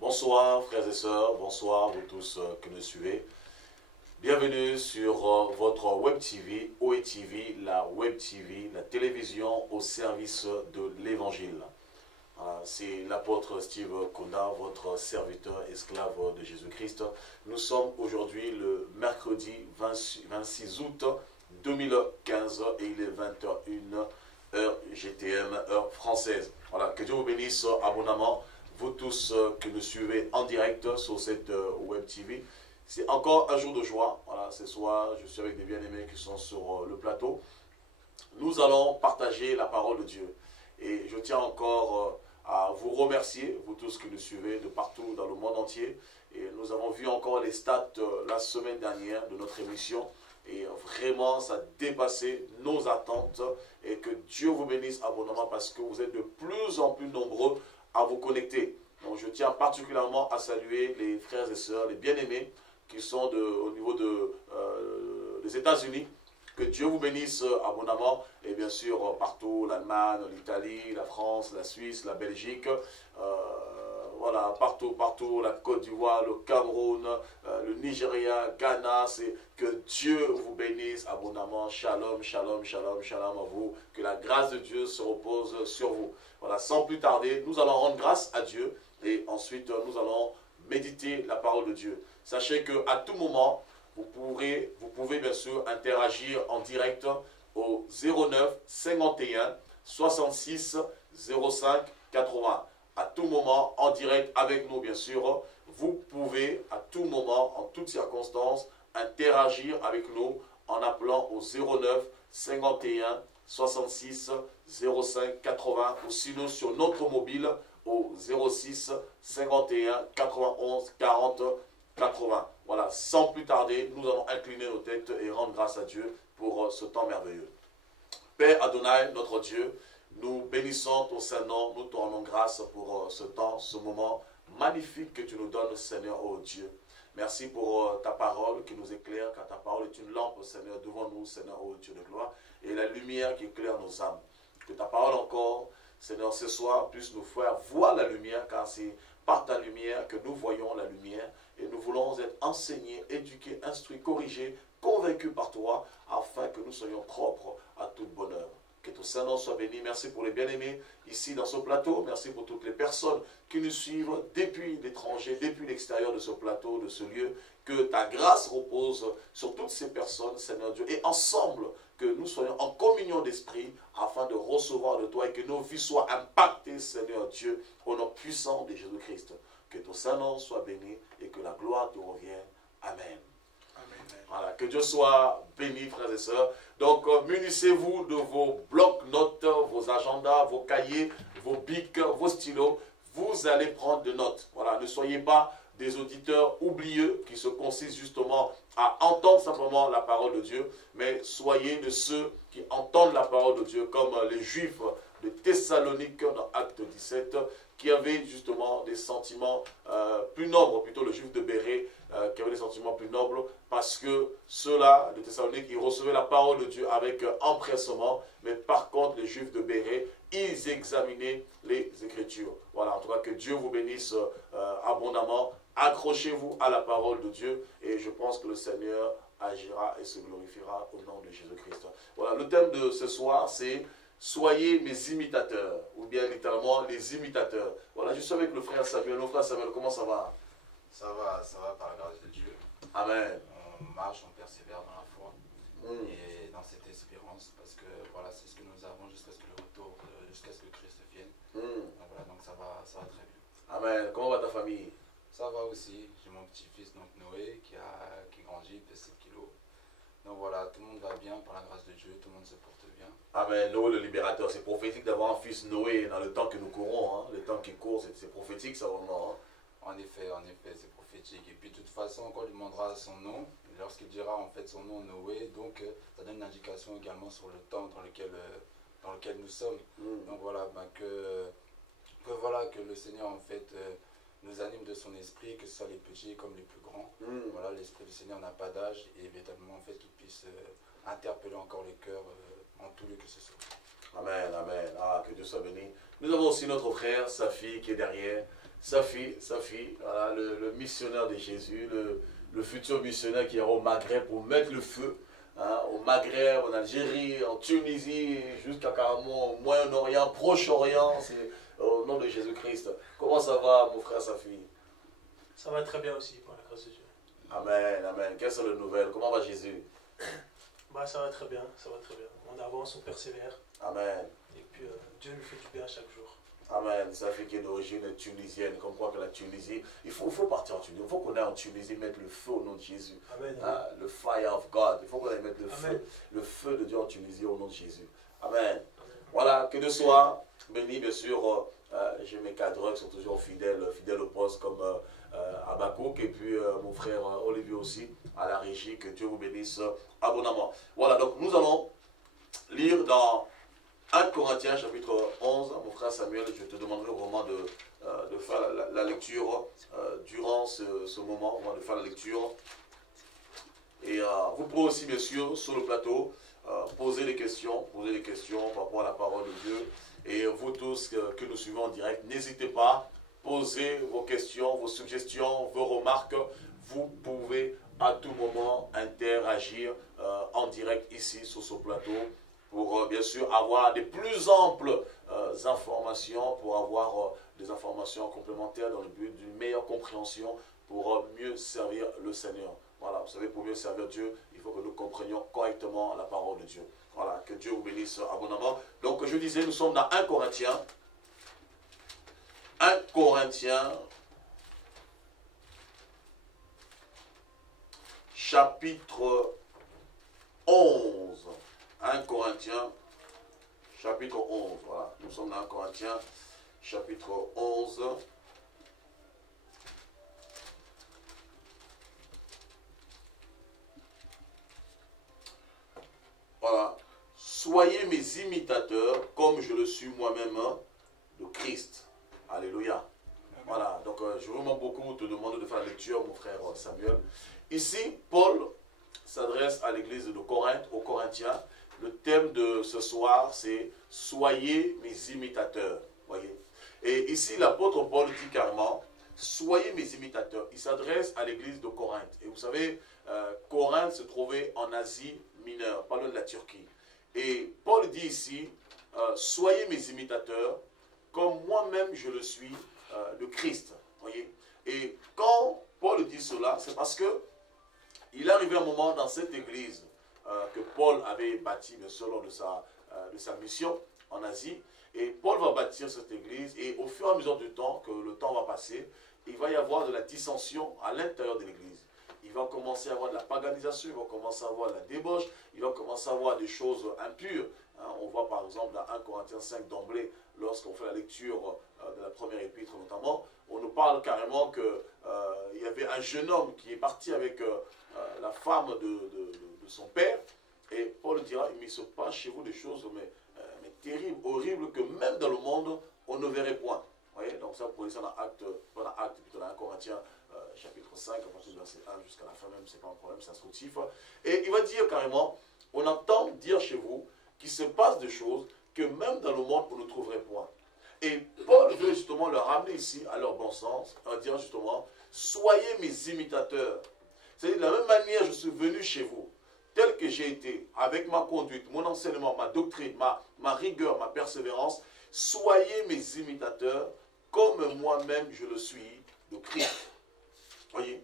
Bonsoir frères et sœurs, bonsoir vous tous qui nous suivez. Bienvenue sur votre Web TV, OE TV, la Web TV, la télévision au service de l'Évangile. C'est l'apôtre Steve Konda, votre serviteur esclave de Jésus-Christ. Nous sommes aujourd'hui le mercredi 26 août 2015 et il est 21h, heure GTM, heure française. Voilà, que Dieu vous bénisse abondamment. Vous tous qui nous suivez en direct sur cette Web TV. C'est encore un jour de joie. Voilà, ce soir, je suis avec des bien-aimés qui sont sur le plateau. Nous allons partager la parole de Dieu. Et je tiens encore à vous remercier, vous tous qui nous suivez de partout dans le monde entier. Et nous avons vu encore les stats la semaine dernière de notre émission. Et vraiment, ça a dépassé nos attentes. Et que Dieu vous bénisse abondamment parce que vous êtes de plus en plus nombreux à vous connecter. Donc je tiens particulièrement à saluer les frères et sœurs, les bien-aimés qui sont au niveau des États-Unis. Que Dieu vous bénisse abondamment. Et bien sûr, partout, l'Allemagne, l'Italie, la France, la Suisse, la Belgique, voilà, partout, la Côte d'Ivoire, le Cameroun, le Nigeria, Ghana, c'est que Dieu vous bénisse abondamment. Shalom, shalom, shalom, shalom à vous. Que la grâce de Dieu se repose sur vous. Voilà, sans plus tarder, nous allons rendre grâce à Dieu et ensuite nous allons méditer la parole de Dieu. Sachez qu'à tout moment, vous pouvez bien sûr interagir en direct au 09 51 66 05 80. À tout moment, en direct avec nous bien sûr, vous pouvez à tout moment, en toutes circonstances, interagir avec nous en appelant au 09 51 66 05 80 ou sinon sur notre mobile au 06 51 91 40 80. Voilà, sans plus tarder, nous allons incliner nos têtes et rendre grâce à Dieu pour ce temps merveilleux. Père Adonai, notre Dieu, nous bénissons ton Saint-Nom, nous te rendons grâce pour ce temps, ce moment magnifique que tu nous donnes, Seigneur, ô Dieu. Merci pour ta parole qui nous éclaire, car ta parole est une lampe, Seigneur, devant nous, Seigneur, ô Dieu de gloire, et la lumière qui éclaire nos âmes. Que ta parole encore, Seigneur, ce soir, puisse nous faire voir la lumière, car c'est par ta lumière que nous voyons la lumière, et nous voulons être enseignés, éduqués, instruits, corrigés, convaincus par toi, afin que nous soyons propres à tout bonheur. Que ton Saint-Nom soit béni. Merci pour les bien-aimés ici dans ce plateau. Merci pour toutes les personnes qui nous suivent depuis l'étranger, depuis l'extérieur de ce plateau, de ce lieu. Que ta grâce repose sur toutes ces personnes, Seigneur Dieu. Et ensemble, que nous soyons en communion d'esprit afin de recevoir de toi et que nos vies soient impactées, Seigneur Dieu, au nom puissant de Jésus-Christ. Que ton Saint-Nom soit béni et que la gloire te revienne. Amen. Voilà, que Dieu soit béni, frères et sœurs. Donc, munissez-vous de vos blocs-notes, vos agendas, vos cahiers, vos bics, vos stylos. Vous allez prendre de notes. Voilà, ne soyez pas des auditeurs oublieux qui se consistent justement à entendre simplement la parole de Dieu, mais soyez de ceux qui entendent la parole de Dieu, comme les Juifs de Thessalonique dans Acte 17, qui avaient justement des sentiments plus nobles, plutôt le Juif de Bérée, qui avait des sentiments plus nobles, parce que ceux-là, de Thessalonique, ils recevaient la parole de Dieu avec empressement, mais par contre, les Juifs de Bérée, ils examinaient les Écritures. Voilà, en tout cas, que Dieu vous bénisse abondamment. Accrochez-vous à la parole de Dieu, et je pense que le Seigneur agira et se glorifiera au nom de Jésus-Christ. Voilà, le thème de ce soir, c'est « Soyez mes imitateurs », ou bien littéralement « les imitateurs ». Voilà, je suis avec le frère Samuel. Le frère Samuel, comment ça va? Ça va par la grâce de Dieu. Amen. On marche, on persévère dans la foi et dans cette espérance, parce que voilà, c'est ce que nous avons jusqu'à ce que le retour, jusqu'à ce que Christ vienne. Voilà, donc ça va très bien. Amen. Comment va ta famille? Ça va aussi. J'ai mon petit-fils donc Noé qui grandit 7 kilos. Donc voilà, tout le monde va bien par la grâce de Dieu, tout le monde se porte bien. Amen. Noé le libérateur, c'est prophétique d'avoir un fils Noé dans le temps que nous courons. Hein. Le temps qui court, c'est prophétique ça vraiment. Hein. En effet, c'est prophétique. Et puis de toute façon, quand on lui demandera son nom, lorsqu'il dira en fait son nom Noé, donc ça donne une indication également sur le temps dans lequel nous sommes. Donc voilà, que le Seigneur en fait nous anime de son esprit, que ce soit les petits comme les plus grands. Voilà, l'esprit du Seigneur n'a pas d'âge et véritablement en fait qu'il puisse interpeller encore les cœurs en tout lieu que ce soit. Amen, amen. Ah, que Dieu soit béni. Nous avons aussi notre frère, sa fille qui est derrière. Sa fille, voilà, le missionnaire de Jésus, le futur missionnaire qui ira au Maghreb pour mettre le feu. Hein, au Maghreb, en Algérie, en Tunisie, jusqu'à carrément au Moyen-Orient, Proche-Orient, c'est au nom de Jésus-Christ. Comment ça va, mon frère, sa fille? Ça va très bien aussi, par la grâce de Dieu. Amen, amen. Quelles sont les nouvelles? Comment va Jésus? Bah, ça va très bien, ça va très bien. On avance, on persévère. Amen. Et puis, Dieu nous fait du bien chaque jour. Amen. Sa fille qui est d'origine tunisienne, comme quoi que la Tunisie, il faut partir en Tunisie. Il faut qu'on aille en Tunisie mettre le feu au nom de Jésus. Amen. Ah, le fire of God. Il faut qu'on aille mettre Amen. le feu de Dieu en Tunisie au nom de Jésus. Amen. Amen. Voilà, que Dieu soit béni, bien sûr. J'ai mes cadres qui sont toujours fidèles au poste comme Abakouk et puis mon frère Olivier aussi à la régie. Que Dieu vous bénisse abondamment. Voilà, donc nous allons lire dans 1 Corinthiens chapitre 11, mon frère Samuel, je te demanderai vraiment de faire la lecture durant ce moment, de faire la lecture. Et vous pouvez aussi, bien sûr, sur le plateau, poser des questions par rapport à la parole de Dieu. Et vous tous que nous suivons en direct, n'hésitez pas, posez vos questions, vos suggestions, vos remarques. Vous pouvez à tout moment interagir en direct ici sur ce plateau, pour bien sûr avoir des plus amples informations, pour avoir des informations complémentaires dans le but d'une meilleure compréhension pour mieux servir le Seigneur. Voilà, vous savez, pour mieux servir Dieu, il faut que nous comprenions correctement la parole de Dieu. Voilà, que Dieu vous bénisse abondamment. Donc, je disais, nous sommes dans 1 Corinthiens. 1 Corinthiens, chapitre 11. 1 Corinthiens, chapitre 11. Voilà, nous sommes dans 1 Corinthiens, chapitre 11. Voilà. Soyez mes imitateurs comme je le suis moi-même de Christ. Alléluia. Voilà, donc je veux vraiment beaucoup te demander de faire la lecture, mon frère Samuel. Ici, Paul s'adresse à l'église de Corinthe, aux Corinthiens. Le thème de ce soir, c'est « Soyez mes imitateurs ». Voyez. Et ici, l'apôtre Paul dit carrément « Soyez mes imitateurs ». Il s'adresse à l'église de Corinthe. Et vous savez, Corinthe se trouvait en Asie mineure, pas loin de la Turquie. Et Paul dit ici « Soyez mes imitateurs, comme moi-même je le suis de Christ ». Voyez. Et quand Paul dit cela, c'est parce que il est arrivé un moment dans cette église que Paul avait bâtie, bien sûr, lors de sa mission en Asie. Et Paul va bâtir cette église et au fur et à mesure du temps, que le temps va passer, il va y avoir de la dissension à l'intérieur de l'église. Il va commencer à avoir de la paganisation, il va commencer à avoir de la débauche, il va commencer à avoir des choses impures. On voit par exemple dans 1 Corinthiens 5 d'emblée, lorsqu'on fait la lecture de la première épître notamment, on nous parle carrément qu'il y avait un jeune homme qui est parti avec la femme de son père, et Paul dira, mais il se passe chez vous des choses mais terribles, horribles, que même dans le monde, on ne verrait point. Vous voyez, donc ça, pour ça, dans plutôt dans 1 Corinthiens chapitre 5, à partir du verset 1 jusqu'à la fin même, c'est pas un problème, c'est instructif. Et il va dire carrément, on entend dire chez vous qu'il se passe des choses que même dans le monde, on ne trouverait point. Et Paul veut justement leur ramener ici à leur bon sens, en disant justement, soyez mes imitateurs. C'est-à-dire, de la même manière, je suis venu chez vous, tel que j'ai été, avec ma conduite, mon enseignement, ma doctrine, ma rigueur, ma persévérance, soyez mes imitateurs, comme moi-même je le suis de Christ. Voyez?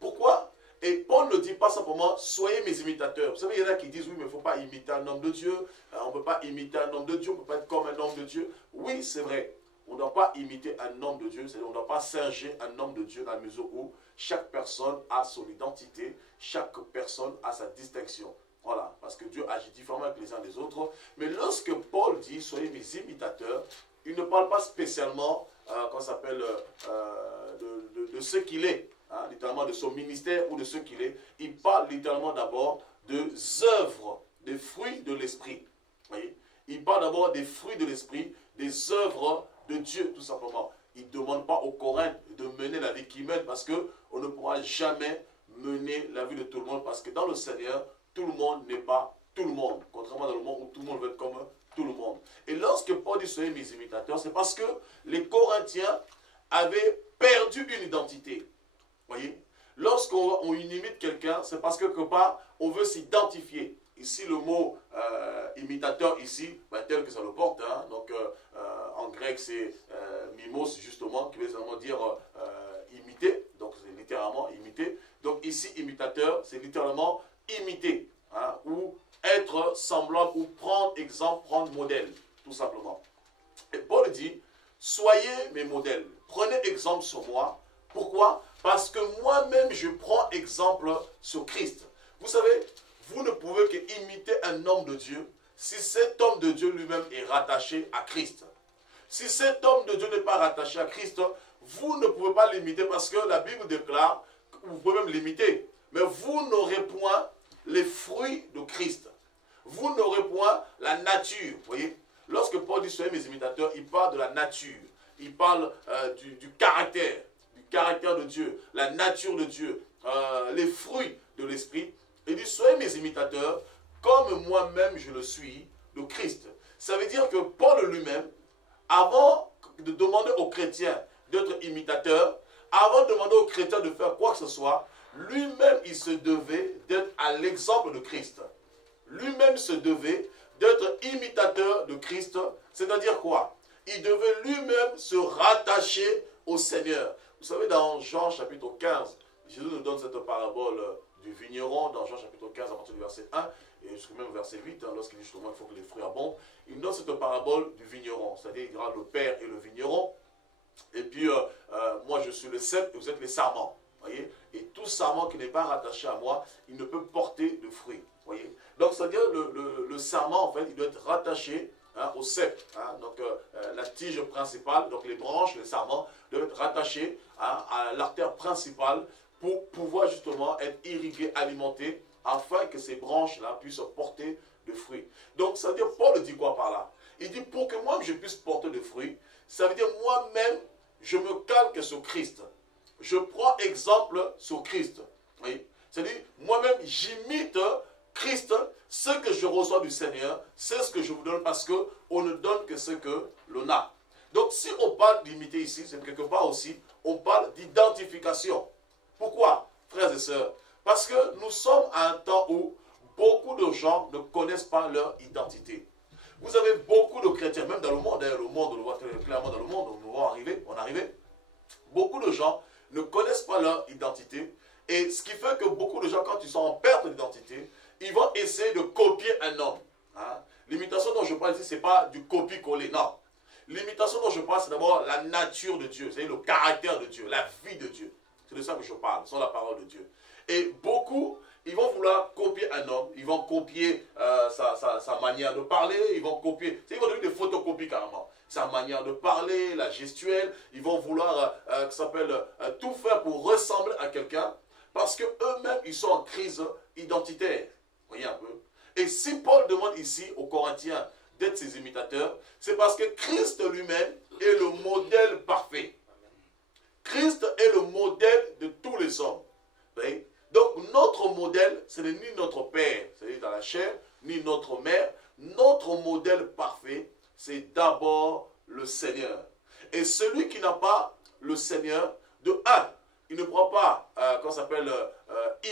Pourquoi? Et Paul ne dit pas simplement, soyez mes imitateurs. Vous savez, il y en a qui disent, oui, mais il ne faut pas imiter un homme de Dieu. On ne peut pas imiter un homme de Dieu, on ne peut pas être comme un homme de Dieu. Oui, c'est vrai. On on ne doit pas imiter un homme de Dieu, c'est-à-dire on ne doit pas singer un homme de Dieu dans la mesure où chaque personne a son identité, chaque personne a sa distinction. Voilà, parce que Dieu agit différemment avec les uns des autres. Mais lorsque Paul dit « soyez mes imitateurs », il ne parle pas spécialement de ce qu'il est, hein, littéralement de son ministère ou de ce qu'il est. Il parle littéralement d'abord des œuvres, des fruits de l'esprit. Voyez, il parle d'abord des fruits de l'esprit, des œuvres de Dieu, tout simplement. Il ne demande pas aux Corinthiens de mener la vie qu'ils mènent, parce qu'on ne pourra jamais mener la vie de tout le monde, parce que dans le Seigneur, tout le monde n'est pas tout le monde, contrairement dans le monde où tout le monde veut être comme tout le monde. Et lorsque Paul dit « soyez mes imitateurs », c'est parce que les Corinthiens avaient perdu une identité. Voyez, lorsqu'on imite quelqu'un, c'est parce que quelque part, on veut s'identifier. Ici, le mot imitateur, ici, tel que ça le porte, hein, donc en grec, c'est mimos, justement, qui veut vraiment dire imiter, donc c'est littéralement imiter. Donc ici, imitateur, c'est littéralement imiter, hein, ou être semblable, ou prendre exemple, prendre modèle, tout simplement. Et Paul dit, soyez mes modèles, prenez exemple sur moi. Pourquoi? Parce que moi-même, je prends exemple sur Christ. Vous savez, vous ne pouvez qu'imiter un homme de Dieu si cet homme de Dieu lui-même est rattaché à Christ. Si cet homme de Dieu n'est pas rattaché à Christ, vous ne pouvez pas l'imiter parce que la Bible déclare que vous pouvez même l'imiter. Mais vous n'aurez point les fruits de Christ. Vous n'aurez point la nature. Vous voyez, lorsque Paul dit « soyez mes imitateurs », il parle de la nature. Il parle du caractère de Dieu, la nature de Dieu, les fruits de l'esprit. Il dit « soyez mes imitateurs, comme moi-même je le suis de Christ ». Ça veut dire que Paul lui-même, avant de demander aux chrétiens d'être imitateurs, avant de demander aux chrétiens de faire quoi que ce soit, lui-même il se devait d'être à l'exemple de Christ. Lui-même se devait d'être imitateur de Christ, c'est-à-dire quoi? Il devait lui-même se rattacher au Seigneur. Vous savez, dans Jean chapitre 15, Jésus nous donne cette parabole du vigneron, dans Jean chapitre 15, à partir du verset 1, et jusqu'au même verset 8, hein, lorsqu'il dit justement qu'il faut que les fruits abondent, il donne cette parabole du vigneron, c'est-à-dire il dira le père et le vigneron, et puis moi je suis le cep et vous êtes les sarments. Voyez, et tout sarment qui n'est pas rattaché à moi, il ne peut porter de fruits. Voyez, donc c'est-à-dire le sarment, en fait, il doit être rattaché, hein, au cep. Hein, donc la tige principale, donc les branches, les sarments, doivent être rattachés, hein, à l'artère principale pour pouvoir justement être irrigués, alimentés, afin que ces branches-là puissent porter de fruits. Donc ça veut dire, Paul dit quoi par là? Il dit, pour que moi je puisse porter de fruits, ça veut dire moi-même, je me calque sur Christ. Je prends exemple sur Christ. Oui. C'est-à-dire, moi-même, j'imite Christ. Ce que je reçois du Seigneur, c'est ce que je vous donne parce qu'on ne donne que ce que l'on a. Donc, si on parle d'imiter ici, c'est quelque part aussi, on parle d'identification. Pourquoi, frères et sœurs? Parce que nous sommes à un temps où beaucoup de gens ne connaissent pas leur identité. Vous avez beaucoup de chrétiens, même dans le monde, d'ailleurs, le monde, on le voit très clairement dans le monde, on va arriver, beaucoup de gens ne connaissent pas leur identité. Et ce qui fait que beaucoup de gens, quand ils sont en perte d'identité, ils vont essayer de copier un homme. Hein? L'imitation dont je parle ici, ce n'est pas du copier-coller, non. L'imitation dont je parle, c'est d'abord la nature de Dieu, c'est-à-dire le caractère de Dieu, la vie de Dieu. C'est de ça que je parle, c'est la parole de Dieu. Et beaucoup, ils vont vouloir copier un homme, ils vont copier sa manière de parler, ils vont copier, ils vont donner des photocopies carrément. Sa manière de parler, la gestuelle, ils vont vouloir tout faire pour ressembler à quelqu'un, parce qu'eux-mêmes, ils sont en crise identitaire. Vous voyez un peu? Et si Paul demande ici aux Corinthiens d'être ses imitateurs, c'est parce que Christ lui-même est le modèle parfait. Christ est le modèle de tous les hommes. Vous voyez? Donc notre modèle, ce n'est ni notre père, c'est-à-dire dans la chair, ni notre mère. Notre modèle parfait, c'est d'abord le Seigneur. Et celui qui n'a pas le Seigneur, de un, il ne pourra pas,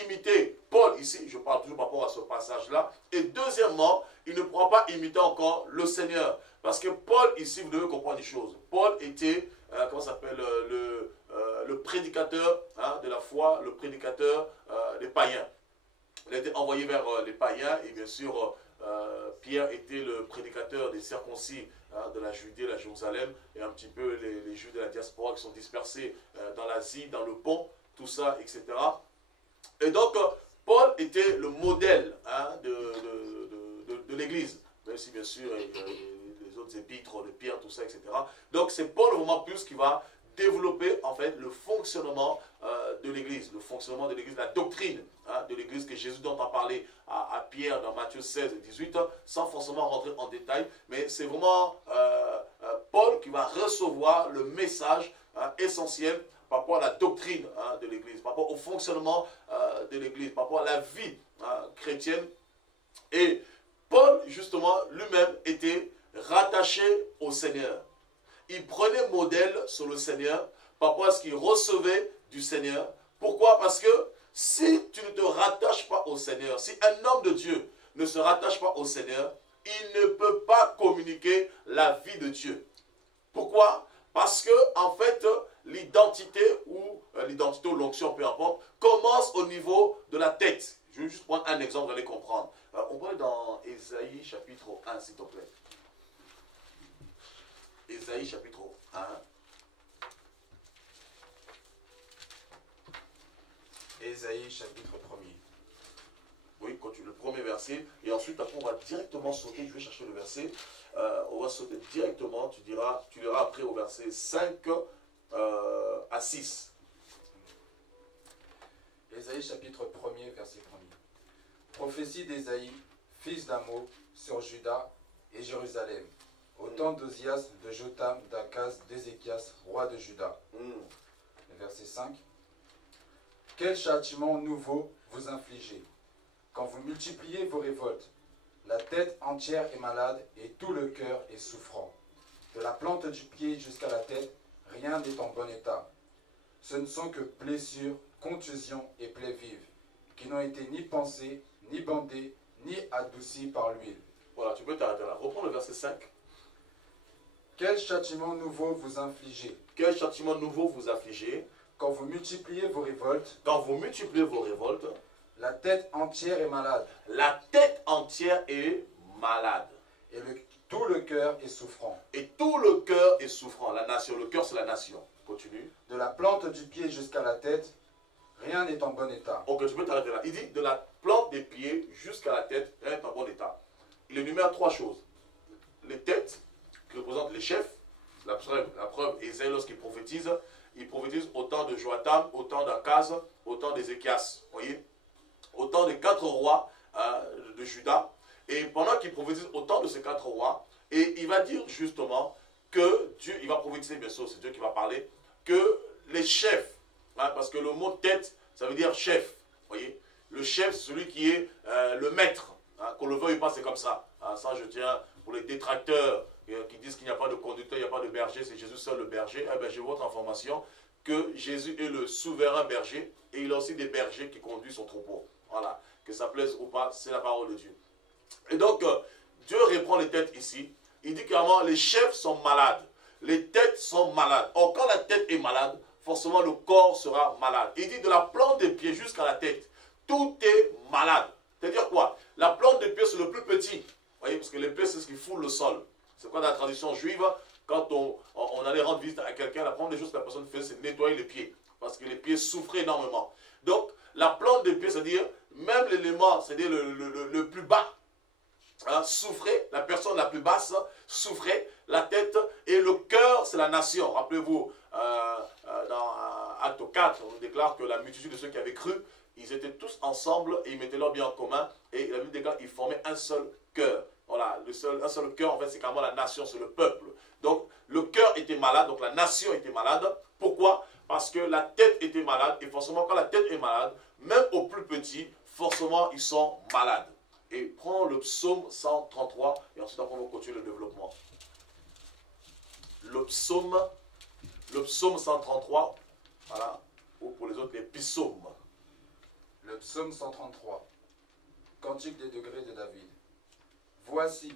imiter Paul ici, je parle toujours par rapport à ce passage-là, et deuxièmement, il ne pourra pas imiter encore le Seigneur. Parce que Paul ici, vous devez comprendre des choses. Paul était, le prédicateur, hein, de la foi, le prédicateur des païens. Il a été envoyé vers les païens, et bien sûr, Pierre était le prédicateur des circoncis de la Judée, la Jérusalem, et un petit peu les Juifs de la diaspora qui sont dispersés dans l'Asie, dans le pont, tout ça, etc. Et donc, Paul était le modèle de l'Église, même si bien sûr les autres épîtres de Pierre, tout ça, etc. Donc c'est Paul vraiment plus qui va développer en fait le fonctionnement de l'Église, la doctrine de l'Église que Jésus dont a parlé à Pierre dans Matthieu 16 et 18, sans forcément rentrer en détail, mais c'est vraiment Paul qui va recevoir le message essentiel par rapport à la doctrine de l'Église, par rapport au fonctionnement de l'Église, par rapport à la vie chrétienne. Et Paul, justement, lui-même était rattaché au Seigneur. Il prenait modèle sur le Seigneur par rapport à ce qu'il recevait du Seigneur. Pourquoi? Parce que si tu ne te rattaches pas au Seigneur, si un homme de Dieu ne se rattache pas au Seigneur, il ne peut pas communiquer la vie de Dieu. Pourquoi? Parce que, en fait, l'identité ou l'onction, peu importe, commence au niveau de la tête. Je vais juste prendre un exemple, vous allez comprendre. On va aller dans Ésaïe chapitre 1, s'il te plaît. Ésaïe chapitre 1. Ésaïe chapitre 1er. Oui, continue le premier verset. Et ensuite, après, on va directement sauter. Je vais chercher le verset. On va sauter directement. Tu liras après au verset 5 à 6. Ésaïe chapitre 1er, verset 1er. Prophétie d'Ésaïe, fils d'Amo, sur Juda et Jérusalem, au temps d'Ozias, de Jotham, d'Akaz, d'Ézéchias, roi de Juda. Le verset 5. Quel châtiment nouveau vous infligez quand vous multipliez vos révoltes? La tête entière est malade et tout le cœur est souffrant. De la plante du pied jusqu'à la tête, rien n'est en bon état. Ce ne sont que blessures, contusions et plaies vives, qui n'ont été ni pansées, ni bandées, ni adoucies par l'huile. Voilà, tu peux t'arrêter là. Reprends le verset 5. Quel châtiment nouveau vous infligez? Quel châtiment nouveau vous affligez? Quand vous multipliez vos révoltes, la tête entière est malade. La tête entière est malade. Et tout le cœur est souffrant. Et tout le cœur est souffrant. La nation, le cœur c'est la nation. Continue. De la plante du pied jusqu'à la tête, rien n'est en bon état. Ok, tu peux t'arrêter là. Il dit de la plante des pieds jusqu'à la tête, rien n'est en bon état. Il énumère trois choses. Les têtes, qui représentent les chefs. La preuve, Ésaïe, lorsqu'il prophétise, il prophétise au temps de Jotham, au temps d'Akaz, au temps d'Ézéchias. Voyez, au temps des 4 rois de Juda. Et pendant qu'il prophétise au temps de ces 4 rois, et il va dire justement que Dieu, il va prophétiser, bien sûr, c'est Dieu qui va parler, que les chefs, parce que le mot tête, ça veut dire chef. Voyez, le chef, celui qui est le maître. Qu'on le veuille pas, c'est comme ça. Ça, je tiens pour les détracteurs qui disent qu'il n'y a pas de conducteur, il n'y a pas de berger, c'est Jésus seul le berger. Eh bien, j'ai votre information que Jésus est le souverain berger et il a aussi des bergers qui conduisent son troupeau. Voilà, que ça plaise ou pas, c'est la parole de Dieu. Et donc, Dieu reprend les têtes ici. Il dit clairement, les chefs sont malades. Les têtes sont malades. Or, quand la tête est malade, forcément le corps sera malade. Il dit de la plante des pieds jusqu'à la tête, tout est malade. C'est-à-dire quoi? La plante des pieds, c'est le plus petit. Vous voyez, parce que les pieds, c'est ce qui foule le sol. C'est quoi dans la tradition juive? Quand on allait rendre visite à quelqu'un, la première des choses que la personne faisait, c'est nettoyer les pieds. Parce que les pieds souffraient énormément. Donc, la plante des pieds, c'est-à-dire, même l'élément, c'est-à-dire le plus bas, souffrait, la personne la plus basse souffrait, la tête et le cœur, c'est la nation. Rappelez-vous, dans Acte 4, on déclare que la multitude de ceux qui avaient cru, ils étaient tous ensemble et ils mettaient leurs biens en commun et la Bible déclare qu'ils formaient un seul cœur. Voilà, un seul cœur, en fait, c'est carrément la nation, c'est le peuple. Donc, le cœur était malade, donc la nation était malade. Pourquoi? Parce que la tête était malade et forcément, quand la tête est malade, même aux plus petits, forcément, ils sont malades. Et prends le psaume 133 et ensuite on va continuer le développement. Le psaume 133, voilà, ou pour les autres, les psaumes. Le psaume 133, cantique des degrés de David. Voici,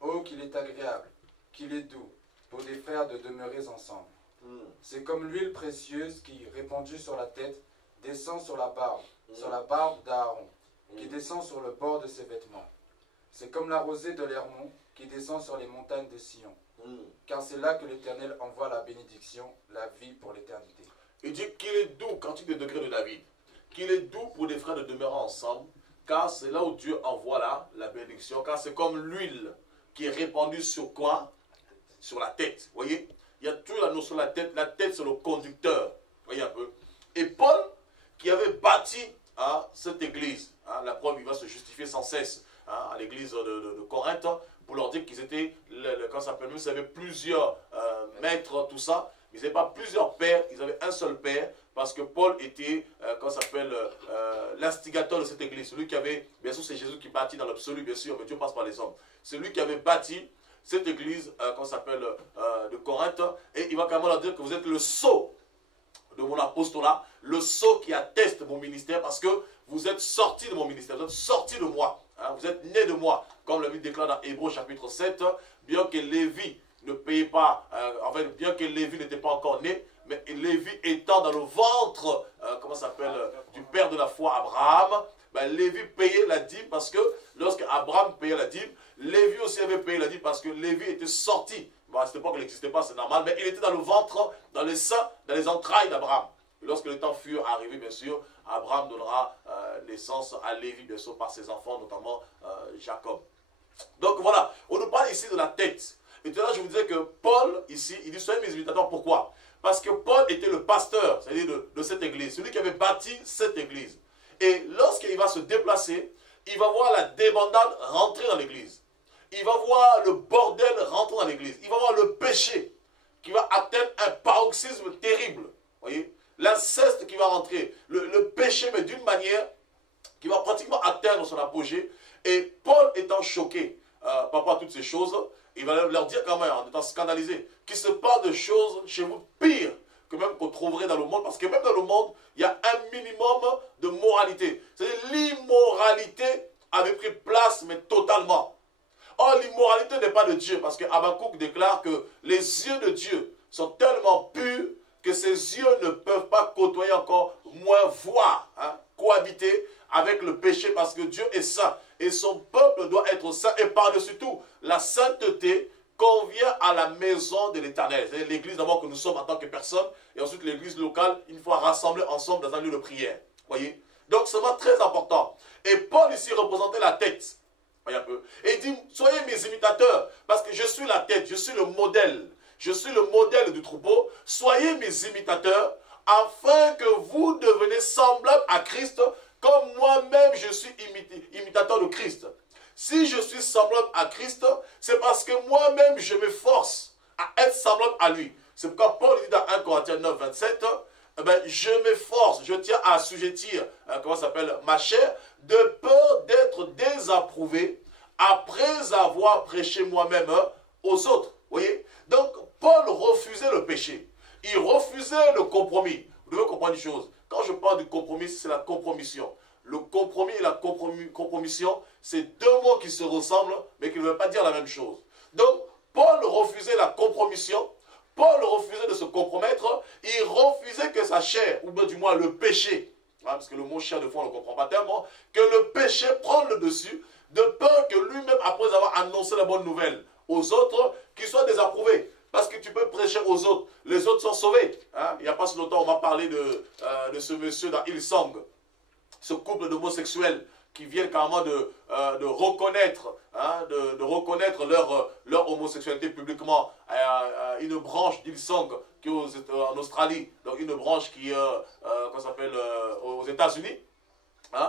oh qu'il est agréable, qu'il est doux, pour des frères de demeurer ensemble. C'est comme l'huile précieuse qui, répandue sur la tête, descend sur la barbe d'Aaron, qui descend sur le bord de ses vêtements. C'est comme la rosée de l'Hermon qui descend sur les montagnes de Sion. Car c'est là que l'Éternel envoie la bénédiction, la vie pour l'éternité. Il dit qu'il est doux, cantique des degrés de David, qu'il est doux pour des frères de demeurer ensemble, car c'est là où Dieu envoie la bénédiction, car c'est comme l'huile qui est répandue sur quoi? Sur la tête, vous voyez? Il y a toujours la notion de la tête c'est le conducteur, vous voyez un peu? Et Paul, qui avait bâti cette église, la preuve, il va se justifier sans cesse à l'église de Corinthe, pour leur dire qu'ils étaient, quand ça s'appelle, ils avaient plusieurs maîtres, tout ça, ils n'avaient pas plusieurs pères, ils avaient un seul père, parce que Paul était, quand ça s'appelle, l'instigateur de cette église, celui qui avait, bien sûr c'est Jésus qui bâtit dans l'absolu, bien sûr, mais Dieu passe par les hommes, c'est lui qui avait bâti cette église, quand ça s'appelle, de Corinthe, et il va quand même leur dire que vous êtes le sceau de mon apostolat, le sceau qui atteste mon ministère, parce que vous êtes sortis de mon ministère, vous êtes sortis de moi. Vous êtes nés de moi, comme le Bible déclare dans Hébreux chapitre 7, bien que Lévi ne payait pas, bien que Lévi n'était pas encore né, mais Lévi étant dans le ventre, comment ça s'appelle, du père de la foi, Abraham, Lévi payait la dîme parce que lorsque Abraham payait la dîme, Lévi aussi avait payé la dîme parce que Lévi était sorti. À cette époque, il n'existait pas, c'est normal, mais il était dans le ventre, dans les seins, dans les entrailles d'Abraham. Et lorsque le temps fut arrivé, bien sûr, Abraham donnera naissance à Lévi, bien sûr, par ses enfants, notamment Jacob. Donc voilà, on nous parle ici de la tête. Et tout à l'heure, je vous disais que Paul, ici, il dit, soyez mes imitateurs, pourquoi? Parce que Paul était le pasteur, c'est-à-dire de cette église, celui qui avait bâti cette église. Et lorsqu'il va se déplacer, il va voir la débandade rentrer dans l'église. Il va voir le bordel rentrer dans l'église. Il va voir le péché qui va atteindre un paroxysme terrible. Voyez, l'inceste qui va rentrer, le péché, mais d'une manière qui va pratiquement atteindre son apogée. Et Paul étant choqué par rapport à toutes ces choses, il va leur dire quand même, en étant scandalisé, qu'il se passe de choses chez vous pires que même qu'on trouverait dans le monde. Parce que même dans le monde, il y a un minimum de moralité. C'est-à-dire l'immoralité avait pris place, mais totalement. Or, l'immoralité n'est pas de Dieu, parce que Habakkuk déclare que les yeux de Dieu sont tellement purs que ses yeux ne peuvent pas côtoyer, encore moins voir, cohabiter avec le péché, parce que Dieu est saint, et son peuple doit être saint, et par-dessus tout, la sainteté convient à la maison de l'Éternel. C'est l'église d'abord que nous sommes en tant que personne, et ensuite l'église locale, une fois rassemblés ensemble dans un lieu de prière. Voyez? Donc c'est vraiment très important. Et Paul ici représentait la tête. Voyez un peu. Et il dit, soyez mes imitateurs, parce que je suis la tête, je suis le modèle. Je suis le modèle du troupeau. Soyez mes imitateurs, afin que vous deveniez semblables à Christ, comme moi-même je suis imitateur de Christ. Si je suis semblable à Christ, c'est parce que moi-même je m'efforce à être semblable à lui. C'est pourquoi Paul dit dans 1 Corinthiens 9, 27, je m'efforce, je tiens à assujettir, comment ça s'appelle, ma chair, de peur d'être désapprouvé après avoir prêché moi-même aux autres. Vous voyez? Donc, Paul refusait le péché. Il refusait le compromis. Vous devez comprendre une chose. Quand je parle du compromis, c'est la compromission. Le compromis et la compromission, c'est deux mots qui se ressemblent, mais qui ne veulent pas dire la même chose. Donc, Paul refusait la compromission. Paul refusait de se compromettre. Il refusait que sa chair, ou bien du moins le péché, parce que le mot chair, de fois, on ne le comprend pas tellement, que le péché prenne le dessus, de peur que lui-même, après avoir annoncé la bonne nouvelle aux autres, qu'il soit désapprouvé. Parce que tu peux prêcher aux autres, les autres sont sauvés. Il n'y a pas si longtemps, on m'a parlé de ce monsieur dans Hillsong, ce couple d'homosexuels qui viennent carrément de reconnaître, de reconnaître leur homosexualité publiquement à une branche d'Hillsong qui est en Australie, donc une branche qui s'appelle aux États-Unis,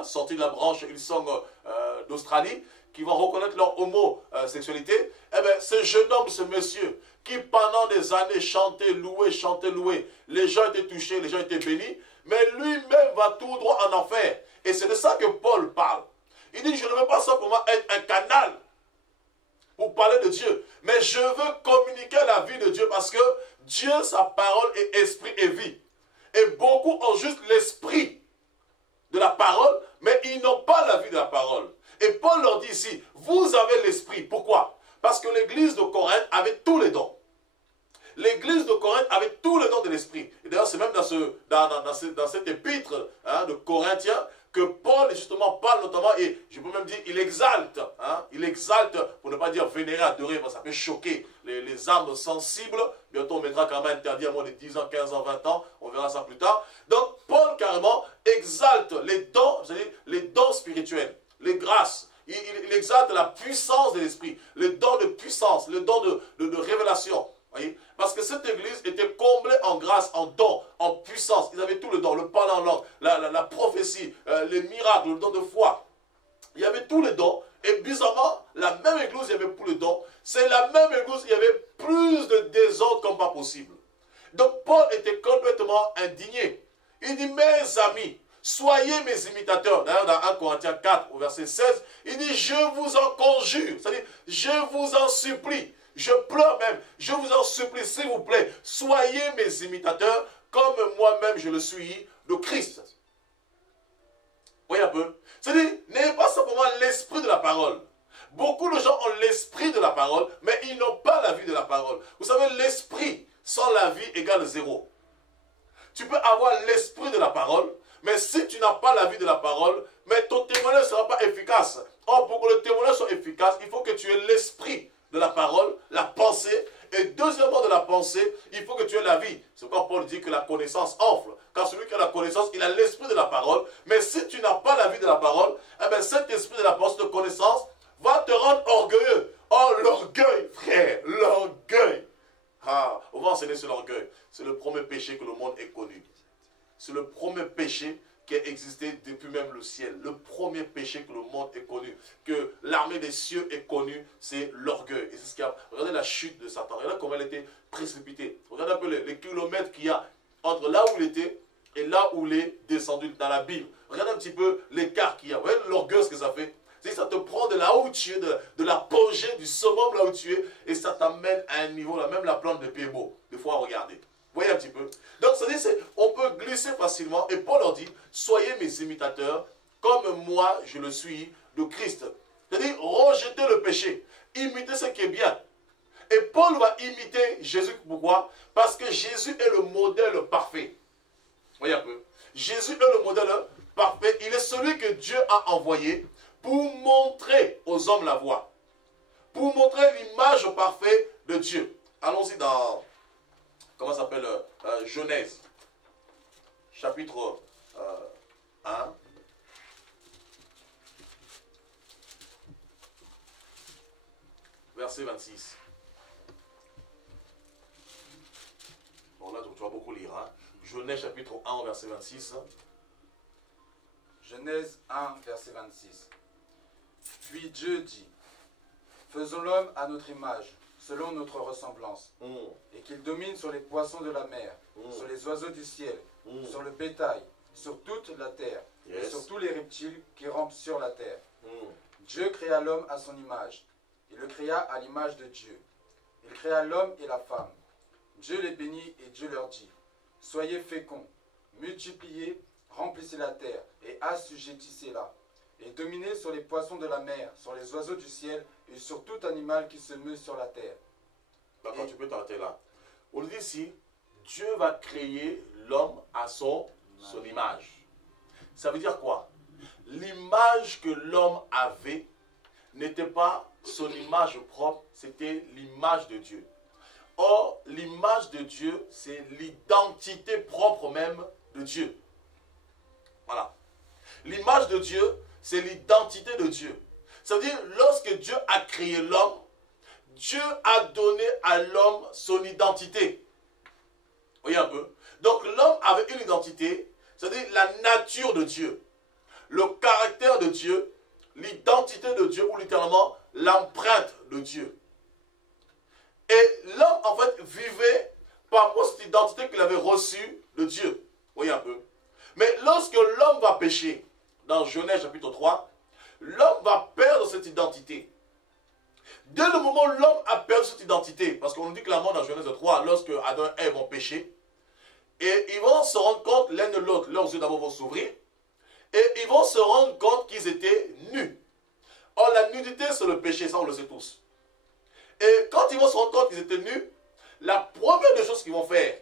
sortie de la branche Hillsong d'Australie, qui vont reconnaître leur homosexualité. Eh bien, ce jeune homme, ce monsieur, qui pendant des années chantait, louait, les gens étaient touchés, les gens étaient bénis, mais lui-même va tout droit en enfer. Et c'est de ça que Paul parle. Il dit, je ne veux pas simplement être un canal pour parler de Dieu, mais je veux communiquer la vie de Dieu, parce que Dieu, sa parole est esprit et vie. Et beaucoup ont juste l'esprit de la parole, mais ils n'ont pas la vie de la parole. Et Paul leur dit ici, vous avez l'esprit. Pourquoi? Parce que l'église de Corinthe avait tous les dons. L'église de Corinthe avait tous les dons de l'esprit. Et d'ailleurs, c'est même dans cet épître de Corinthiens que Paul Paul, justement, parle notamment, et je peux même dire, il exalte. Hein, il exalte, pour ne pas dire vénérer, adorer, parce que ça peut choquer les âmes sensibles. Bientôt, on mettra quand même interdit à moins de 10 ans, 15 ans, 20 ans. On verra ça plus tard. Donc, Paul, carrément, exalte les dons, c'est-à-dire les dons spirituels, les grâces. Il exalte la puissance de l'esprit, le don de puissance, le don de révélation. Voyez? Parce que cette église était comblée en grâce, en don, en puissance. Ils avaient tout le don, le parler en langue, la prophétie, les miracles, le don de foi. Il y avait tous les dons. Et bizarrement, la même église, il y avait plus le don. C'est la même église, il y avait plus de désordre comme pas possible. Donc Paul était complètement indigné. Il dit, mes amis, soyez mes imitateurs. D'ailleurs, dans 1 Corinthiens 4, au verset 16, il dit, je vous en conjure. C'est-à-dire, je vous en supplie. Je pleure même. Je vous en supplie, s'il vous plaît, soyez mes imitateurs comme moi-même je le suis de Christ. Voyez un peu. C'est-à-dire, n'ayez pas simplement l'esprit de la parole. Beaucoup de gens ont l'esprit de la parole, mais ils n'ont pas la vie de la parole. Vous savez, l'esprit sans la vie égale zéro. Tu peux avoir l'esprit de la parole, mais si tu n'as pas la vie de la parole, mais ton témoignage ne sera pas efficace. Or, pour que le témoignage soit efficace, il faut que tu aies l'esprit de la parole, la pensée, et deuxièmement de la pensée, il faut que tu aies la vie. C'est pourquoi Paul dit que la connaissance enfle. Car celui qui a la connaissance, il a l'esprit de la parole. Mais si tu n'as pas la vie de la parole, eh bien cet esprit de la pensée, de connaissance, va te rendre orgueilleux. Oh, l'orgueil, frère, l'orgueil. Ah, on va enseigner sur l'orgueil. C'est le premier péché que le monde ait connu. C'est le premier péché qui a existé depuis même le ciel. Le premier péché que le monde ait connu, que l'armée des cieux ait connu, c'est l'orgueil. Et c'est ce qui a... Regardez la chute de Satan. Regardez comment elle était précipitée. Regardez un peu les kilomètres qu'il y a entre là où il était et là où il est descendu dans la Bible. Regardez un petit peu l'écart qu'il y a. Vous voyez l'orgueil, ce que ça fait? C'est que ça te prend de là où tu es, de l'apogée, du summum là où tu es, et ça t'amène à un niveau, là, même la plante de pied beau. Des fois, regardez. Vous voyez un petit peu? Donc, on peut glisser facilement. Et Paul leur dit, soyez mes imitateurs, comme moi, je le suis de Christ. C'est-à-dire, rejetez le péché. Imitez ce qui est bien. Et Paul va imiter Jésus. Pourquoi? Parce que Jésus est le modèle parfait. Vous voyez un peu? Jésus est le modèle parfait. Il est celui que Dieu a envoyé pour montrer aux hommes la voie. Pour montrer l'image parfaite de Dieu. Allons-y dans... Comment ça s'appelle? Genèse, chapitre 1. Verset 26. Bon, là, tu vas beaucoup lire. Hein? Genèse, chapitre 1, verset 26. Genèse 1, verset 26. Puis Dieu dit, faisons l'homme à notre image, selon notre ressemblance, et qu'il domine sur les poissons de la mer, sur les oiseaux du ciel, sur le bétail, sur toute la terre, et sur tous les reptiles qui rampent sur la terre. Dieu créa l'homme à son image. Il le créa à l'image de Dieu. Il créa l'homme et la femme. Dieu les bénit et Dieu leur dit, soyez féconds, multipliez, remplissez la terre et assujettissez-la, et dominez sur les poissons de la mer, sur les oiseaux du ciel et sur tout animal qui se meut sur la terre. D'accord, tu peux t'arrêter là. On dit ici, Dieu va créer l'homme à son image. Ça veut dire quoi? L'image que l'homme avait n'était pas son image propre, c'était l'image de Dieu. Or, l'image de Dieu, c'est l'identité propre même de Dieu. Voilà. L'image de Dieu, c'est l'identité de Dieu. Ça veut dire, lorsque Dieu a créé l'homme, Dieu a donné à l'homme son identité. Vous voyez un peu? Donc l'homme avait une identité, c'est-à-dire la nature de Dieu, le caractère de Dieu, l'identité de Dieu, ou littéralement l'empreinte de Dieu. Et l'homme, en fait, vivait par rapport à cette identité qu'il avait reçue de Dieu. Vous voyez un peu? Mais lorsque l'homme va pécher, dans Genèse chapitre 3, l'homme va perdre cette identité. Dès le moment où l'homme a perdu cette identité, parce qu'on nous dit clairement dans Genèse 3, lorsque Adam et Ève vont pécher, et ils vont se rendre compte l'un de l'autre, leurs yeux d'abord vont s'ouvrir, et ils vont se rendre compte qu'ils étaient nus. Or, la nudité, c'est le péché, ça on le sait tous. Et quand ils vont se rendre compte qu'ils étaient nus, la première des choses qu'ils vont faire,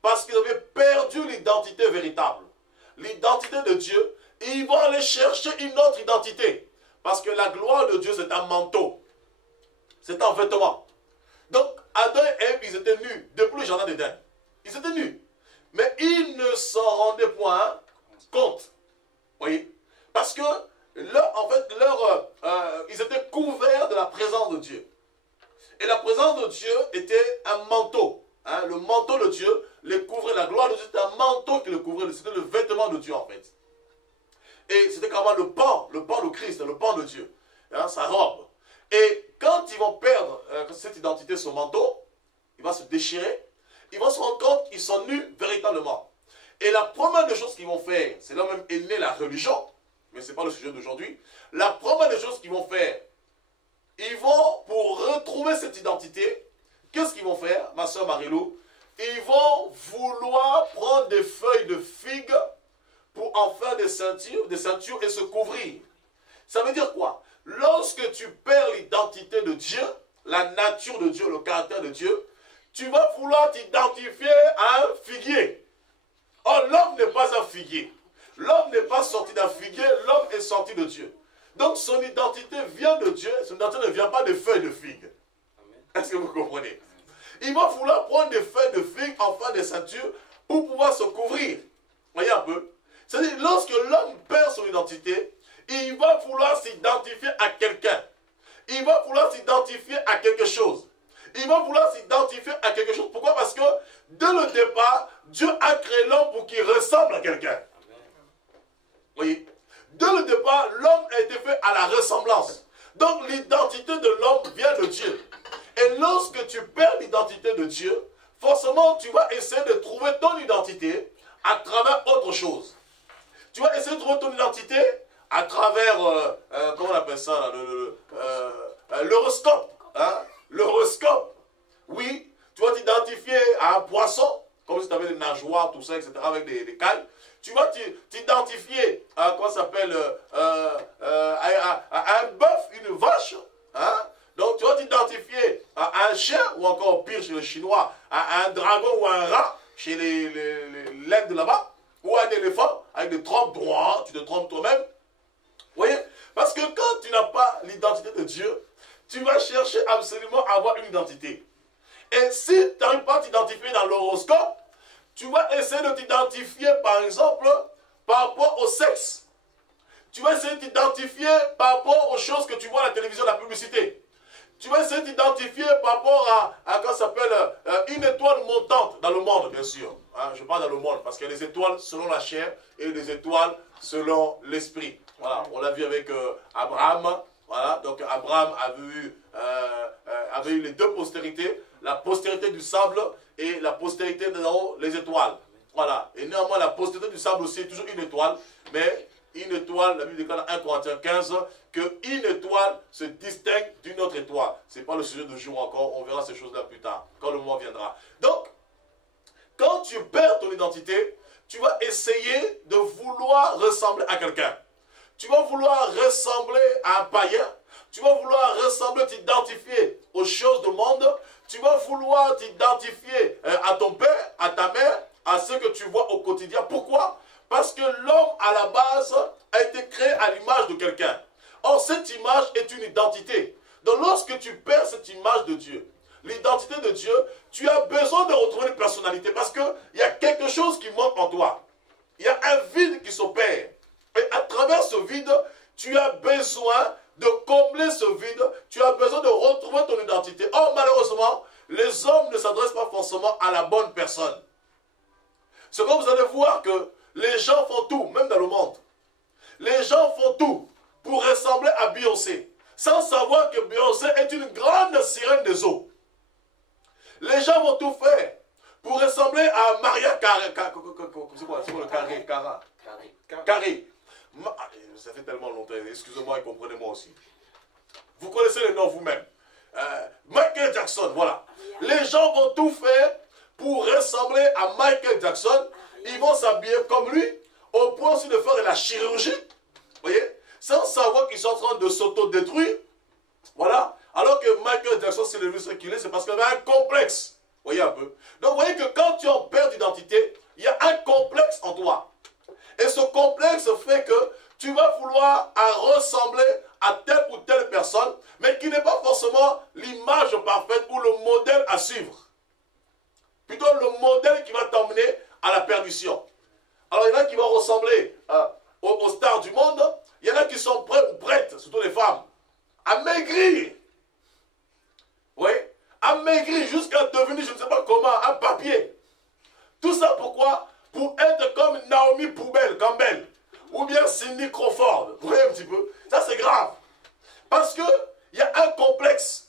parce qu'ils avaient perdu l'identité véritable, l'identité de Dieu, ils vont aller chercher une autre identité. Parce que la gloire de Dieu, c'est un manteau. C'est un vêtement. Donc, Adam et Ève, ils étaient nus depuis le jardin d'Éden. Ils étaient nus. Mais ils ne s'en rendaient point compte. Vous voyez? Parce que, ils étaient couverts de la présence de Dieu. Et la présence de Dieu était un manteau. Hein? Le manteau de Dieu les couvrait. La gloire de Dieu, c'était un manteau qui le couvrait. C'était le vêtement de Dieu, en fait. Et c'était carrément le pan de Christ, le pan de Dieu. Hein? Sa robe. Et quand ils vont perdre cette identité, ce manteau, il va se déchirer. Ils vont se rendre compte qu'ils sont nus véritablement. Et la première des choses qu'ils vont faire, c'est là même est née la religion, mais ce n'est pas le sujet d'aujourd'hui. La première des choses qu'ils vont faire, ils vont, pour retrouver cette identité, qu'est-ce qu'ils vont faire, ma soeur Marilou? Ils vont vouloir prendre des feuilles de figue pour en faire des ceintures et se couvrir. Ça veut dire quoi? Lorsque tu perds l'identité de Dieu, la nature de Dieu, le caractère de Dieu, tu vas vouloir t'identifier à un figuier. Or, l'homme n'est pas un figuier. L'homme n'est pas sorti d'un figuier, l'homme est sorti de Dieu. Donc, son identité vient de Dieu, son identité ne vient pas des feuilles de figue. Est-ce que vous comprenez? Il va vouloir prendre des feuilles de figue, enfin des ceintures, pour pouvoir se couvrir. Voyez un peu? C'est-à-dire, lorsque l'homme perd son identité, il va vouloir s'identifier à quelqu'un. Il va vouloir s'identifier à quelque chose. Il va vouloir s'identifier à quelque chose. Pourquoi? Parce que, dès le départ, Dieu a créé l'homme pour qu'il ressemble à quelqu'un. Vous voyez? Dès le départ, l'homme a été fait à la ressemblance. Donc, l'identité de l'homme vient de Dieu. Et lorsque tu perds l'identité de Dieu, forcément, tu vas essayer de trouver ton identité à travers autre chose. Tu vas essayer de trouver ton identité à travers, comment on appelle ça, l'horoscope. Hein? L'horoscope. Oui, tu vas t'identifier à un poisson, comme si tu avais des nageoires, tout ça, etc., avec des cailles. Tu vas t'identifier à quoi s'appelle à un bœuf, une vache. Hein? Donc tu vas t'identifier à un chien, ou encore pire chez les Chinois, à un dragon ou un rat, chez l'Inde là-bas, ou un éléphant, avec des trompes droites, tu te trompes toi-même. Vous voyez? Parce que quand tu n'as pas l'identité de Dieu, tu vas chercher absolument à avoir une identité. Et si tu n'arrives pas à t'identifier dans l'horoscope, tu vas essayer de t'identifier, par exemple, par rapport au sexe. Tu vas essayer de t'identifier par rapport aux choses que tu vois à la télévision, la publicité. Tu vas essayer de t'identifier par rapport à quoi s'appelle une étoile montante dans le monde, bien sûr. Hein, je parle dans le monde, parce qu'il y a des étoiles selon la chair et des étoiles selon l'esprit. Voilà, on l'a vu avec Abraham. Voilà, donc Abraham avait eu les deux postérités, la postérité du sable et la postérité de les étoiles. Voilà, et néanmoins la postérité du sable aussi est toujours une étoile, mais une étoile, la Bible déclare dans 1 Corinthiens 15 qu'une étoile se distingue d'une autre étoile. Ce n'est pas le sujet de jour encore, on verra ces choses-là plus tard, quand le moment viendra. Donc, quand tu perds ton identité, tu vas essayer de vouloir ressembler à quelqu'un. Tu vas vouloir ressembler à un païen. Tu vas vouloir ressembler, t'identifier aux choses du monde. Tu vas vouloir t'identifier à ton père, à ta mère, à ce que tu vois au quotidien. Pourquoi? Parce que l'homme, à la base, a été créé à l'image de quelqu'un. Or, cette image est une identité. Donc, lorsque tu perds cette image de Dieu, l'identité de Dieu, tu as besoin de retrouver une personnalité parce qu'il y a quelque chose qui manque en toi. Il y a un vide qui s'opère. Et à travers ce vide, tu as besoin de combler ce vide, tu as besoin de retrouver ton identité. Or, malheureusement, les hommes ne s'adressent pas forcément à la bonne personne. C'est comme vous allez voir que les gens font tout, même dans le monde. Les gens font tout pour ressembler à Beyoncé, sans savoir que Beyoncé est une grande sirène des eaux. Les gens vont tout faire pour ressembler à Maria Carré. C'est quoi le Carré? Carré. Ça fait tellement longtemps, excusez-moi et comprenez-moi aussi. Vous connaissez les noms vous-même. Michael Jackson, voilà. Les gens vont tout faire pour ressembler à Michael Jackson. Ils vont s'habiller comme lui, au point aussi de faire de la chirurgie, vous voyez, sans savoir qu'ils sont en train de s'auto-détruire. Voilà. Alors que Michael Jackson, c'est le muscle qu'il est, c'est parce qu'il avait un complexe. Vous voyez un peu. Donc vous voyez que quand tu en perds d'identité, il y a un complexe en toi. Et ce complexe fait que tu vas vouloir ressembler à telle ou telle personne, mais qui n'est pas forcément l'image parfaite ou le modèle à suivre. Plutôt le modèle qui va t'emmener à la perdition. Alors il y en a qui vont ressembler aux stars du monde, il y en a qui sont prêts ou prêtes, surtout les femmes, à maigrir. Oui, à maigrir jusqu'à devenir, je ne sais pas comment, un papier. Tout ça pourquoi? Pour être comme Naomi Campbell, ou bien Cindy Crawford. Vous voyez un petit peu? Ça c'est grave. Parce qu'il y a un complexe.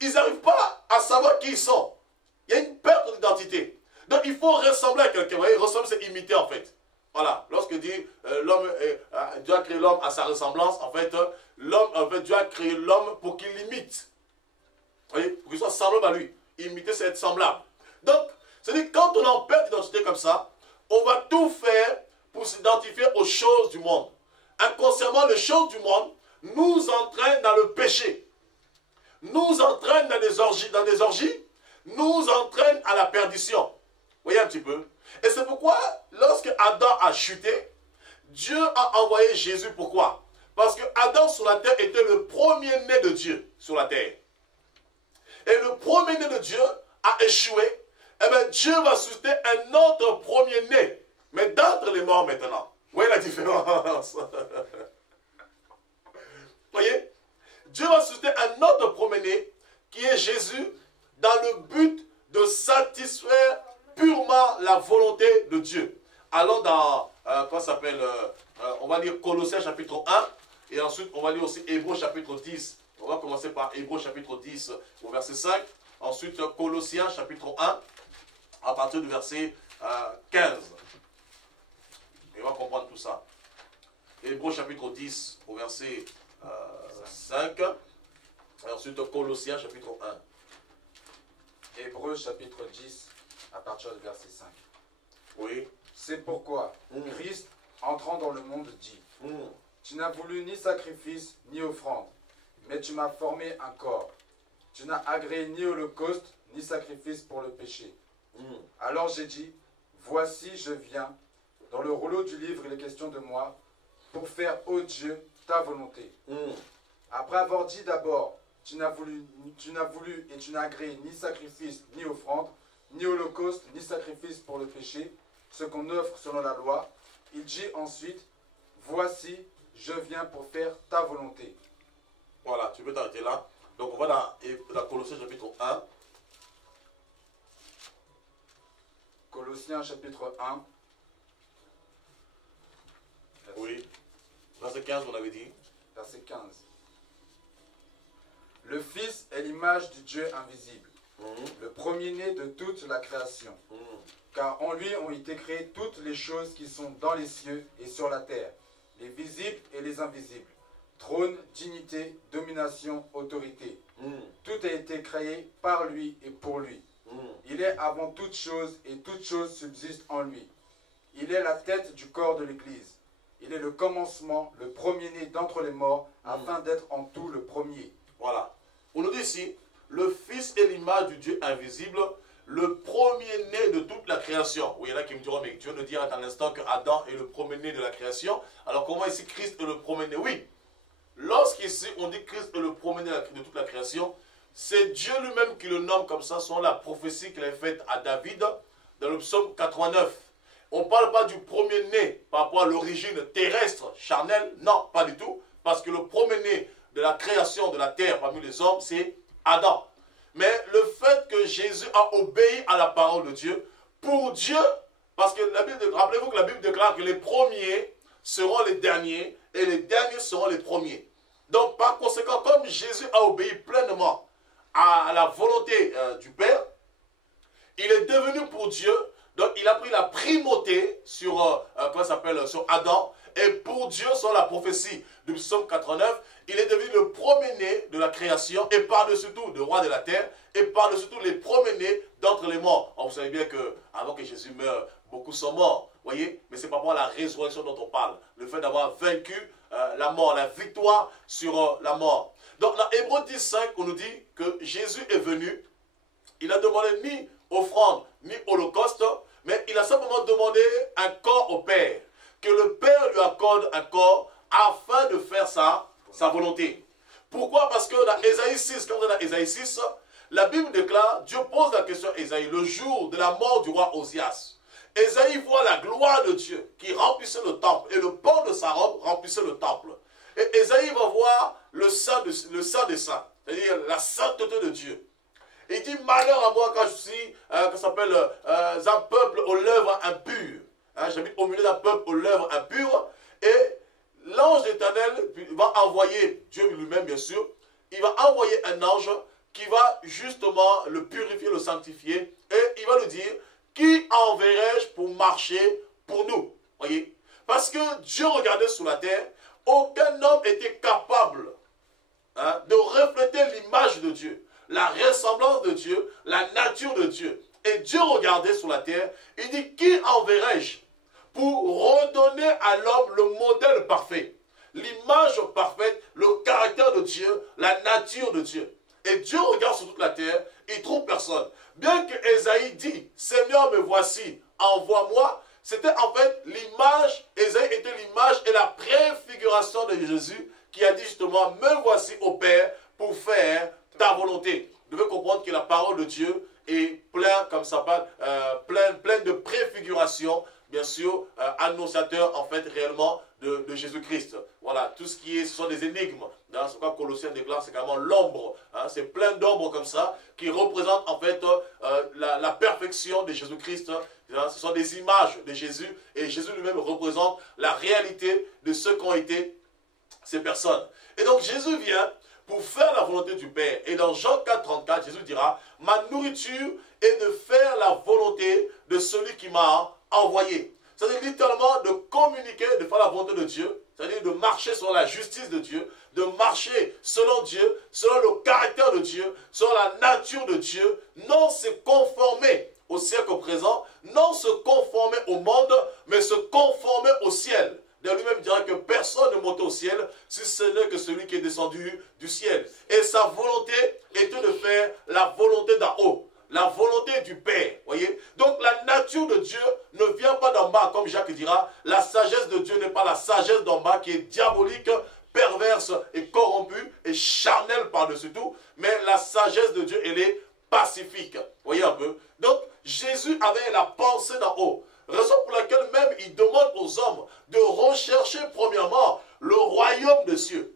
Ils n'arrivent pas à savoir qui ils sont. Il y a une perte d'identité. Donc il faut ressembler à quelqu'un. Vous voyez, ressembler c'est imiter en fait. Voilà. Lorsque dit Dieu a créé l'homme à sa ressemblance, en fait, Dieu a créé l'homme pour qu'il l'imite. Vous voyez, pour qu'il soit semblable à lui. Imiter c'est être semblable. Donc, c'est-à-dire quand on est en perte d'identité comme ça, on va tout faire pour s'identifier aux choses du monde. Inconsciemment, les choses du monde nous entraînent dans le péché, nous entraînent dans des orgies, nous entraînent à la perdition. Vous voyez un petit peu? Et c'est pourquoi, lorsque Adam a chuté, Dieu a envoyé Jésus. Pourquoi? Parce que Adam sur la terre était le premier-né de Dieu sur la terre. Et le premier-né de Dieu a échoué. Eh bien, Dieu va susciter un autre premier-né, mais d'entre les morts maintenant. Vous voyez la différence? Vous voyez? Dieu va susciter un autre premier-né qui est Jésus dans le but de satisfaire purement la volonté de Dieu. Allons dans, comment ça s'appelle, on va lire Colossiens chapitre 1 et ensuite on va lire aussi Hébreux chapitre 10. On va commencer par Hébreux chapitre 10 au verset 5. Ensuite Colossiens chapitre 1 à partir du verset 15. Et on va comprendre tout ça. Hébreux chapitre 10 au verset 5. Et ensuite Colossiens chapitre 1. Hébreux chapitre 10 à partir du verset 5. Oui. C'est pourquoi Christ, entrant dans le monde, dit Tu n'as voulu ni sacrifice ni offrande, mais tu m'as formé un corps. Tu n'as agréé ni holocauste ni sacrifice pour le péché. Alors j'ai dit, voici je viens. Dans le rouleau du livre, il est question de moi, pour faire, ô Dieu, ta volonté. Après avoir dit d'abord, tu n'as voulu et tu n'as agréé ni sacrifice, ni offrande, ni holocauste, ni sacrifice pour le péché, ce qu'on offre selon la loi, il dit ensuite, voici, je viens pour faire ta volonté. Voilà, tu peux t'arrêter là. Donc on va dans la Colossiens chapitre 1. Colossiens chapitre 1. Oui. Verset 15, on avait dit. Verset 15. Le Fils est l'image du Dieu invisible, le premier-né de toute la création. Car en lui ont été créées toutes les choses qui sont dans les cieux et sur la terre, les visibles et les invisibles. Trône, dignité, domination, autorité. Tout a été créé par lui et pour lui. Il est avant toute chose et toute chose subsiste en lui. Il est la tête du corps de l'Église. Il est le commencement, le premier-né d'entre les morts, afin d'être en tout le premier. Voilà. On nous dit ici, le Fils est l'image du Dieu invisible, le premier-né de toute la création. Oui, il y en a qui me diront, mais tu viens de dire à l'instant que Adam est le premier-né de la création. Alors comment ici Christ est le premier-né? Oui. Lorsqu'ici on dit Christ est le premier-né de toute la création, c'est Dieu lui-même qui le nomme comme ça, selon la prophétie qu'il a faite à David dans le psaume 89. On ne parle pas du premier-né par rapport à l'origine terrestre, charnelle, non, pas du tout. Parce que le premier-né de la création de la terre parmi les hommes, c'est Adam. Mais le fait que Jésus a obéi à la parole de Dieu, pour Dieu, parce que la Bible, rappelez-vous que la Bible déclare que les premiers seront les derniers et les derniers seront les premiers. Donc par conséquent, comme Jésus a obéi pleinement à la volonté du Père, il est devenu pour Dieu, donc il a pris la primauté sur, sur Adam, et pour Dieu, selon la prophétie du psaume 89, il est devenu le premier-né de la création, et par-dessus tout, le roi de la terre, et par-dessus tout, les premiers-nés d'entre les morts. Alors, vous savez bien qu'avant que Jésus meure, beaucoup sont morts, voyez, mais c'est pas pour la résurrection dont on parle, le fait d'avoir vaincu la mort, la victoire sur la mort. Donc, dans Hébreux 10:5, on nous dit que Jésus est venu, il n'a demandé ni offrande, ni holocauste, mais il a simplement demandé un corps au Père. que le Père lui accorde un corps afin de faire sa volonté. Pourquoi? Parce que dans Ésaïe 6, quand on est dans Ésaïe 6, la Bible déclare, Dieu pose la question à Ésaïe, le jour de la mort du roi Osias. Ésaïe voit la gloire de Dieu qui remplissait le temple et le pan de sa robe remplissait le temple. Et Ésaïe va voir le saint des saints, c'est-à-dire la sainteté de Dieu. Et il dit, malheur à moi quand je suis, un peuple aux lèvres impures. J'habite au milieu d'un peuple aux lèvres impures. Et l'ange d'Éternel va envoyer, Dieu lui-même bien sûr, il va envoyer un ange qui va justement le purifier, le sanctifier. Et il va lui dire, qui enverrai-je pour marcher pour nous? Voyez? Parce que Dieu regardait sur la terre, aucun homme était capable de refléter l'image de Dieu, la ressemblance de Dieu, la nature de Dieu. Et Dieu regardait sur la terre, il dit, qui enverrai-je pour redonner à l'homme le modèle parfait, l'image parfaite, le caractère de Dieu, la nature de Dieu. Et Dieu regarde sur toute la terre, il ne trouve personne. Bien que Ésaïe dit, Seigneur, me voici, envoie-moi, c'était en fait l'image, Ésaïe était l'image et la préfiguration de Jésus qui a dit justement, me voici au Père pour faire ta volonté. Vous devez comprendre que la parole de Dieu est pleine de préfiguration, bien sûr, annonciateur en fait réellement de Jésus-Christ. Voilà, tout ce qui est, ce sont des énigmes. Dans ce cas, Colossiens déclare, c'est carrément l'ombre. C'est plein d'ombres comme ça qui représentent en fait la perfection de Jésus-Christ. Ce sont des images de Jésus et Jésus lui-même représente la réalité de ce qu'ont été ces personnes. Et donc Jésus vient pour faire la volonté du Père. Et dans Jean 4, 34, Jésus dira, ma nourriture est de faire la volonté de celui qui m'a envoyé. C'est-à-dire littéralement de communiquer, de faire la volonté de Dieu, c'est-à-dire de marcher sur la justice de Dieu, de marcher selon Dieu, selon le caractère de Dieu, selon la nature de Dieu, non se conformer au siècle présent, non se conformer au monde, mais se conformer au ciel. De lui-même dira que personne ne monte au ciel si ce n'est que celui qui est descendu du ciel. Et sa volonté était de faire la volonté d'en haut, la volonté du Père. Voyez? Donc la nature de Dieu ne vient pas d'en bas, comme Jacques dira. La sagesse de Dieu n'est pas la sagesse d'en bas qui est diabolique, perverse et corrompue et charnelle par-dessus tout. Mais la sagesse de Dieu, elle est pacifique. Voyez un peu? Donc Jésus avait la pensée d'en haut. Raison pour laquelle même il demande aux hommes de rechercher premièrement le royaume des cieux.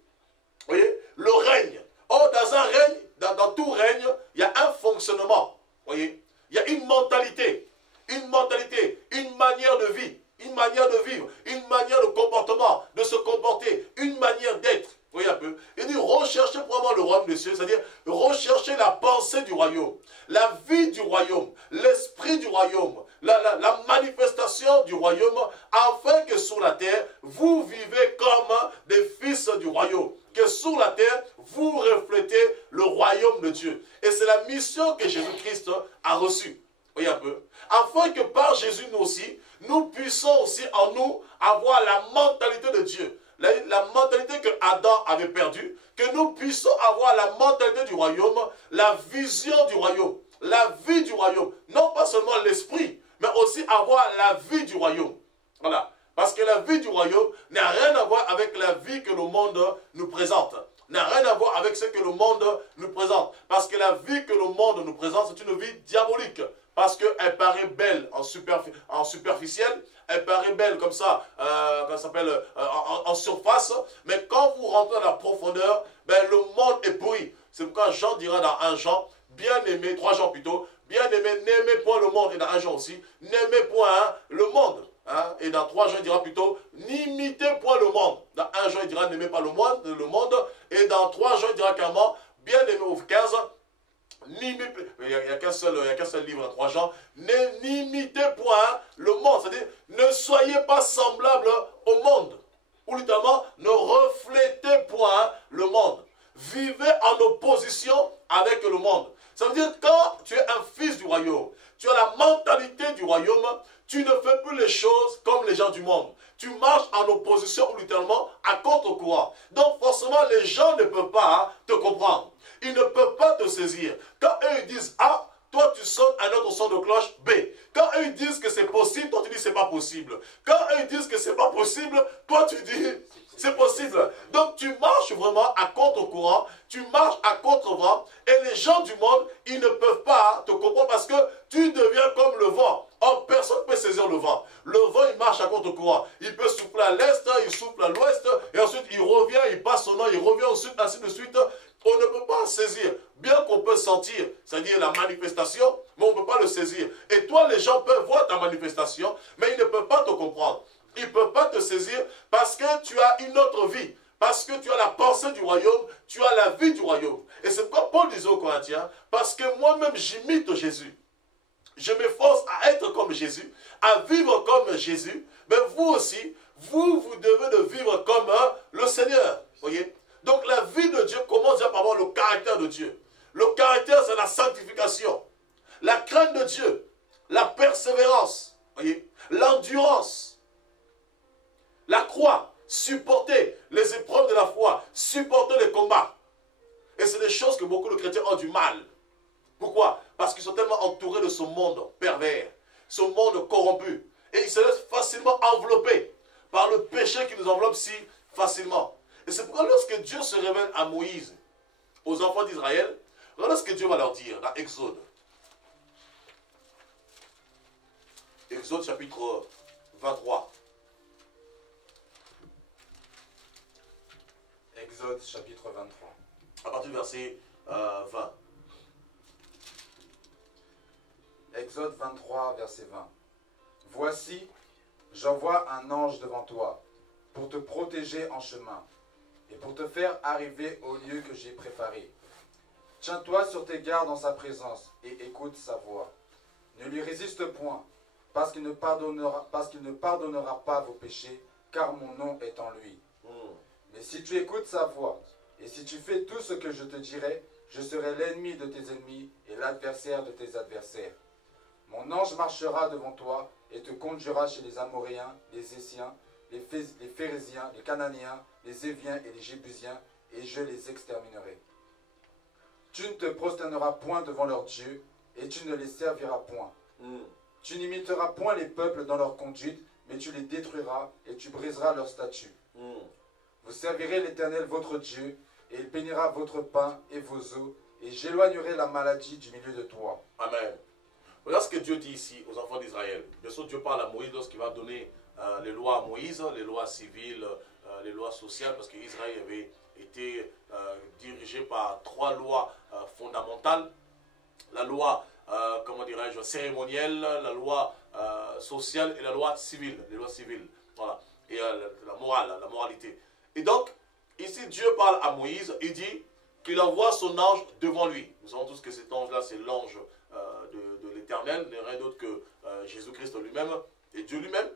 Vous voyez? Le règne. Or, dans un règne, dans tout règne, il y a un fonctionnement. Vous voyez? Il y a une mentalité, une manière de vie, une manière de vivre, une manière de comportement, de se comporter, une manière d'être. Vous voyez un peu? Il dit rechercher probablement le royaume des cieux, c'est-à-dire rechercher la pensée du royaume, la vie du royaume, l'esprit du royaume, la manifestation du royaume, afin que sur la terre, vous vivez comme des fils du royaume. Que sur la terre, vous reflétez le royaume de Dieu. Et c'est la mission que Jésus-Christ a reçue. Vous voyez un peu? Afin que par Jésus, nous aussi, nous puissions aussi en nous avoir la mentalité de Dieu. La mentalité que Adam avait perdue, que nous puissions avoir la mentalité du royaume, la vision du royaume, la vie du royaume. Non pas seulement l'esprit, mais aussi avoir la vie du royaume. Voilà. Parce que la vie du royaume n'a rien à voir avec la vie que le monde nous présente. N'a rien à voir avec ce que le monde nous présente. Parce que la vie que le monde nous présente, c'est une vie diabolique. Parce qu'elle paraît belle en superficielle, elle paraît belle comme ça, en surface. Mais quand vous rentrez dans la profondeur, le monde est pourri. C'est pourquoi Jean dira dans 1 Jean, bien aimé, 3 Jean plutôt, bien aimé, n'aimez point le monde. Et dans 1 Jean aussi, n'aimez point le monde. Et dans 3 Jean, il dira plutôt, n'imitez point le monde. Dans 1 Jean, il dira, n'aimez pas le monde. Et dans 3 Jean, il dira clairement, bien aimé au 15, il n'y a qu'un seul livre dans 3 Jean, n'imitez point le monde. C'est-à-dire, ne soyez pas semblables au monde. Ou littéralement, ne reflétez point le monde. Vivez en opposition avec le monde. Ça veut dire que quand tu es un fils du royaume, tu as la mentalité du royaume, tu ne fais plus les choses comme les gens du monde. Tu marches en opposition ou littéralement à contre-courant. Donc forcément, les gens ne peuvent pas te comprendre. Ils ne peuvent pas te saisir. Quand eux ils disent A, toi tu sonnes un autre son de cloche B. Quand eux ils disent que c'est possible, toi tu dis c'est pas possible. Quand eux ils disent que c'est pas possible, toi tu dis c'est possible. Donc tu marches vraiment à contre-courant, tu marches à contre-vent, et les gens du monde, ils ne peuvent pas te comprendre parce que tu deviens comme le vent. Or, personne ne peut saisir le vent. Le vent, il marche à contre-courant. Il peut souffler à l'est, il souffle à l'ouest, et ensuite il revient, il passe au nord, il revient ensuite, ainsi de suite. On ne peut pas saisir, bien qu'on peut sentir, c'est-à-dire la manifestation, mais on ne peut pas le saisir. Et toi, les gens peuvent voir ta manifestation, mais ils ne peuvent pas te comprendre. Ils ne peuvent pas te saisir parce que tu as une autre vie. Parce que tu as la pensée du royaume, tu as la vie du royaume. Et c'est pourquoi Paul disait aux Corinthiens, parce que moi-même j'imite Jésus. Je m'efforce à être comme Jésus, à vivre comme Jésus. Mais vous aussi, vous devez de vivre comme le Seigneur. Voyez? Donc la vie de Dieu commence déjà par avoir le caractère de Dieu. Le caractère, c'est la sanctification. La crainte de Dieu. La persévérance. Voyez? L'endurance. La croix. Supporter les épreuves de la foi. Supporter les combats. Et c'est des choses que beaucoup de chrétiens ont du mal. Pourquoi? Parce qu'ils sont tellement entourés de ce monde pervers, ce monde corrompu. Et ils se laissent facilement envelopper par le péché qui nous enveloppe si facilement. Et c'est pourquoi lorsque Dieu se révèle à Moïse, aux enfants d'Israël, regardez ce que Dieu va leur dire dans Exode. Exode chapitre 23. Exode chapitre 23. À partir du verset 20. Exode 23, verset 20. Voici, j'envoie un ange devant toi pour te protéger en chemin et pour te faire arriver au lieu que j'ai préparé. Tiens-toi sur tes gardes en sa présence et écoute sa voix. Ne lui résiste point, parce qu'il ne pardonnera pas vos péchés, car mon nom est en lui. Mais si tu écoutes sa voix, et si tu fais tout ce que je te dirai, je serai l'ennemi de tes ennemis et l'adversaire de tes adversaires. Mon ange marchera devant toi et te conduira chez les Amoréens, les Essiens, les Phérésiens, les Cananéens, les Éviens et les Jébusiens, et je les exterminerai. Tu ne te prosterneras point devant leurs dieux, et tu ne les serviras point. Tu n'imiteras point les peuples dans leur conduite, mais tu les détruiras, et tu briseras leurs statuts. Vous servirez l'Éternel votre Dieu, et il bénira votre pain et vos eaux, et j'éloignerai la maladie du milieu de toi. Amen. Voilà ce que Dieu dit ici aux enfants d'Israël. Bien sûr, Dieu parle à Moïse lorsqu'il va donner les lois à Moïse, les lois civiles, les lois sociales, parce qu'Israël avait été dirigé par 3 lois fondamentales. La loi, comment dirais-je, cérémonielle, la loi sociale et la loi civile. Les lois civiles, voilà. Et la morale, la moralité. Et donc, ici, Dieu parle à Moïse, il dit qu'il envoie son ange devant lui. Nous savons tous que cet ange-là, c'est l'ange de l'Éternel, n'est rien d'autre que Jésus-Christ lui-même et Dieu lui-même.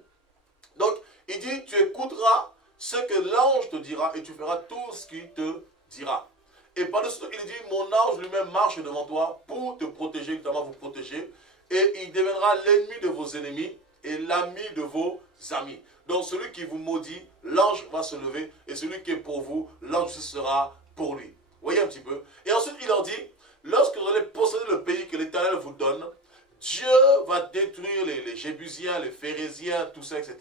Donc, il dit, tu écouteras ce que l'ange te dira et tu feras tout ce qu'il te dira. Et par-dessus, il dit, mon ange lui-même marche devant toi pour te protéger, notamment vous protéger, et il deviendra l'ennemi de vos ennemis et l'ami de vos amis. Donc, celui qui vous maudit, l'ange va se lever, et celui qui est pour vous, l'ange sera pour lui. Vous voyez un petit peu? Et ensuite, il leur dit, lorsque vous allez posséder le pays que l'Éternel vous donne, Dieu va détruire les Jébusiens, les Phérésiens, tout ça, etc.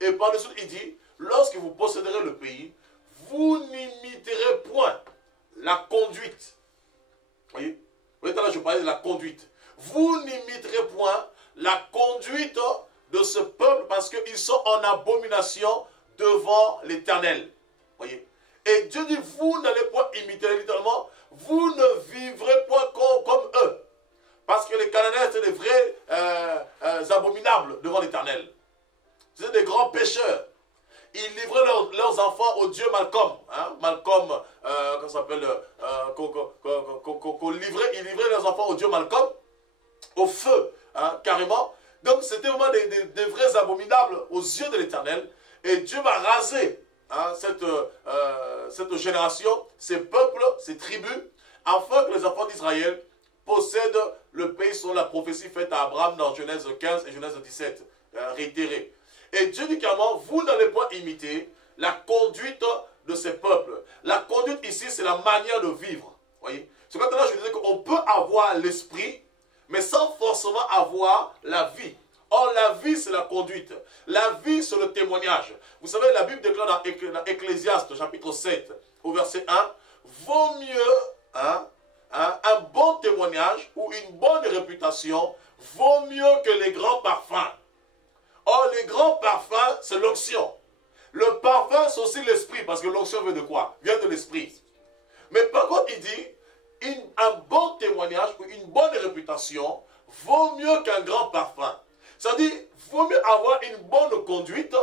Et par-dessus, il dit, lorsque vous posséderez le pays, vous n'imiterez point la conduite. Vous voyez? Vous voyez, là, je parlais de la conduite. Vous n'imiterez point la conduite de ce peuple parce qu'ils sont en abomination devant l'Éternel. Voyez? Et Dieu dit, vous n'allez pas imiter, littéralement, vous ne vivrez pas comme eux. Parce que les Cananéens étaient des vrais abominables devant l'Éternel. C'était des grands pécheurs. Ils livraient leurs enfants au dieu Malcolm. Hein? Malcolm, comment ça s'appelle, ils livraient leurs enfants au dieu Malcolm, au feu, hein, carrément. Donc c'était vraiment des vrais abominables aux yeux de l'Éternel. Et Dieu va raser cette génération, ces peuples, ces tribus, afin que les enfants d'Israël possèdent le pays selon la prophétie faite à Abraham dans Genèse 15 et Genèse 17, réitérée. Et Dieu dit clairement, vous n'allez pas imiter la conduite de ces peuples. La conduite ici, c'est la manière de vivre. Voyez? C'est quand là je disais qu'on peut avoir l'esprit, mais sans forcément avoir la vie. Or, la vie, c'est la conduite. La vie, c'est le témoignage. Vous savez, la Bible déclare dans Ecclésiaste, chapitre 7, au verset 1, vaut mieux un bon témoignage ou une bonne réputation, vaut mieux que les grands parfums. Or, les grands parfums, c'est l'onction. Le parfum, c'est aussi l'esprit, parce que l'onction vient de quoi? Vient de l'esprit. Mais par contre, il dit, un bon témoignage ou une bonne réputation vaut mieux qu'un grand parfum. C'est-à-dire, vaut mieux avoir une bonne conduite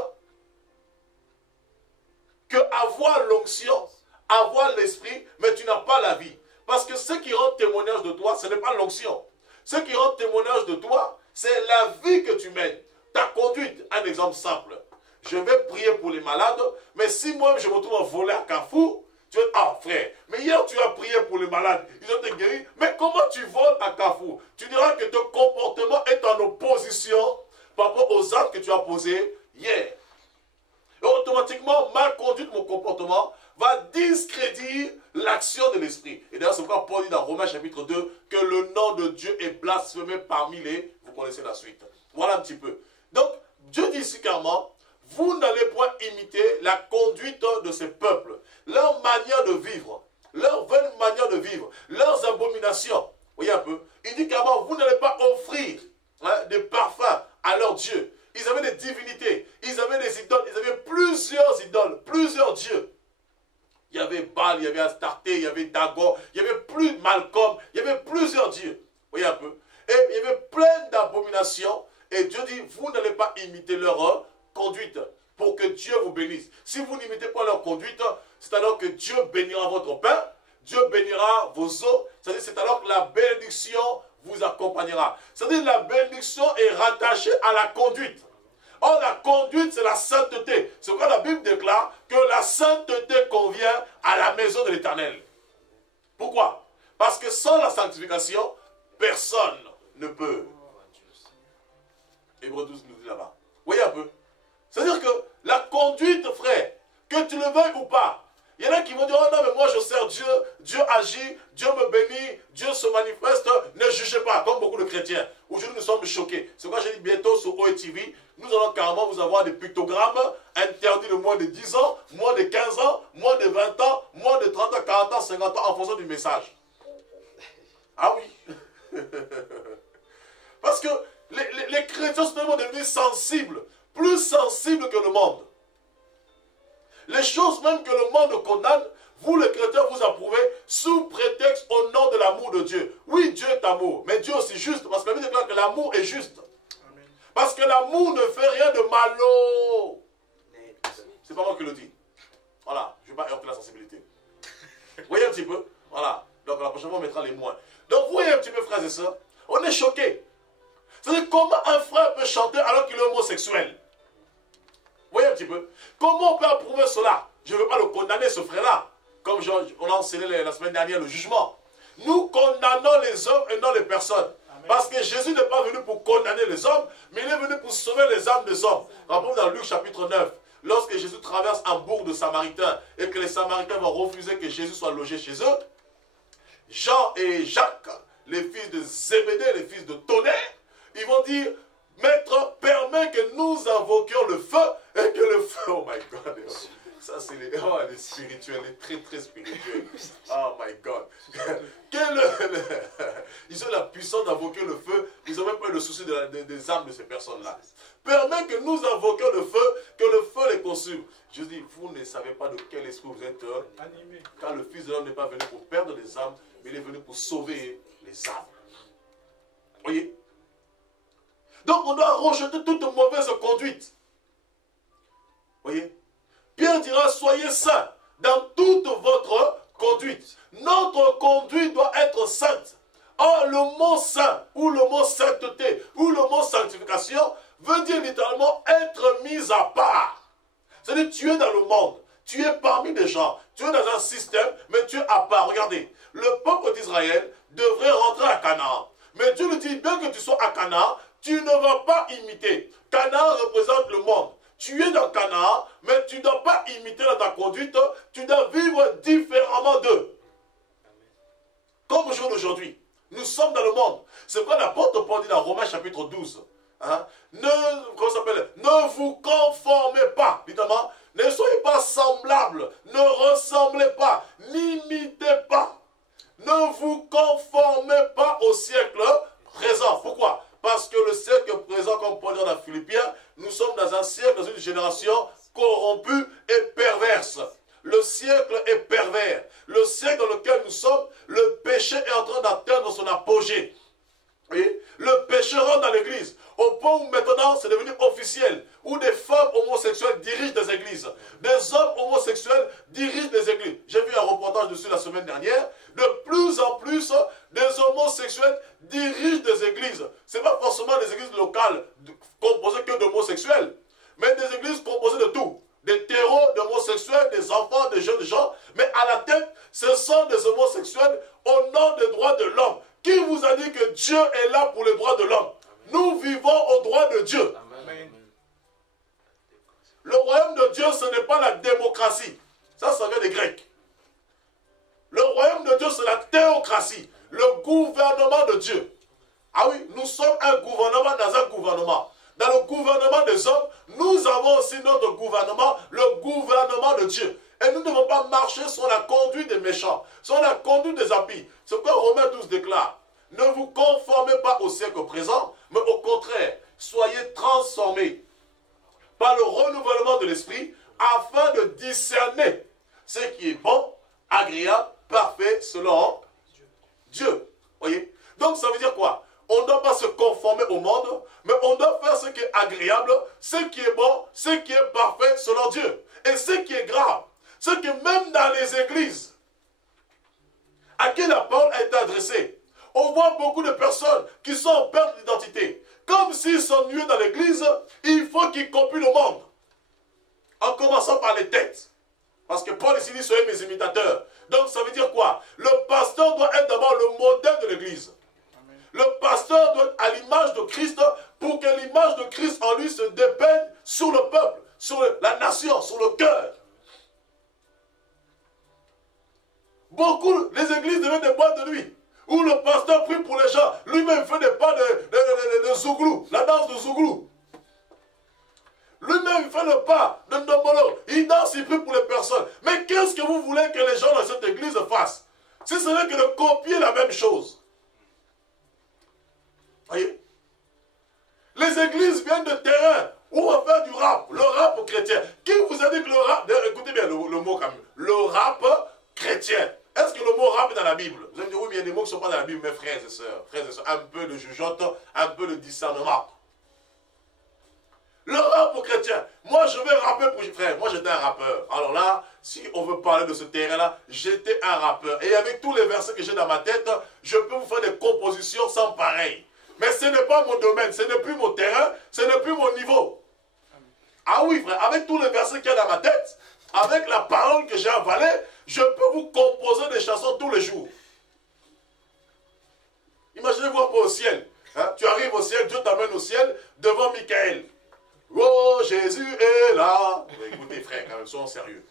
que avoir l'onction, avoir l'esprit, mais tu n'as pas la vie. Parce que ce qui rend témoignage de toi, ce n'est pas l'onction. Ce qui rend témoignage de toi, c'est la vie que tu mènes. Ta conduite. Un exemple simple. Je vais prier pour les malades, mais si moi je me retrouve à voler à Carrefour, tu vas dire, ah frère, mais hier tu as prié pour les malades, ils ont été guéris, mais comment tu voles à Carrefour? Tu diras que ton comportement est en opposition par rapport aux actes que tu as posés hier. Et automatiquement, ma conduite, mon comportement va discréditer l'action de l'esprit. Et d'ailleurs, c'est pourquoi Paul dit dans Romains chapitre 2 que le nom de Dieu est blasphémé parmi les... Vous connaissez la suite. Voilà un petit peu. Donc, Dieu dit ici clairement, vous n'allez point imiter la conduite de ces peuples, leur manière de vivre, leur vaine manière de vivre, leurs abominations. Vous voyez un peu? Il dit clairement, vous n'allez pas offrir des parfums à leur Dieu. Ils avaient des divinités, ils avaient des idoles, ils avaient plusieurs idoles, plusieurs dieux. Il y avait Baal, il y avait Astarté, il y avait Dagon, il y avait plus Malcolm, il y avait plusieurs dieux. Vous voyez un peu? Et il y avait plein d'abominations. Et Dieu dit, vous n'allez pas imiter leur conduite pour que Dieu vous bénisse. Si vous n'imitez pas leur conduite, c'est alors que Dieu bénira votre pain, Dieu bénira vos eaux, c'est-à-dire c'est alors que la bénédiction vous accompagnera. C'est-à-dire la bénédiction est rattachée à la conduite. Or, la conduite, c'est la sainteté. C'est pourquoi la Bible déclare que la sainteté convient à la maison de l'Éternel. Pourquoi? Parce que sans la sanctification, personne ne peut. Hébreux 12 nous dit là-bas. Vous voyez un peu? C'est-à-dire que la conduite, frère, que tu le veuilles ou pas, il y en a qui vont dire, oh non, mais moi je sers Dieu, Dieu agit, Dieu me bénit, Dieu se manifeste, ne jugez pas, comme beaucoup de chrétiens. Aujourd'hui, nous sommes choqués. C'est pourquoi j'ai dit bientôt sur OETV, nous allons carrément vous avoir des pictogrammes interdits de moins de 10 ans, moins de 15 ans, moins de 20 ans, moins de 30 ans, 40 ans, 50 ans, en fonction du message. Ah oui. Parce que les chrétiens sont tellement devenus sensibles, plus sensibles que le monde. Les choses même que le monde condamne, vous les chrétiens vous approuvez sous prétexte au nom de l'amour de Dieu. Oui, Dieu est amour, mais Dieu aussi juste, parce que la Bible déclare que l'amour est juste. Amen. Parce que l'amour ne fait rien de malo. C'est pas moi qui le dis. Voilà, je ne vais pas heurter la sensibilité. Vous voyez un petit peu? Voilà, donc la prochaine fois on mettra les moins. Donc vous voyez un petit peu, frères et sœurs, on est choqués. C'est-à-dire comment un frère peut chanter alors qu'il est homosexuel? Vous voyez un petit peu? Comment on peut approuver cela? Je ne veux pas le condamner, ce frère-là. Comme on a enseigné la semaine dernière le jugement. Nous condamnons les hommes et non les personnes. Amen. Parce que Jésus n'est pas venu pour condamner les hommes, mais il est venu pour sauver les âmes des hommes. Rappelez-vous dans Luc chapitre 9, lorsque Jésus traverse un bourg de Samaritains et que les Samaritains vont refuser que Jésus soit logé chez eux, Jean et Jacques, les fils de Zébédée, les fils de Tonnerre, ils vont dire, Maître, permet que nous invoquions le feu et que le feu, oh my God, ça c'est les spirituels, les très très spirituels. Oh my God. Ils ont la puissance d'invoquer le feu, ils n'ont même pas le souci des âmes de ces personnes-là. Permet que nous invoquions le feu, que le feu les consume. Je dis, vous ne savez pas de quel esprit vous êtes animés. Car le Fils de l'homme n'est pas venu pour perdre les âmes, mais il est venu pour sauver les âmes. Voyez? Donc on doit rejeter toute mauvaise conduite. Voyez? Pierre dira, soyez saints dans toute votre conduite. Notre conduite doit être sainte. Or, le mot saint, ou le mot sainteté, ou le mot sanctification, veut dire littéralement être mis à part. C'est-à-dire, tu es dans le monde, tu es parmi des gens, tu es dans un système, mais tu es à part. Regardez, le peuple d'Israël devrait rentrer à Canaan. Mais Dieu lui dit, bien que tu sois à Canaan, tu ne vas pas imiter. Canaan représente le monde. Tu es dans Canaan, mais tu ne dois pas imiter dans ta conduite, tu dois vivre différemment d'eux. Comme au jour d'aujourd'hui, nous sommes dans le monde. C'est quoi l'apôtre Paul dit dans Romains chapitre 12. Hein? Ne vous conformez pas, littéralement, ne soyez pas semblables, ne ressemblez pas, n'imitez pas. Ne vous conformez pas au siècle présent. Pourquoi? Parce que le siècle présent, comme Paul dit dans Philippiens, nous sommes dans un siècle, dans une génération corrompue et perverse. Le siècle est pervers. Le siècle dans lequel nous sommes, le péché est en train d'atteindre son apogée. Et le péché rentre dans l'église, au point où maintenant c'est devenu officiel, où des femmes homosexuelles dirigent des églises, des hommes homosexuels dirigent des églises. J'ai vu un reportage dessus la semaine dernière. De plus en plus, des homosexuels dirigent des églises. Ce n'est pas forcément des églises locales composées que d'homosexuels, mais des églises composées de tout. Des terreaux d'homosexuels, des enfants, des jeunes gens, mais à la tête, ce sont des homosexuels au nom des droits de l'homme. Qui vous a dit que Dieu est là pour les droits de l'homme? Nous vivons aux droits de Dieu. Amen. Le royaume de Dieu, ce n'est pas la démocratie. Ça vient des Grecs. Le royaume de Dieu, c'est la théocratie. Le gouvernement de Dieu. Ah oui, nous sommes un gouvernement dans un gouvernement. Dans le gouvernement des hommes, nous avons aussi notre gouvernement, le gouvernement de Dieu. Et nous ne devons pas marcher sur la conduite des méchants, sur la conduite des impies. C'est pourquoi Romains 12 déclare, ne vous conformez pas au siècle présent, mais au contraire, soyez transformés par le renouvellement de l'esprit, afin de discerner ce qui est bon, agréable, parfait, selon Dieu. Voyez? Donc ça veut dire quoi? On ne doit pas se conformer au monde, mais on doit faire ce qui est agréable, ce qui est bon, ce qui est parfait selon Dieu. Et ce qui est grave, c'est que même dans les églises, à qui la parole a été adressée, on voit beaucoup de personnes qui sont en perte d'identité. Comme s'ils sont nués dans l'église, il faut qu'ils copient le monde. En commençant par les têtes. Parce que Paul ici dit, soyez mes imitateurs. Donc ça veut dire quoi? Le pasteur doit être d'abord le modèle de l'église. Le pasteur doit être à l'image de Christ pour que l'image de Christ en lui se dépeigne sur le peuple, sur la nation, sur le cœur. Beaucoup, les églises deviennent des boîtes de nuit, où le pasteur prie pour les gens, lui-même fait des pas de zouglou, la danse de zouglou. Lui-même fait le pas de ndombolo, il danse, il prie pour les personnes. Mais qu'est-ce que vous voulez que les gens dans cette église fassent? Si ce n'est que de copier la même chose. Voyez? Les églises viennent de terrain où on va faire du rap, le rap chrétien. Qui vous a dit que le rap, écoutez bien le mot quand même, le rap chrétien. Est-ce que le mot rap est dans la Bible? Vous allez me dire, oui, mais il y a des mots qui ne sont pas dans la Bible, mes frères et sœurs, un peu de jugeote, un peu de discernement. Le rap chrétien, moi je vais rapper pour frère, moi j'étais un rappeur. Alors là, si on veut parler de ce terrain-là, j'étais un rappeur. Et avec tous les versets que j'ai dans ma tête, je peux vous faire des compositions sans pareil. Mais ce n'est pas mon domaine, ce n'est plus mon terrain, ce n'est plus mon niveau. Ah oui frère, avec tous les versets qu'il y a dans ma tête, avec la parole que j'ai avalée, je peux vous composer des chansons tous les jours. Imaginez-vous un peu au ciel. Hein? Tu arrives au ciel, Dieu t'amène au ciel devant Michael. Oh, Jésus est là. Écoutez frère, quand même, soyons sérieux.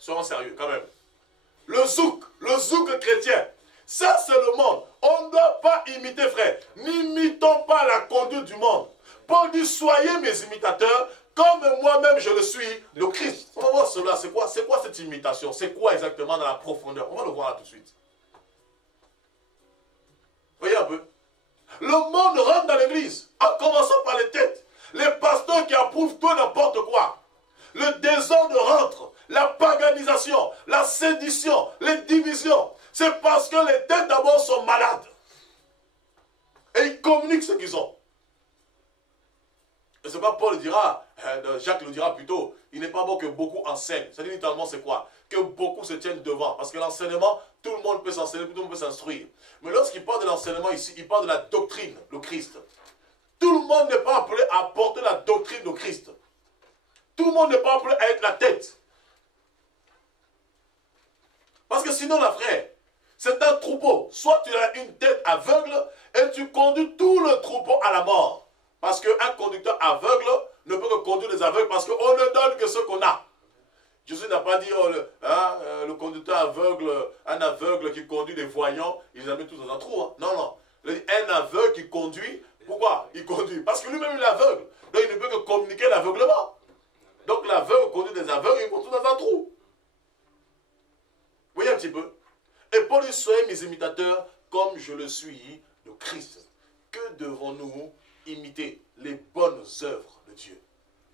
Soyons sérieux quand même. Le zouk chrétien, ça c'est le monde. On ne doit pas imiter frère. N'imitons pas la conduite du monde. Paul dit, soyez mes imitateurs, comme moi-même je le suis, le Christ. On va voir cela, c'est quoi cette imitation? C'est quoi exactement dans la profondeur? On va le voir là tout de suite. Voyez un peu. Le monde rentre dans l'église, en commençant par les têtes. Les pasteurs qui approuvent tout et n'importe quoi. Le désordre rentre, la paganisation, la sédition, les divisions. C'est parce que les têtes d'abord sont malades. Et ils communiquent ce qu'ils ont. Et c'est pas Paul le dira, Jacques le dira plutôt, il n'est pas bon que beaucoup enseignent. Ça dit littéralement c'est quoi? Que beaucoup se tiennent devant. Parce que l'enseignement, tout le monde peut s'enseigner, tout le monde peut s'instruire. Mais lorsqu'il parle de l'enseignement ici, il parle de la doctrine, le Christ. Tout le monde n'est pas appelé à porter la doctrine de Christ. Tout le monde n'est pas appelé à être la tête. Parce que sinon, la frère, c'est un troupeau. Soit tu as une tête aveugle et tu conduis tout le troupeau à la mort. Parce qu'un conducteur aveugle ne peut que conduire les aveugles parce qu'on ne donne que ce qu'on a. Jésus n'a pas dit le conducteur aveugle, un aveugle qui conduit des voyants, il les a mis tous dans un trou. Hein. Non, non. Il a dit un aveugle qui conduit. Pourquoi il conduit? Parce que lui-même il est aveugle. Donc il ne peut que communiquer l'aveuglement. Donc l'aveugle conduit des aveugles, ils vont tous dans un trou. Vous voyez un petit peu? Et Paul dit, soyez mes imitateurs comme je le suis de Christ. Que devons-nous imiter? Les bonnes œuvres de Dieu.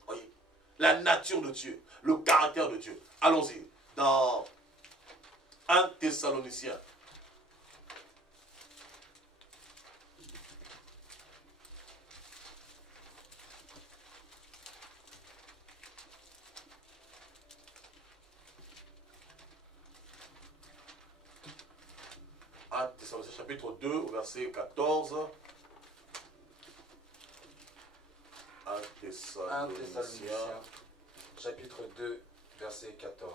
Voyez? La nature de Dieu, le caractère de Dieu. Allons-y. Dans 1 Thessaloniciens. Thessaloniciens chapitre 2, verset 14. 1 Thessaloniciens chapitre 2, verset 14.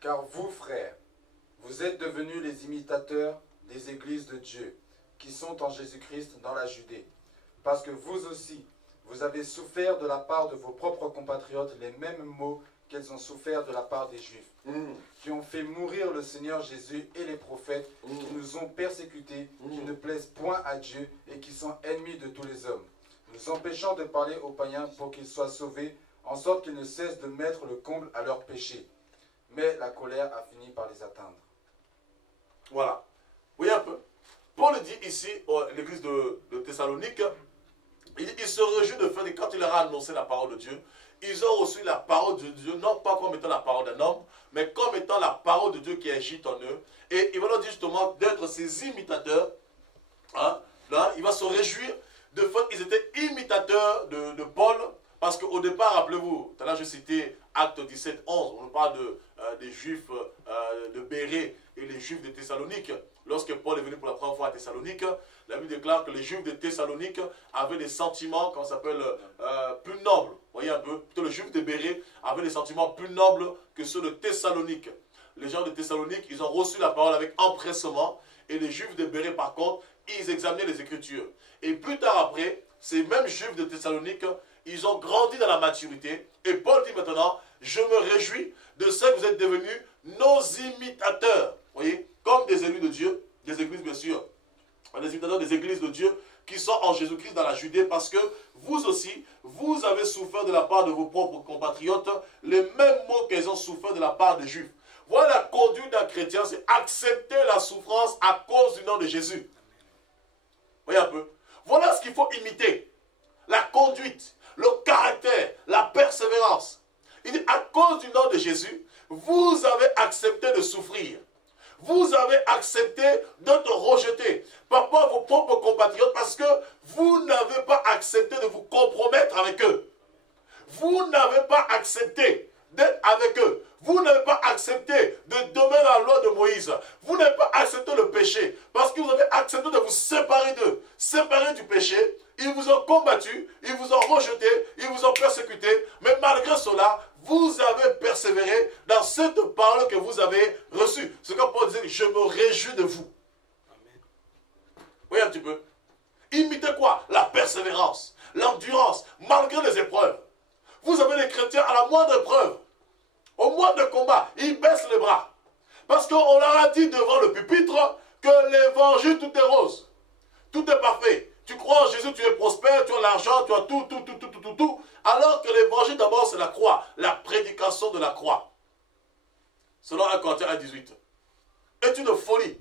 Car vous, frères, vous êtes devenus les imitateurs des églises de Dieu, qui sont en Jésus-Christ dans la Judée, parce que vous aussi, vous avez souffert de la part de vos propres compatriotes les mêmes maux qu'elles ont souffert de la part des Juifs, qui ont fait mourir le Seigneur Jésus et les prophètes, qui nous ont persécutés, qui ne plaisent point à Dieu et qui sont ennemis de tous les hommes, nous empêchant de parler aux païens pour qu'ils soient sauvés, en sorte qu'ils ne cessent de mettre le comble à leurs péchés. Mais la colère a fini par les atteindre. Voilà. Vous voyez un peu? Paul dit ici, à l'église de Thessalonique, il se réjouit de faire, quand il leur a annoncé la parole de Dieu, ils ont reçu la parole de Dieu, non pas comme étant la parole d'un homme, mais comme étant la parole de Dieu qui agit en eux. Et il va leur dire justement d'être ses imitateurs. Hein? Là, il va se réjouir de fait qu'ils étaient imitateurs de Paul, parce qu'au départ, rappelez-vous, tout à l'heure je citais Acte 17, 11, on parle des Juifs de Bérée et les Juifs de Thessalonique. Lorsque Paul est venu pour la première fois à Thessalonique, la Bible déclare que les Juifs de Thessalonique avaient des sentiments, comment ça s'appelle, plus nobles. Vous voyez un peu, plutôt les Juifs de Bérée avaient des sentiments plus nobles que ceux de Thessalonique. Les gens de Thessalonique, ils ont reçu la parole avec empressement, et les Juifs de Bérée, par contre, ils examinaient les Écritures. Et plus tard après, ces mêmes Juifs de Thessalonique, ils ont grandi dans la maturité. Et Paul dit maintenant, je me réjouis de ce que vous êtes devenus nos imitateurs. Vous voyez, comme des élus de Dieu, des églises bien sûr, des imitateurs des églises de Dieu qui sont en Jésus-Christ dans la Judée, parce que vous aussi, vous avez souffert de la part de vos propres compatriotes les mêmes maux qu'ils ont souffert de la part des Juifs. Voilà la conduite d'un chrétien, c'est accepter la souffrance à cause du nom de Jésus. Vous voyez un peu? Voilà ce qu'il faut imiter. La conduite, le caractère, la persévérance. Il dit, à cause du nom de Jésus, vous avez accepté de souffrir. Vous avez accepté d'être rejeté par rapport à vos propres compatriotes parce que vous n'avez pas accepté de vous compromettre avec eux. Vous n'avez pas accepté d'être avec eux. Vous n'avez pas accepté de demeurer la loi de Moïse. Vous n'avez pas accepté le péché parce que vous avez accepté de vous séparer d'eux, séparer du péché. Ils vous ont combattu, ils vous ont rejeté, ils vous ont persécuté. Mais malgré cela, vous avez persévéré dans cette parole que vous avez reçue. C'est comme Paul disait, je me réjouis de vous. Amen. Voyez un petit peu. Imitez quoi? La persévérance, l'endurance, malgré les épreuves. Vous avez les chrétiens à la moindre épreuve, au moindre combat, ils baissent les bras. Parce qu'on leur a dit devant le pupitre que l'évangile, tout est rose. Tout est parfait. Tu crois en Jésus, tu es prospère, tu as l'argent, tu as tout. Alors que l'évangile, d'abord, c'est la croix, la prédication de la croix. Selon 1 Corinthiens 1,18. Est une folie.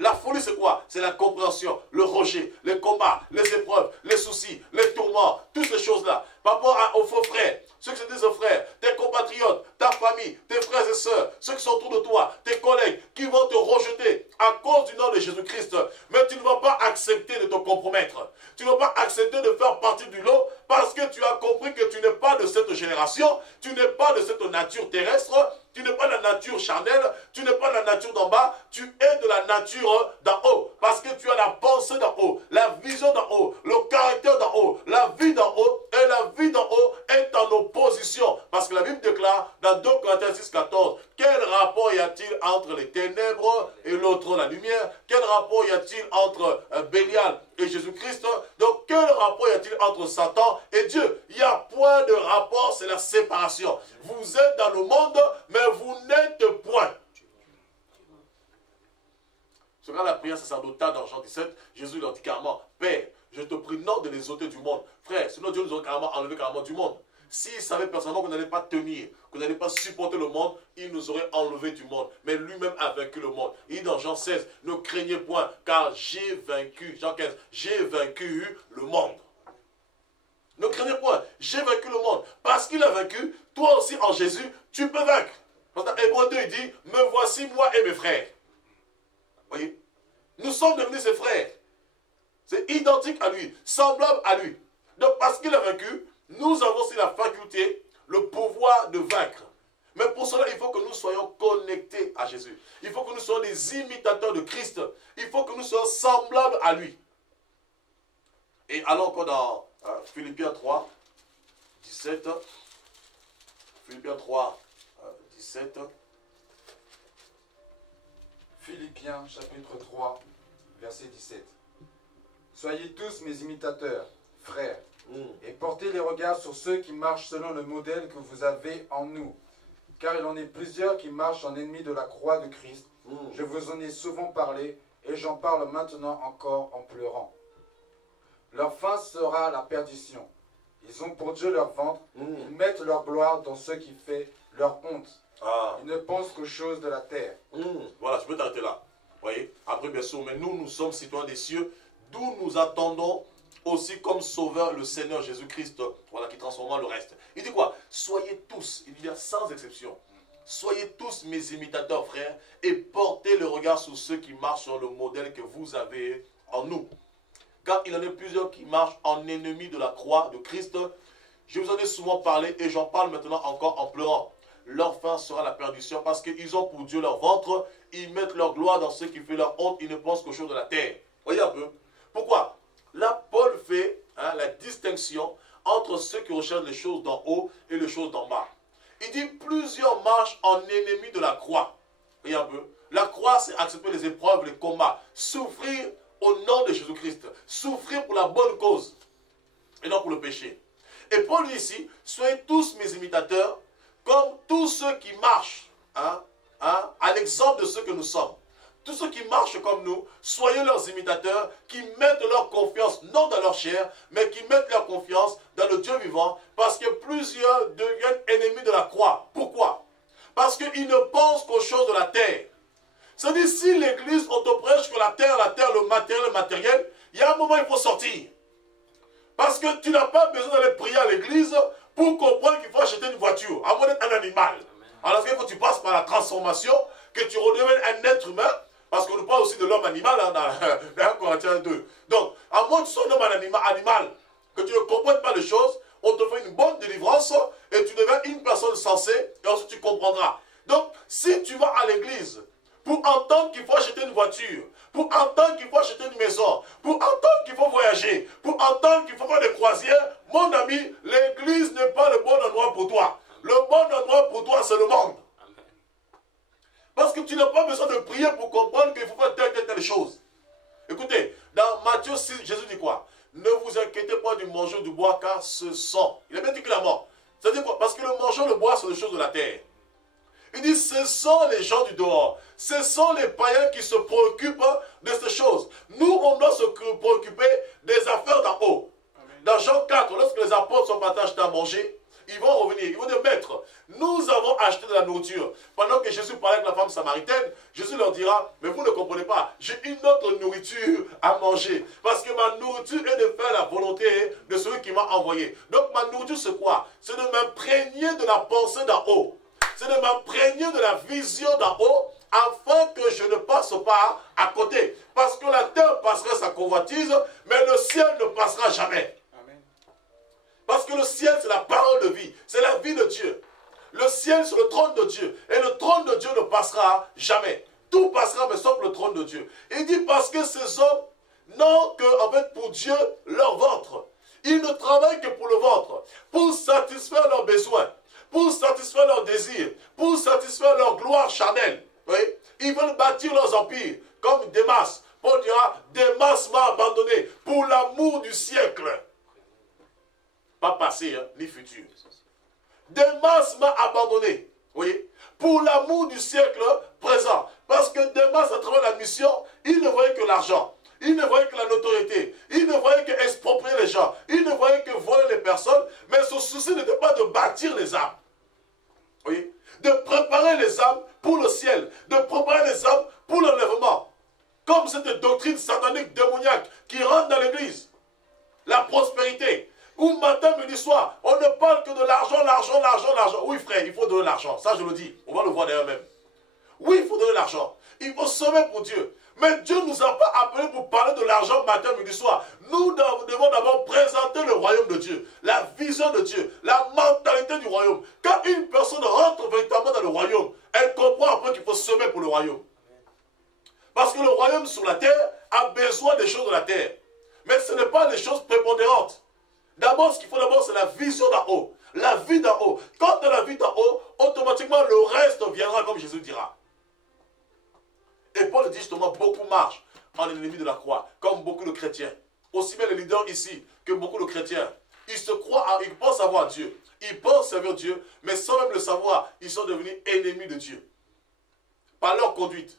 La folie, c'est quoi? C'est la compréhension, le rejet, les combats, les épreuves, les soucis, les tourments, toutes ces choses-là. Par rapport aux faux frères, ceux qui se disent aux frères, tes compatriotes, ta famille, tes frères et sœurs, ceux qui sont autour de toi, tes collègues, qui vont te rejeter à cause du nom de Jésus-Christ. Mais tu ne vas pas accepter de te compromettre. Tu ne vas pas accepter de faire partie du lot parce que tu as compris que tu n'es pas de cette génération, tu n'es pas de cette nature terrestre, tu n'es pas de la nature charnelle, tu n'es pas de la nature d'en bas, tu es de la nature d'en haut. Parce que tu as la pensée d'en haut, la vision d'en haut, le caractère d'en haut, la vie d'en haut. Et la vie d'en haut est en opposition. Parce que la Bible déclare dans 2 Corinthiens 6, 14, quel rapport y a-t-il entre les ténèbres et l'autre la lumière? Quel rapport y a-t-il entre Bélial et Jésus-Christ? Donc quel rapport y a-t-il entre Satan et Dieu? Il n'y a point point de rapport, c'est la séparation. Vous êtes dans le monde, mais vous n'êtes point. Ce quand la prière sacerdotale dans Jean 17, Jésus leur dit carrément, Père, je te prie non de les ôter du monde. Frère, sinon Dieu nous aurait carrément enlevé carrément du monde. S'il savait personnellement qu'on n'allait pas tenir, qu'on n'allait pas supporter le monde, il nous aurait enlevé du monde. Mais lui-même a vaincu le monde. Il dit dans Jean 16, ne craignez point, car j'ai vaincu, Jean 15, j'ai vaincu le monde. Ne craignez point, j'ai vaincu le monde. Parce qu'il a vaincu, toi aussi en Jésus, tu peux vaincre. Parce que Hébreux 2, il dit, me voici moi et mes frères. Voyez, nous sommes devenus ses frères. C'est identique à lui, semblable à lui. Donc parce qu'il a vaincu, nous avons aussi la faculté, le pouvoir de vaincre. Mais pour cela, il faut que nous soyons connectés à Jésus. Il faut que nous soyons des imitateurs de Christ. Il faut que nous soyons semblables à lui. Et allons encore dans Philippiens 3, 17. Philippiens 3, 17. Philippiens chapitre 3, verset 17. Soyez tous mes imitateurs, frères, et portez les regards sur ceux qui marchent selon le modèle que vous avez en nous. Car il en est plusieurs qui marchent en ennemis de la croix de Christ. Je vous en ai souvent parlé, et j'en parle maintenant encore en pleurant. Leur fin sera la perdition. Ils ont pour Dieu leur ventre, ils mettent leur gloire dans ce qui fait leur honte. Ils ne pensent qu'aux choses de la terre. Voilà, je peux t'arrêter là. Voyez, après bien sûr, mais nous sommes citoyens des cieux, d'où nous attendons aussi comme sauveur le Seigneur Jésus-Christ, voilà, qui transformera le reste. Il dit quoi? Soyez tous, il dit sans exception, soyez tous mes imitateurs, frères, et portez le regard sur ceux qui marchent sur le modèle que vous avez en nous. Car il y en a plusieurs qui marchent en ennemis de la croix de Christ. Je vous en ai souvent parlé et j'en parle maintenant encore en pleurant. Leur fin sera la perdition parce qu'ils ont pour Dieu leur ventre, ils mettent leur gloire dans ce qui fait leur honte, ils ne pensent qu'aux choses de la terre. Voyez un peu. Pourquoi? Là, Paul fait la distinction entre ceux qui recherchent les choses d'en haut et les choses d'en bas. Il dit plusieurs marchent en ennemis de la croix. Voyez un peu. La croix, c'est accepter les épreuves, les combats, souffrir au nom de Jésus-Christ, souffrir pour la bonne cause et non pour le péché. Et Paul dit ici, soyez tous mes imitateurs, comme tous ceux qui marchent à l'exemple de ceux que nous sommes. Tous ceux qui marchent comme nous, soyez leurs imitateurs, qui mettent leur confiance, non dans leur chair, mais qui mettent leur confiance dans le Dieu vivant, parce que plusieurs deviennent ennemis de la croix. Pourquoi? Parce qu'ils ne pensent qu'aux choses de la terre. C'est-à-dire, si l'église, on te prêche que la terre, le matériel, il y a un moment, il faut sortir. Parce que tu n'as pas besoin d'aller prier à l'église pour comprendre qu'il faut acheter une voiture, à moins d'être un animal. Alors qu'il faut que tu passes par la transformation, que tu redeviennes un être humain, parce qu'on nous parle aussi de l'homme animal dans 1 Corinthiens 2. Donc, à moins que tu sois un homme animal, que tu ne comprennes pas les choses, on te fait une bonne délivrance et tu deviens une personne sensée et ensuite tu comprendras. Donc, si tu vas à l'église pour entendre qu'il faut acheter une voiture, pour entendre qu'il faut acheter une maison, pour entendre qu'il faut voyager, pour entendre qu'il faut faire des croisières, mon ami, l'église n'est pas le bon endroit pour toi. Le bon endroit pour toi, c'est le monde. Parce que tu n'as pas besoin de prier pour comprendre qu'il faut faire telle chose. Écoutez, dans Matthieu 6, Jésus dit quoi? Ne vous inquiétez pas du manger ou du boire, car ce sont. Il a bien dit clairement. C'est-à-dire quoi? Parce que le manger et le boire, c'est des choses de la terre. Il dit, ce sont les gens du dehors. Ce sont les païens qui se préoccupent de ces choses. Nous, on doit se préoccuper des affaires d'en haut. Dans Jean 4, lorsque les apôtres sont partis acheter à manger, ils vont revenir, ils vont dire, maître, nous avons acheté de la nourriture. Pendant que Jésus parlait avec la femme samaritaine, Jésus leur dira, mais vous ne comprenez pas, j'ai une autre nourriture à manger. Parce que ma nourriture est de faire la volonté de celui qui m'a envoyé. Donc ma nourriture c'est quoi? C'est de m'imprégner de la pensée d'en haut. C'est de m'imprégner de la vision d'en haut, afin que je ne passe pas à côté. Parce que la terre passera sa convoitise, mais le ciel ne passera jamais. Parce que le ciel, c'est la parole de vie. C'est la vie de Dieu. Le ciel, c'est le trône de Dieu. Et le trône de Dieu ne passera jamais. Tout passera, mais sauf le trône de Dieu. Il dit parce que ces hommes n'ont que, en fait, pour Dieu, leur ventre. Ils ne travaillent que pour le ventre. Pour satisfaire leurs besoins. Pour satisfaire leurs désirs. Pour satisfaire leur gloire charnelle. Oui? Ils veulent bâtir leurs empires. Comme Démas. Paul dira, Démas m'a abandonné pour l'amour du siècle. Pas passé, hein, ni futur. Démas m'a abandonné. Vous voyez? Pour l'amour du siècle présent. Parce que Démas, à travers la mission, il ne voyait que l'argent. Il ne voyait que la notoriété. Il ne voyait que exproprier les gens. Il ne voyait que voler les personnes. Mais son souci n'était pas de bâtir les âmes. Vous voyez? De préparer les âmes pour le ciel. De préparer les âmes pour l'enlèvement. Comme cette doctrine satanique démoniaque qui rentre dans l'église. La prospérité. Où matin, midi, soir, on ne parle que de l'argent, l'argent, l'argent, l'argent. Oui, frère, il faut donner l'argent. Ça, je le dis. On va le voir d'ailleurs même. Oui, il faut donner l'argent. Il faut semer pour Dieu. Mais Dieu ne nous a pas appelés pour parler de l'argent matin, midi, soir. Nous devons d'abord présenter le royaume de Dieu, la vision de Dieu, la mentalité du royaume. Quand une personne rentre véritablement dans le royaume, elle comprend après qu'il faut semer pour le royaume. Parce que le royaume sur la terre a besoin des choses de la terre. Mais ce n'est pas les choses prépondérantes. D'abord, ce qu'il faut d'abord, c'est la vision d'en haut. La vie d'en haut. Quand tu as la vie d'en haut, automatiquement, le reste viendra comme Jésus dira. Et Paul dit justement, beaucoup marchent en ennemi de la croix, comme beaucoup de chrétiens. Aussi bien les leaders ici que beaucoup de chrétiens. Ils se croient, ils pensent avoir Dieu. Ils pensent servir Dieu, mais sans même le savoir, ils sont devenus ennemis de Dieu. Par leur conduite.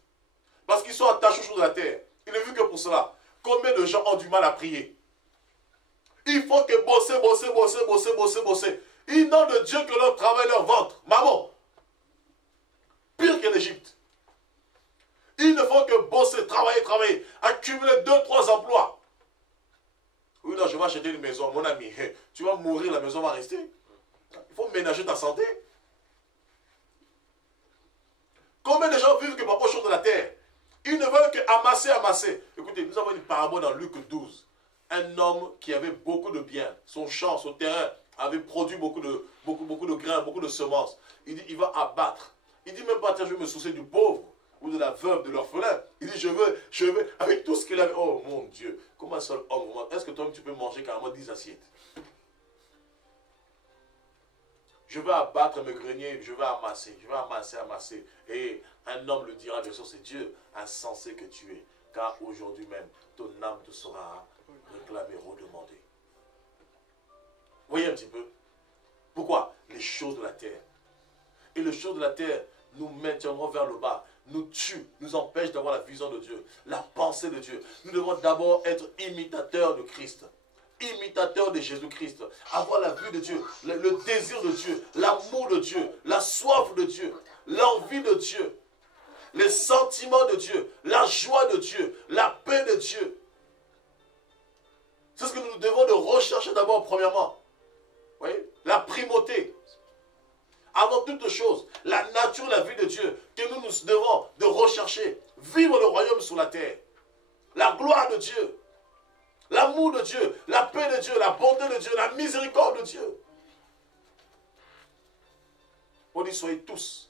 Parce qu'ils sont attachés aux choses de la terre. Il n'est vu que pour cela. Combien de gens ont du mal à prier? Il faut que bosser, bosser, bosser, bosser, bosser, bosser. Ils n'ont de Dieu que leur travail, leur ventre. Maman. Pire que l'Égypte. Ils ne font que bosser, travailler, travailler. Accumuler 2, 3 emplois. Oui, non, je vais acheter une maison. Mon ami, tu vas mourir, la maison va rester. Il faut ménager ta santé. Combien de gens vivent que par chose de la terre? Ils ne veulent que amasser, amasser. Écoutez, nous avons une parabole dans Luc 12. Un homme qui avait beaucoup de biens. Son champ, son terrain avait produit beaucoup de grains, beaucoup de semences. Il dit, il va abattre. Il dit même pas, tiens, je vais me soucier du pauvre ou de la veuve, de l'orphelin. Il dit, je veux, avec tout ce qu'il avait. Oh mon Dieu, comment un seul homme, est-ce que toi-même tu peux manger carrément 10 assiettes? Je vais abattre mes greniers, je vais amasser, amasser. Et un homme le dira, bien sûr, c'est Dieu, insensé que tu es. Car aujourd'hui même, ton âme te sera réclamée, redemandée. Voyez un petit peu. Pourquoi? Les choses de la terre. Et les choses de la terre nous maintiendront vers le bas, nous tuent, nous empêchent d'avoir la vision de Dieu, la pensée de Dieu. Nous devons d'abord être imitateurs de Christ. Imitateur de Jésus-Christ, avoir la vue de Dieu, le désir de Dieu, l'amour de Dieu, la soif de Dieu, l'envie de Dieu, les sentiments de Dieu, la joie de Dieu, la paix de Dieu. C'est ce que nous devons de rechercher d'abord premièrement. Vous voyez? La primauté. Avant toute chose, la nature, la vie de Dieu, que nous devons de rechercher. Vivre le royaume sur la terre. La gloire de Dieu. L'amour de Dieu, la paix de Dieu, la bonté de Dieu, la miséricorde de Dieu. On dit, soyez tous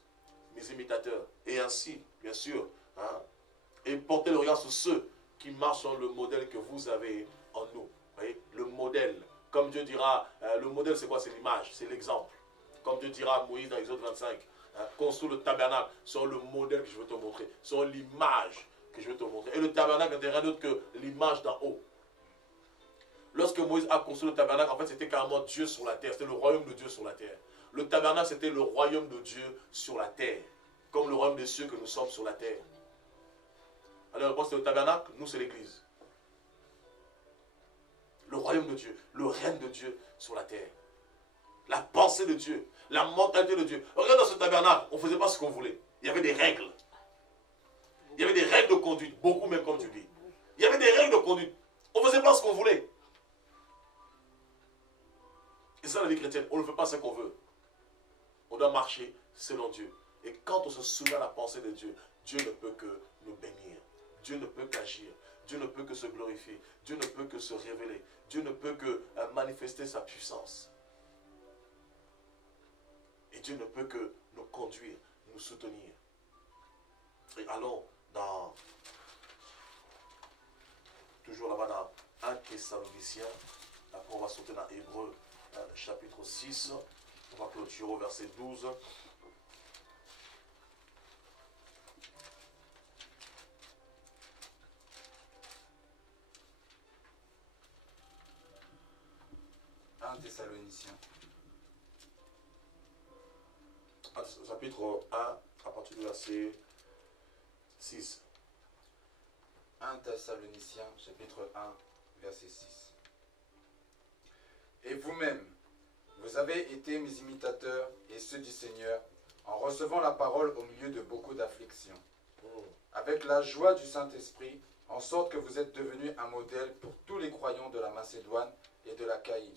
mes imitateurs. Et ainsi, bien sûr, hein, et portez le regard sur ceux qui marchent sur le modèle que vous avez en nous. Vous voyez, le modèle. Comme Dieu dira, le modèle c'est quoi? C'est l'image, c'est l'exemple. Comme Dieu dira à Moïse dans Exode 25, hein, construis le tabernacle sur le modèle que je veux te montrer, sur l'image que je veux te montrer. Et le tabernacle n'est rien d'autre que l'image d'en haut. Lorsque Moïse a construit le tabernacle, en fait, c'était carrément Dieu sur la terre. C'était le royaume de Dieu sur la terre. Le tabernacle, c'était le royaume de Dieu sur la terre. Comme le royaume des cieux que nous sommes sur la terre. Alors, moi, c'est le tabernacle, nous, c'est l'église. Le royaume de Dieu, le règne de Dieu sur la terre. La pensée de Dieu, la mentalité de Dieu. Regarde dans ce tabernacle, on ne faisait pas ce qu'on voulait. Il y avait des règles. Il y avait des règles de conduite, beaucoup même comme tu dis. Il y avait des règles de conduite. On ne faisait pas ce qu'on voulait. Et ça, la vie chrétienne, on ne fait pas ce qu'on veut. On doit marcher selon Dieu. Et quand on se soumet à la pensée de Dieu, Dieu ne peut que nous bénir. Dieu ne peut qu'agir. Dieu ne peut que se glorifier. Dieu ne peut que se révéler. Dieu ne peut que manifester sa puissance. Et Dieu ne peut que nous conduire, nous soutenir. Et allons dans, toujours là-bas dans 1 Thessaloniciens. Après on va sauter dans Hébreux chapitre 6. On va clôturer au verset 12. Thessaloniciens. Chapitre 1, à partir du verset 6. 1 Thessaloniciens, chapitre 1, verset 6. Et vous-même, vous avez été mes imitateurs et ceux du Seigneur, en recevant la parole au milieu de beaucoup d'afflictions, avec la joie du Saint-Esprit, en sorte que vous êtes devenus un modèle pour tous les croyants de la Macédoine et de l'Achaïe.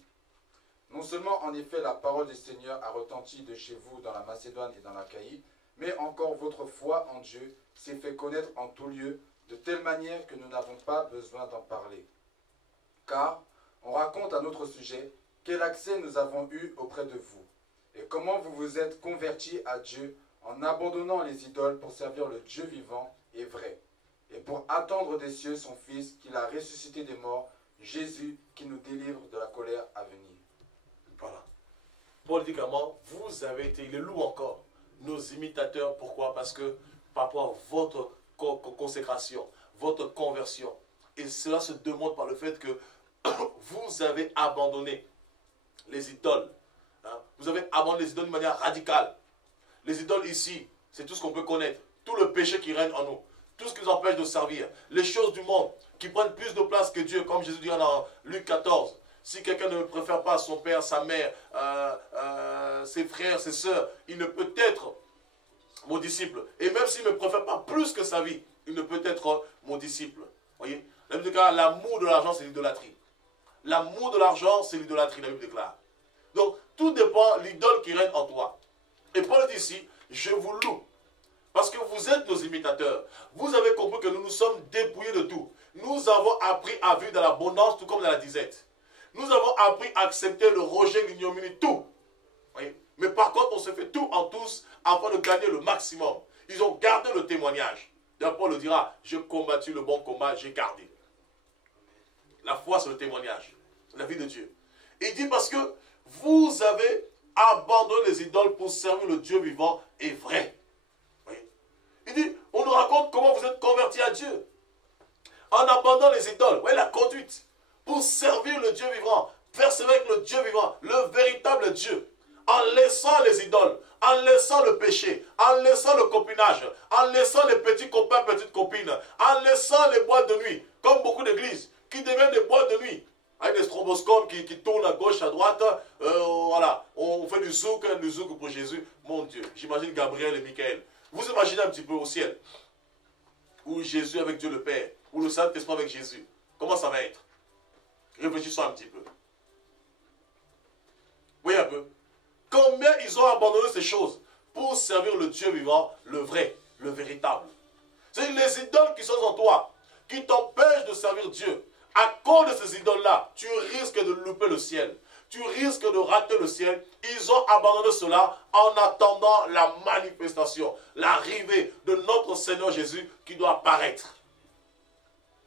Non seulement en effet la parole du Seigneur a retenti de chez vous dans la Macédoine et dans l'Achaïe, mais encore votre foi en Dieu s'est fait connaître en tout lieu, de telle manière que nous n'avons pas besoin d'en parler. Car on raconte à notre sujet quel accès nous avons eu auprès de vous, et comment vous vous êtes convertis à Dieu en abandonnant les idoles pour servir le Dieu vivant et vrai, et pour attendre des cieux son Fils qu'il a ressuscité des morts, Jésus qui nous délivre de la colère à venir. Voilà. Paul dit comment vous avez été, il est lourd encore, nos imitateurs. Pourquoi? Parce que par rapport à votre consécration, votre conversion, et cela se démontre par le fait que vous avez abandonné les idoles. Hein? Vous avez abandonné les idoles de manière radicale. Les idoles ici, c'est tout ce qu'on peut connaître. Tout le péché qui règne en nous. Tout ce qui nous empêche de servir. Les choses du monde qui prennent plus de place que Dieu. Comme Jésus dit dans Luc 14. Si quelqu'un ne préfère pas son père, sa mère, ses frères, ses sœurs, il ne peut être mon disciple. Et même s'il ne me préfère pas plus que sa vie, il ne peut être mon disciple. Voyez? La Bible déclare l'amour de l'argent, c'est l'idolâtrie. L'amour de l'argent, c'est l'idolâtrie, la Bible déclare. Donc, tout dépend de l'idole qui règne en toi. Et Paul dit ici, je vous loue. Parce que vous êtes nos imitateurs. Vous avez compris que nous nous sommes dépouillés de tout. Nous avons appris à vivre dans l'abondance, tout comme dans la disette. Nous avons appris à accepter le rejet, l'ignominie, tout. Voyez? Mais par contre, on se fait tout en tous afin de gagner le maximum. Ils ont gardé le témoignage. D'ailleurs, Paul le dira, j'ai combattu le bon combat, j'ai gardé. La foi, c'est le témoignage. C'est la vie de Dieu. Il dit parce que vous avez abandonné les idoles pour servir le Dieu vivant et vrai. Voyez? Il dit, on nous raconte comment vous êtes convertis à Dieu. En abandonnant les idoles, voyez la conduite, pour servir le Dieu vivant, persévérer avec le Dieu vivant, le véritable Dieu. En laissant les idoles, en laissant le péché, en laissant le copinage, en laissant les petits copains, petites copines, en laissant les boîtes de nuit, comme beaucoup d'églises, qui deviennent des boîtes de nuit, avec des stroboscopes qui tournent à gauche, à droite, voilà, on fait du zouk pour Jésus. Mon Dieu, j'imagine Gabriel et Michael. Vous imaginez un petit peu au ciel, ou Jésus avec Dieu le Père, ou le Saint-Esprit avec Jésus. Comment ça va être? Réfléchissons un petit peu. Voyez un peu. Combien ils ont abandonné ces choses pour servir le Dieu vivant, le vrai, le véritable. C'est les idoles qui sont en toi, qui t'empêchent de servir Dieu. À cause de ces idoles-là, tu risques de louper le ciel. Tu risques de rater le ciel. Ils ont abandonné cela en attendant la manifestation, l'arrivée de notre Seigneur Jésus qui doit apparaître.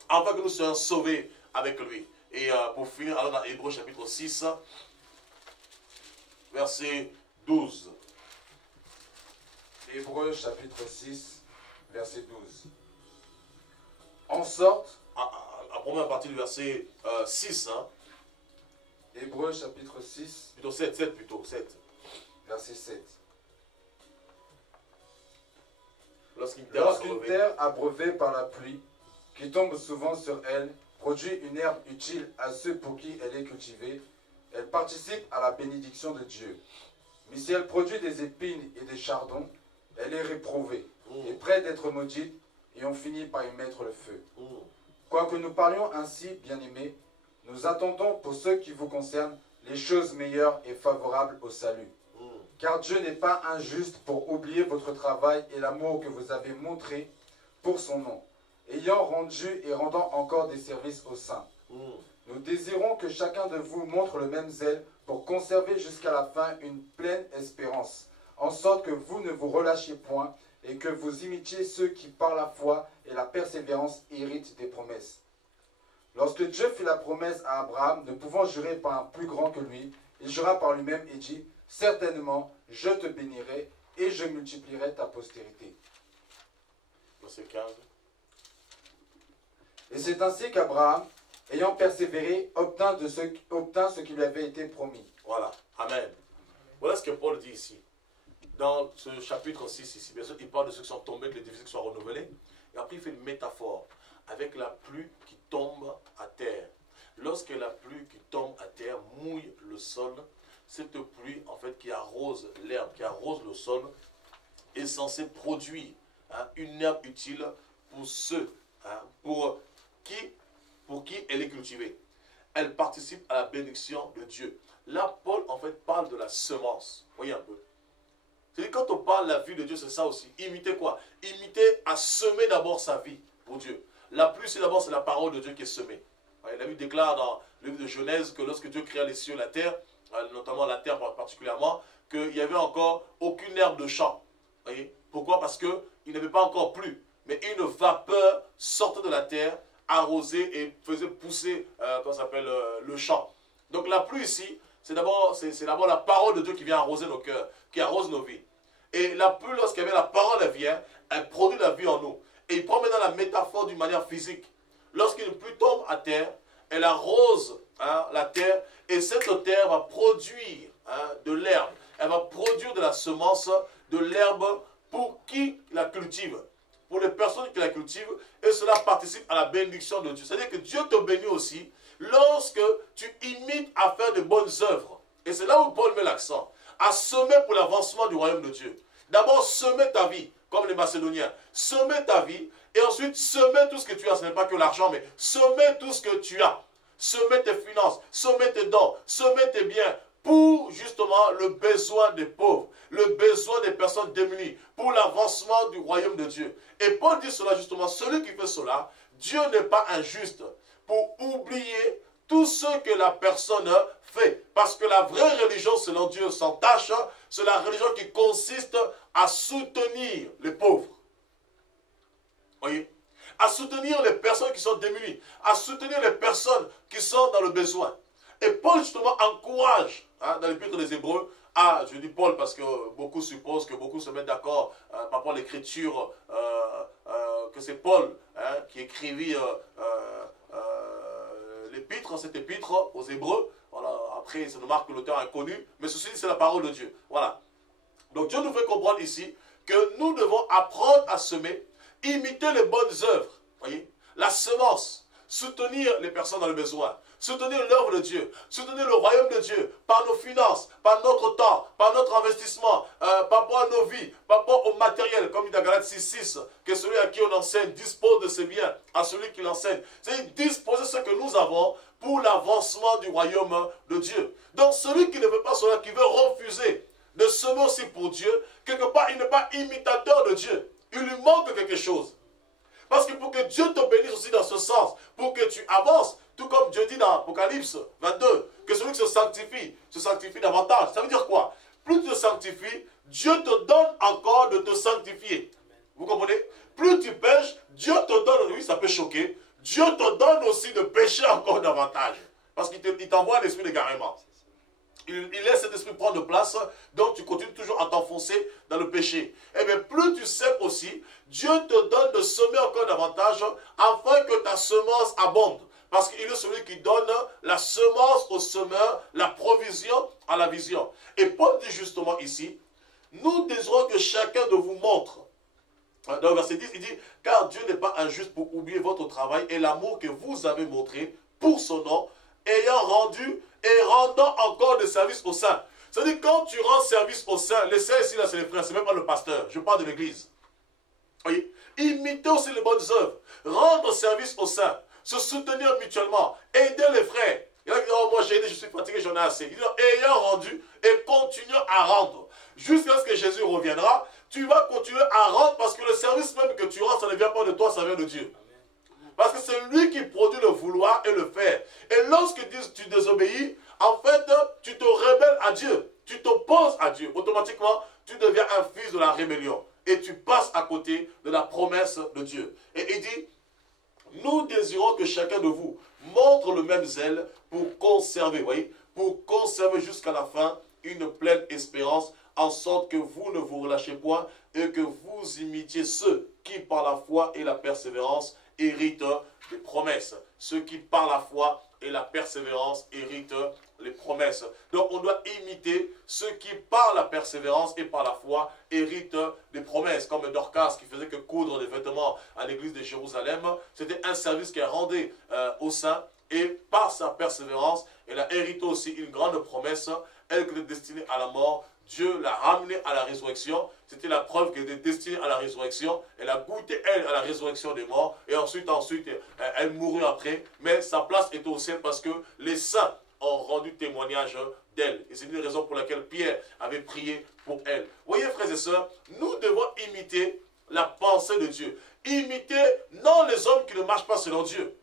Afin que nous soyons sauvés avec lui. Et pour finir, allons dans Hébreux chapitre 6, verset 12. Hébreux chapitre 6, verset 12. En sorte... La première partie du verset 6. Hein. Hébreux chapitre 6. Plutôt 7 plutôt, 7. Verset 7. Lorsqu'une terre abreuvée par la pluie, qui tombe souvent sur elle, produit une herbe utile à ceux pour qui elle est cultivée, elle participe à la bénédiction de Dieu. Mais si elle produit des épines et des chardons, elle est réprouvée, et près d'être maudite, et on finit par y mettre le feu. Quoique nous parlions ainsi, bien-aimés, nous attendons pour ceux qui vous concernent les choses meilleures et favorables au salut. Car Dieu n'est pas injuste pour oublier votre travail et l'amour que vous avez montré pour son nom, ayant rendu et rendant encore des services aux saints. Nous désirons que chacun de vous montre le même zèle pour conserver jusqu'à la fin une pleine espérance, en sorte que vous ne vous relâchiez point et que vous imitiez ceux qui, par la foi et la persévérance, héritent des promesses. Lorsque Dieu fit la promesse à Abraham, ne pouvant jurer par un plus grand que lui, il jura par lui-même et dit, « Certainement, je te bénirai et je multiplierai ta postérité. » Verset 15. Et c'est ainsi qu'Abraham, ayant persévéré, obtint ce qui lui avait été promis. Voilà. Amen. Voilà ce que Paul dit ici. Dans ce chapitre 6 ici, bien sûr, il parle de ceux qui sont tombés, que les édifices soient renouvelés. Et après, il fait une métaphore avec la pluie qui tombe à terre. Lorsque la pluie qui tombe à terre mouille le sol, cette pluie, en fait, qui arrose l'herbe, qui arrose le sol, est censée produire une herbe utile pour ceux, pour qui elle est cultivée. Elle participe à la bénédiction de Dieu. Là, Paul, en fait, parle de la semence. Voyez un peu. C'est-à-dire, quand on parle de la vie de Dieu, c'est ça aussi. Imiter quoi? Imiter à semer d'abord sa vie pour Dieu. La pluie, c'est d'abord la parole de Dieu qui est semée. La Bible déclare dans le livre de Genèse que lorsque Dieu créa les cieux et la terre, notamment la terre particulièrement, qu'il n'y avait encore aucune herbe de champ. Voyez? Pourquoi? Parce qu'il n'avait pas encore plu. Mais une vapeur sortait de la terre, arrosait et faisait pousser le champ. Donc la pluie ici, c'est d'abord la parole de Dieu qui vient arroser nos cœurs, qui arrose nos vies. Et la pluie, lorsqu'elle vient, la parole elle vient, elle produit la vie en nous. Et il prend maintenant la métaphore d'une manière physique. Lorsqu'une pluie tombe à terre, elle arrose la terre, et cette terre va produire de l'herbe. Elle va produire de la semence, de l'herbe pour qui la cultive. Pour les personnes qui la cultivent, et cela participe à la bénédiction de Dieu. C'est-à-dire que Dieu te bénit aussi lorsque tu imites à faire de bonnes œuvres. Et c'est là où Paul met l'accent. À semer pour l'avancement du royaume de Dieu. D'abord, semer ta vie, comme les Macédoniens. Semer ta vie, et ensuite semer tout ce que tu as. Ce n'est pas que l'argent, mais semer tout ce que tu as. Semer tes finances, semer tes dons, semer tes biens, pour justement le besoin des pauvres, le besoin des personnes démunies, pour l'avancement du royaume de Dieu. Et Paul dit cela justement, celui qui fait cela, Dieu n'est pas injuste pour oublier tout ce que la personne fait. Parce que la vraie religion selon Dieu sans tâche, c'est la religion qui consiste à soutenir les pauvres. Voyez? À soutenir les personnes qui sont démunies, à soutenir les personnes qui sont dans le besoin. Et Paul justement encourage, dans l'Épître des Hébreux, je dis Paul parce que beaucoup supposent que beaucoup se mettent d'accord par rapport à l'écriture, que c'est Paul qui écrivit l'épître, cette épître aux Hébreux. Voilà. Après, ça nous marque l'auteur inconnu, mais ceci, c'est la parole de Dieu. Voilà. Donc Dieu nous fait comprendre ici que nous devons apprendre à semer, imiter les bonnes œuvres. Voyez, la semence, soutenir les personnes dans le besoin. Soutenir l'œuvre de Dieu, soutenir le royaume de Dieu par nos finances, par notre temps, par notre investissement, par rapport à nos vies, par rapport au matériel, comme dit dans Galates 6:6, que celui à qui on enseigne dispose de ses biens à celui qui l'enseigne. C'est disposer ce que nous avons pour l'avancement du royaume de Dieu. Donc celui qui ne veut pas cela, qui veut refuser de semer aussi pour Dieu, quelque part il n'est pas imitateur de Dieu. Il lui manque quelque chose. Parce que pour que Dieu te bénisse aussi dans ce sens, pour que tu avances, tout comme Dieu dit dans Apocalypse 22, que celui qui se sanctifie davantage. Ça veut dire quoi? Plus tu te sanctifies, Dieu te donne encore de te sanctifier. Vous comprenez? Plus tu pêches, Dieu te donne, oui ça peut choquer, Dieu te donne aussi de pécher encore davantage. Parce qu'il t'envoie l'esprit d'égarement. Il laisse cet esprit prendre place, donc tu continues toujours à t'enfoncer dans le péché. Et bien plus tu sèmes aussi, Dieu te donne de semer encore davantage afin que ta semence abonde. Parce qu'il est celui qui donne la semence au semeur, la provision à la vision. Et Paul dit justement ici, nous désirons que chacun de vous montre. Dans le verset 10, il dit, car Dieu n'est pas injuste pour oublier votre travail et l'amour que vous avez montré pour son nom, ayant rendu et rendant encore des services aux saints. C'est-à-dire, quand tu rends service aux saints, les saints ici, là, c'est les frères, c'est même pas le pasteur, je parle de l'église. Voyez, imitez aussi les bonnes œuvres, rendre service aux saints, se soutenir mutuellement, aider les frères. Il y en a qui disent, oh, moi j'ai aidé, je suis fatigué, j'en ai assez. Il dit, ayant rendu et continuant à rendre. Jusqu'à ce que Jésus reviendra, tu vas continuer à rendre parce que le service même que tu rends, ça ne vient pas de toi, ça vient de Dieu. Parce que c'est lui qui produit le vouloir et le faire. Et lorsque tu désobéis, en fait, tu te rebelles à Dieu. Tu t'opposes à Dieu. Automatiquement, tu deviens un fils de la rébellion. Et tu passes à côté de la promesse de Dieu. Et il dit, nous désirons que chacun de vous montre le même zèle pour conserver, vous voyez, pour conserver jusqu'à la fin une pleine espérance, en sorte que vous ne vous relâchez point et que vous imitiez ceux qui, par la foi et la persévérance, héritent des promesses. Ceux qui, par la foi et la persévérance héritent les promesses. Donc on doit imiter ceux qui, par la persévérance et par la foi, héritent des promesses. Comme Dorcas qui faisait que coudre des vêtements à l'église de Jérusalem, c'était un service qu'elle rendait aux saints. Et par sa persévérance, elle a hérité aussi une grande promesse. Elle qui était destinée à la mort, Dieu l'a ramenée à la résurrection. C'était la preuve qu'elle était destinée à la résurrection. Elle a goûté, elle, à la résurrection des morts. Et ensuite, elle mourut après. Mais sa place était au ciel parce que les saints ont rendu témoignage d'elle. Et c'est une raison pour laquelle Pierre avait prié pour elle. Voyez, frères et sœurs, nous devons imiter la pensée de Dieu. Imiter non les hommes qui ne marchent pas selon Dieu,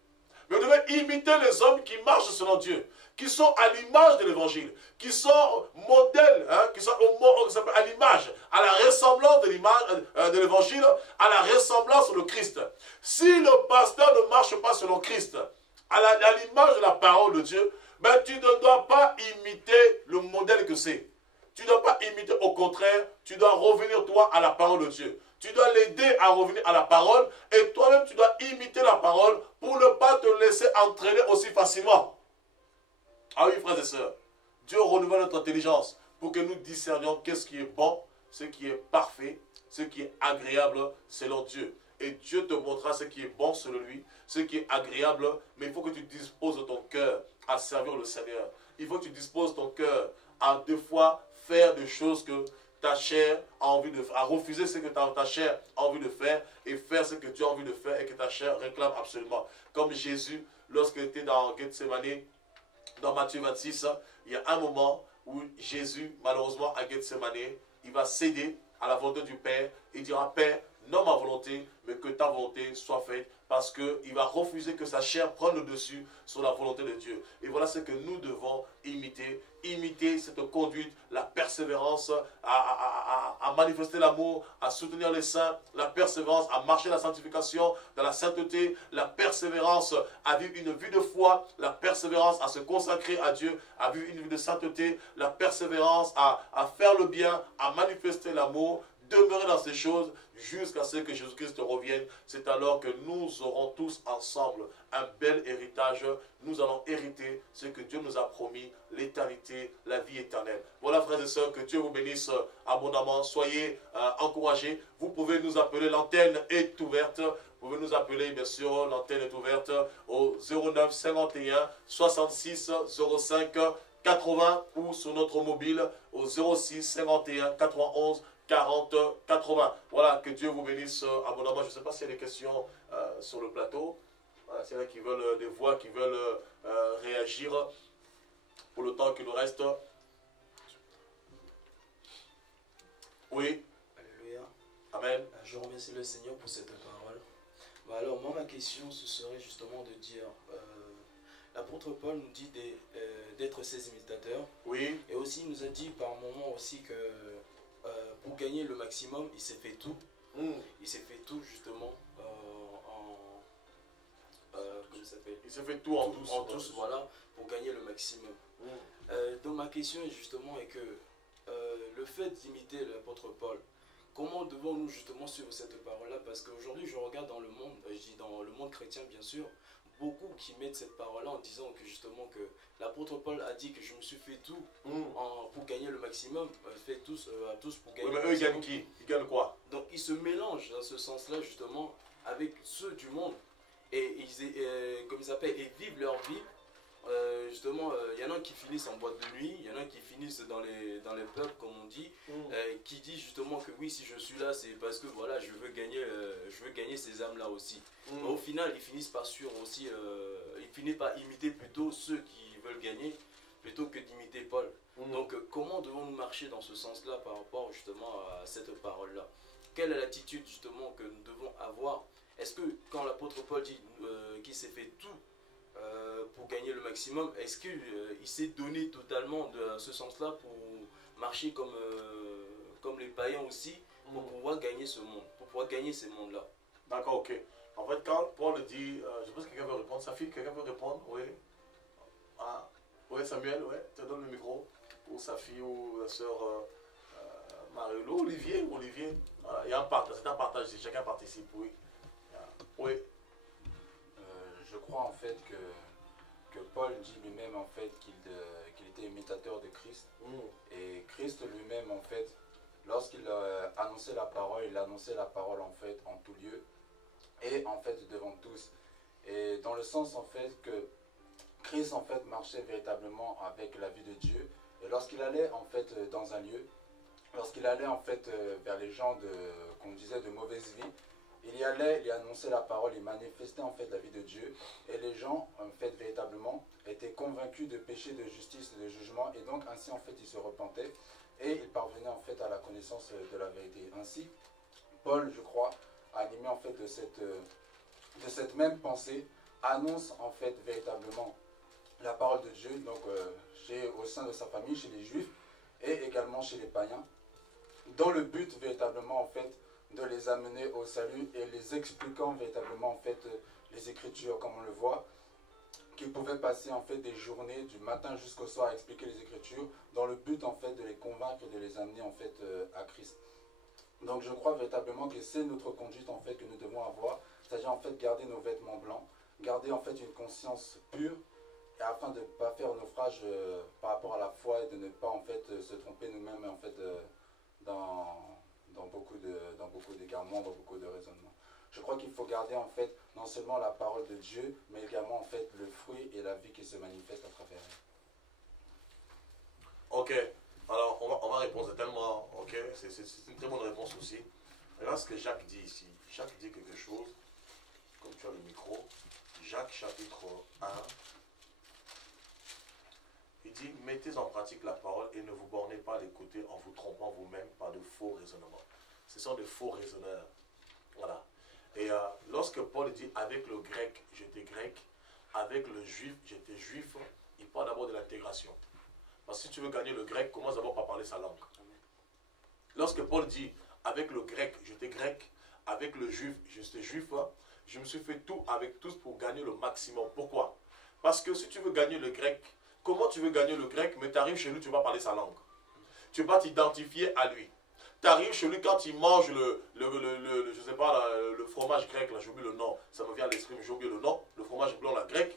mais nous devons imiter les hommes qui marchent selon Dieu, qui sont à l'image de l'évangile, qui sont modèles, qui sont à l'image, à la ressemblance de l'image de l'évangile, à la ressemblance de Christ. Si le pasteur ne marche pas selon Christ, à l'image de la parole de Dieu, ben, tu ne dois pas imiter le modèle que c'est. Tu ne dois pas imiter, au contraire, tu dois revenir toi à la parole de Dieu. Tu dois l'aider à revenir à la parole et toi-même tu dois imiter la parole pour ne pas te laisser entraîner aussi facilement. Ah oui, frères et sœurs, Dieu renouvelle notre intelligence pour que nous discernions qu'est-ce qui est bon, ce qui est parfait, ce qui est agréable selon Dieu. Et Dieu te montrera ce qui est bon selon lui, ce qui est agréable, mais il faut que tu disposes de ton cœur à servir le Seigneur. Il faut que tu disposes ton cœur à des fois faire des choses que ta chair a envie de faire, à refuser ce que ta chair a envie de faire et faire ce que Dieu a envie de faire et que ta chair réclame absolument. Comme Jésus, lorsqu'il était dans Gethsemane, dans Matthieu 26, il y a un moment où Jésus, malheureusement à Gethsemane, il va céder à la volonté du Père et dira, Père, non ma volonté, mais que ta volonté soit faite, parce qu'il va refuser que sa chair prenne le dessus sur la volonté de Dieu. Et voilà ce que nous devons imiter. Imiter cette conduite, la persévérance à manifester l'amour, à soutenir les saints, la persévérance à marcher dans la sanctification, dans la sainteté, la persévérance à vivre une vie de foi, la persévérance à se consacrer à Dieu, à vivre une vie de sainteté, la persévérance à faire le bien, à manifester l'amour, demeurer dans ces choses jusqu'à ce que Jésus-Christ revienne. C'est alors que nous aurons tous ensemble un bel héritage. Nous allons hériter ce que Dieu nous a promis, l'éternité, la vie éternelle. Voilà, frères et sœurs, que Dieu vous bénisse abondamment. Soyez encouragés. Vous pouvez nous appeler, l'antenne est ouverte. Vous pouvez nous appeler, bien sûr, l'antenne est ouverte au 09 51 66 05 80 ou sur notre mobile au 06 51 91 40, 80. Voilà, que Dieu vous bénisse abondamment. Je ne sais pas s'il y a des questions sur le plateau. Voilà, s'il y en a qui veulent des voix, qui veulent réagir pour le temps qui nous reste. Oui. Alléluia. Amen. Je remercie le Seigneur pour cette parole. Alors, moi, ma question, ce serait justement de dire, l'apôtre Paul nous dit d'être ses imitateurs. Oui. Et aussi, il nous a dit par moment aussi que pour gagner le maximum, il s'est fait tout. Il s'est fait tout justement comment ça s'appelle? Il s'est fait tout en tous. En tous, voilà, pour gagner le maximum. Donc ma question est justement que le fait d'imiter l'apôtre Paul, comment devons-nous justement suivre cette parole-là? Parce qu'aujourd'hui, je regarde dans le monde, je dis dans le monde chrétien bien sûr, beaucoup qui mettent cette parole-là en disant que justement que l'apôtre Paul a dit que je me suis fait tout pour gagner le maximum, fait tous à tous pour gagner oui, le mais eux, maximum. ils gagnent qui? Ils gagnent quoi? Donc ils se mélangent dans ce sens-là justement avec ceux du monde et ils, comme ils s'appellent, et vivent leur vie. Justement, il y en a qui finissent en boîte de nuit, il y en a qui finissent dans les pubs comme on dit, qui disent justement que oui, si je suis là, c'est parce que voilà, je veux gagner ces âmes-là aussi. Mais au final, ils finissent par suivre aussi, ils finissent par imiter plutôt ceux qui veulent gagner, plutôt que d'imiter Paul. Donc comment devons-nous marcher dans ce sens-là par rapport justement à cette parole-là? Quelle est l'attitude justement que nous devons avoir? Est-ce que quand l'apôtre Paul dit qu'il s'est fait tout pour gagner le maximum, est-ce qu'il s'est donné totalement de ce sens-là pour marcher comme les païens aussi, pour pouvoir gagner ce monde, pour pouvoir gagner ces mondes-là? D'accord, ok. En fait, quand Paul dit, je pense que quelqu'un veut répondre, sa fille, quelqu'un veut répondre? Oui. Ah, oui, Samuel, ouais, te donne le micro, ou sa fille, ou la soeur Marie-Lou, Olivier, voilà, il y a un partage, c'est un partage, chacun participe, oui. Oui. Je crois en fait que que Paul dit lui-même en fait qu'il était imitateur de Christ. Et Christ lui-même en fait, lorsqu'il annonçait la parole, il annonçait la parole en fait en tout lieu et en fait devant tous. Et dans le sens en fait que Christ en fait marchait véritablement avec la vie de Dieu. Et lorsqu'il allait en fait dans un lieu, lorsqu'il allait en fait vers les gens qu'on disait de mauvaise vie, il y allait, il annonçait la parole, il manifestait en fait la vie de Dieu. Et les gens en fait véritablement étaient convaincus de péché, de justice, de jugement. Et donc ainsi en fait ils se repentaient et ils parvenaient en fait à la connaissance de la vérité. Ainsi, Paul, je crois, animé en fait de cette même pensée, annonce en fait véritablement la parole de Dieu, donc au sein de sa famille, chez les Juifs et également chez les païens, dans le but véritablement en fait de les amener au salut et les expliquant véritablement en fait les Écritures comme on le voit, qu'ils pouvaient passer en fait des journées du matin jusqu'au soir à expliquer les Écritures dans le but en fait de les convaincre et de les amener en fait à Christ. Donc je crois véritablement que c'est notre conduite en fait que nous devons avoir, c'est-à-dire en fait garder nos vêtements blancs, garder en fait une conscience pure, et afin de ne pas faire naufrage par rapport à la foi et de ne pas en fait se tromper nous-mêmes en fait dans beaucoup d'égarements, dans beaucoup de raisonnements. Je crois qu'il faut garder en fait non seulement la parole de Dieu, mais également en fait le fruit et la vie qui se manifeste à travers elle. Ok, alors on va répondre tellement, ok, c'est une très bonne réponse aussi. Regarde ce que Jacques dit ici. Jacques dit quelque chose, comme tu as le micro. Jacques chapitre 1. Il dit, mettez en pratique la parole et ne vous bornez pas à l'écouter en vous trompant vous-même par de faux raisonnements. Ce sont de faux raisonneurs. Voilà. Et lorsque Paul dit, avec le grec, j'étais grec, avec le juif, j'étais juif, il parle d'abord de l'intégration. Parce que si tu veux gagner le grec, commence d'abord par parler sa langue. Lorsque Paul dit, avec le grec, j'étais grec, avec le juif, j'étais juif, je me suis fait tout avec tous pour gagner le maximum. Pourquoi? Parce que si tu veux gagner le grec, comment tu veux gagner le grec, mais tu arrives chez lui, tu vas parler sa langue. Tu vas t'identifier à lui. Tu arrives chez lui quand il mange je sais pas, le fromage grec, là, j'ai oublié le nom, ça me vient à l'esprit, mais j'ai oublié le nom, le fromage blanc, la grec.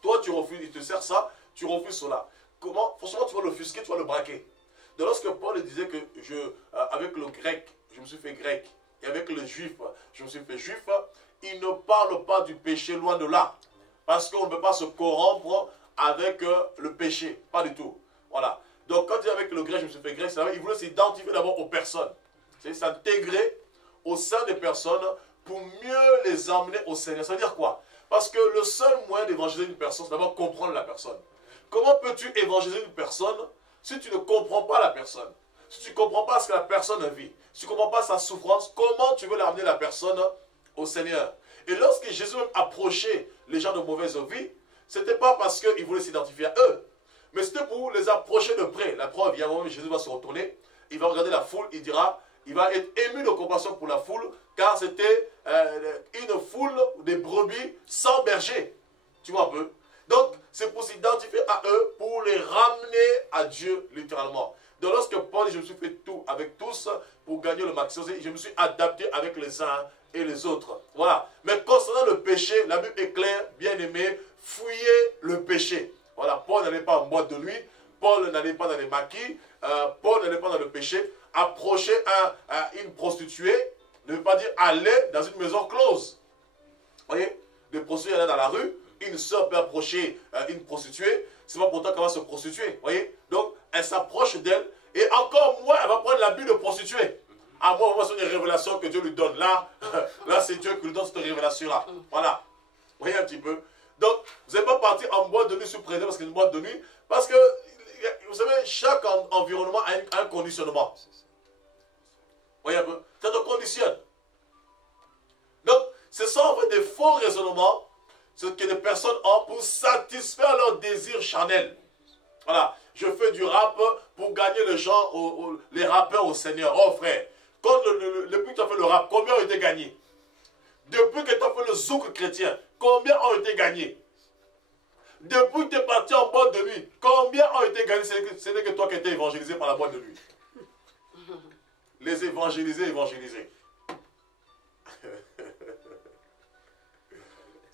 Toi, tu refuses, il te sert ça, tu refuses cela. Comment? Forcément, tu vas l'offusquer, tu vas le braquer. Donc, lorsque Paul disait que avec le grec, je me suis fait grec, et avec le juif, je me suis fait juif, il ne parle pas du péché, loin de là. Parce qu'on ne peut pas se corrompre avec le péché, pas du tout. Voilà. Donc quand il dit avec le grec, je me suis fait grec, il voulait s'identifier d'abord aux personnes. C'est s'intégrer au sein des personnes pour mieux les emmener au Seigneur. Ça veut dire quoi? Parce que le seul moyen d'évangéliser une personne, c'est d'abord comprendre la personne. Comment peux-tu évangéliser une personne si tu ne comprends pas la personne? Si tu ne comprends pas ce que la personne vit, si tu ne comprends pas sa souffrance, comment tu veux l'amener la personne au Seigneur? Et lorsque Jésus approchait les gens de mauvaise vie, ce n'était pas parce qu'il voulait s'identifier à eux, mais c'était pour les approcher de près. La preuve, il y a un moment où Jésus va se retourner, il va regarder la foule, il dira, il va être ému de compassion pour la foule, car c'était une foule des brebis sans berger. Tu vois un peu? Donc, c'est pour s'identifier à eux, pour les ramener à Dieu, littéralement. Donc, lorsque Paul dit, je me suis fait tout avec tous pour gagner le maximum, je me suis adapté avec les uns et les autres. Voilà. Mais concernant le péché, la Bible est claire, bien aimé, fuyez le péché. Voilà, Paul n'allait pas en boîte de nuit, Paul n'allait pas dans les maquis, Paul n'allait pas dans le péché. Approcher une prostituée ne veut pas dire aller dans une maison close. Vous voyez, des prostituées il y en a dans la rue, une soeur peut approcher une prostituée, c'est pas pourtant qu'elle va se prostituer. Vous voyez, donc elle s'approche d'elle et encore moins elle va prendre l'habit de prostituée. À moi, on voit sur des révélations que Dieu lui donne. Là, là c'est Dieu qui lui donne cette révélation-là. Voilà. Vous voyez un petit peu. Donc, vous n'allez pas partir en boîte de nuit sous prétexte parce qu'il y a une boîte de nuit. Parce que, vous savez, chaque environnement a un conditionnement. Vous voyez un peu. Ça te conditionne. Donc, ce sont en fait des faux raisonnements ce que les personnes ont pour satisfaire leurs désirs charnels. Voilà. Je fais du rap pour gagner les gens, les rappeurs au Seigneur. Oh frère, quand depuis que tu as fait le rap, combien ont été gagnés? Depuis que tu as fait le zouk chrétien, combien ont été gagnés? Depuis que tu es parti en boîte de nuit, combien ont été gagnés? Ce n'est que toi qui as été évangélisé par la boîte de nuit. Les évangélisés.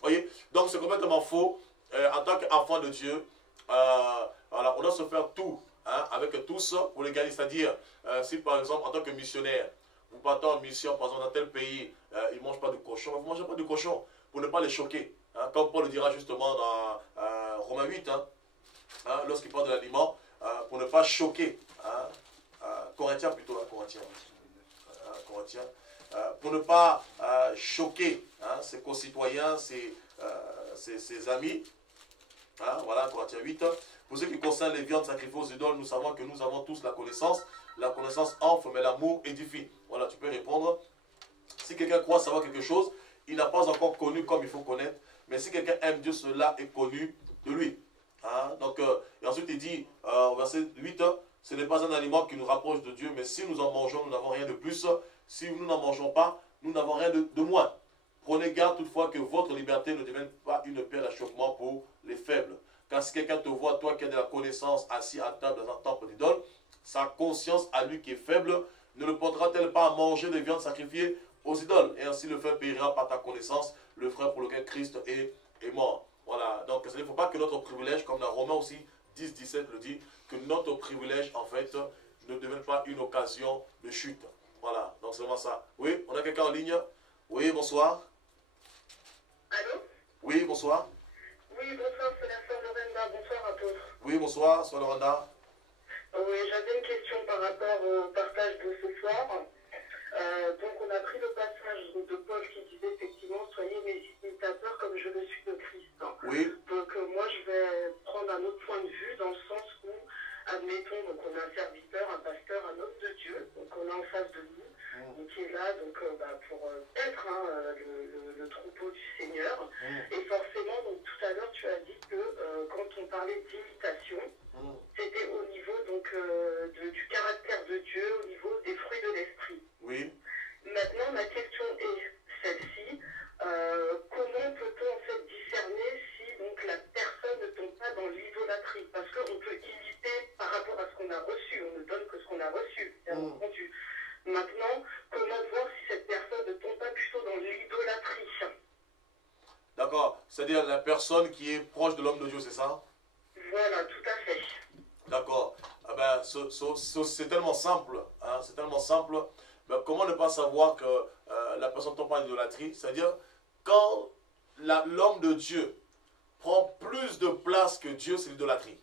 Voyez? Donc c'est complètement faux. en tant qu'enfant de Dieu, voilà, on doit se faire tout, hein, avec tous pour les gagner. C'est-à-dire, si par exemple, en tant que missionnaire, vous partez en mission, par exemple, dans tel pays, ils ne mangent pas de cochon, vous ne mangez pas de cochon pour ne pas les choquer. Hein, comme Paul le dira justement dans Romains 8, hein, lorsqu'il parle de l'aliment, pour ne pas choquer. Hein, Corinthiens plutôt, hein, Corinthiens. Pour ne pas choquer hein, ses concitoyens, ses amis. Hein, voilà, Corinthiens 8. Pour ce qui concerne les viandes sacrifiées aux idoles, nous savons que nous avons tous la connaissance. La connaissance enfle, mais l'amour édifie. Voilà, tu peux répondre. Si quelqu'un croit savoir quelque chose, il n'a pas encore connu comme il faut connaître. Mais si quelqu'un aime Dieu, cela est connu de lui. Hein, donc, et ensuite il dit, au verset 8, ce n'est pas un aliment qui nous rapproche de Dieu, mais si nous en mangeons, nous n'avons rien de plus. Si nous n'en mangeons pas, nous n'avons rien de moins. Prenez garde toutefois que votre liberté ne devienne pas une pierre d'achoppement pour les faibles. Car si quelqu'un te voit, toi qui as de la connaissance, assis à table dans un temple d'idole, sa conscience à lui qui est faible, ne le portera-t-elle pas à manger des viandes sacrifiées aux idoles? Et ainsi le frère périra par ta connaissance, le frère pour lequel Christ est mort. Voilà, donc il ne faut pas que notre privilège, comme dans Romains aussi 10, 17 le dit, que notre privilège en fait ne devienne pas une occasion de chute. Voilà, donc c'est vraiment ça. Oui, on a quelqu'un en ligne? Oui, bonsoir. Allô? Oui, bonsoir. Oui, bonsoir, c'est la sœur Lorenda. Bonsoir à tous. Oui, bonsoir, soeur Lorenda. Oui, j'avais une question par rapport au partage de ce soir. Donc, on a pris le passage de Paul qui disait effectivement, soyez mes imitateurs comme je le suis de Christ. Oui. Donc, moi, je vais prendre un autre point de vue dans le sens où, admettons, donc on a un serviteur, un pasteur, un homme de Dieu, donc on a en face de nous, donc, qui est là donc, pour être hein, le troupeau du Seigneur. Et forcément, donc tout à l'heure, tu as dit que quand on parlait d'imitation, c'était au niveau donc, du caractère de Dieu, au niveau des fruits de l'esprit. Oui. Maintenant, ma question est celle-ci. Comment peut-on en fait discerner si donc, la personne ne tombe pas dans l'idolâtrie? Parce qu'on peut imiter par rapport à ce qu'on a reçu. On ne donne que ce qu'on a reçu, bien entendu. Maintenant, comment voir si cette personne ne tombe pas plutôt dans l'idolâtrie? D'accord. C'est-à-dire la personne qui est proche de l'homme de Dieu, c'est ça? Voilà, tout à fait. D'accord. Ah ben, c'est tellement simple. Hein, c'est tellement simple. Ben, comment ne pas savoir que la personne tombe en idolâtrie? C'est-à-dire, quand l'homme de Dieu prend plus de place que Dieu, c'est l'idolâtrie.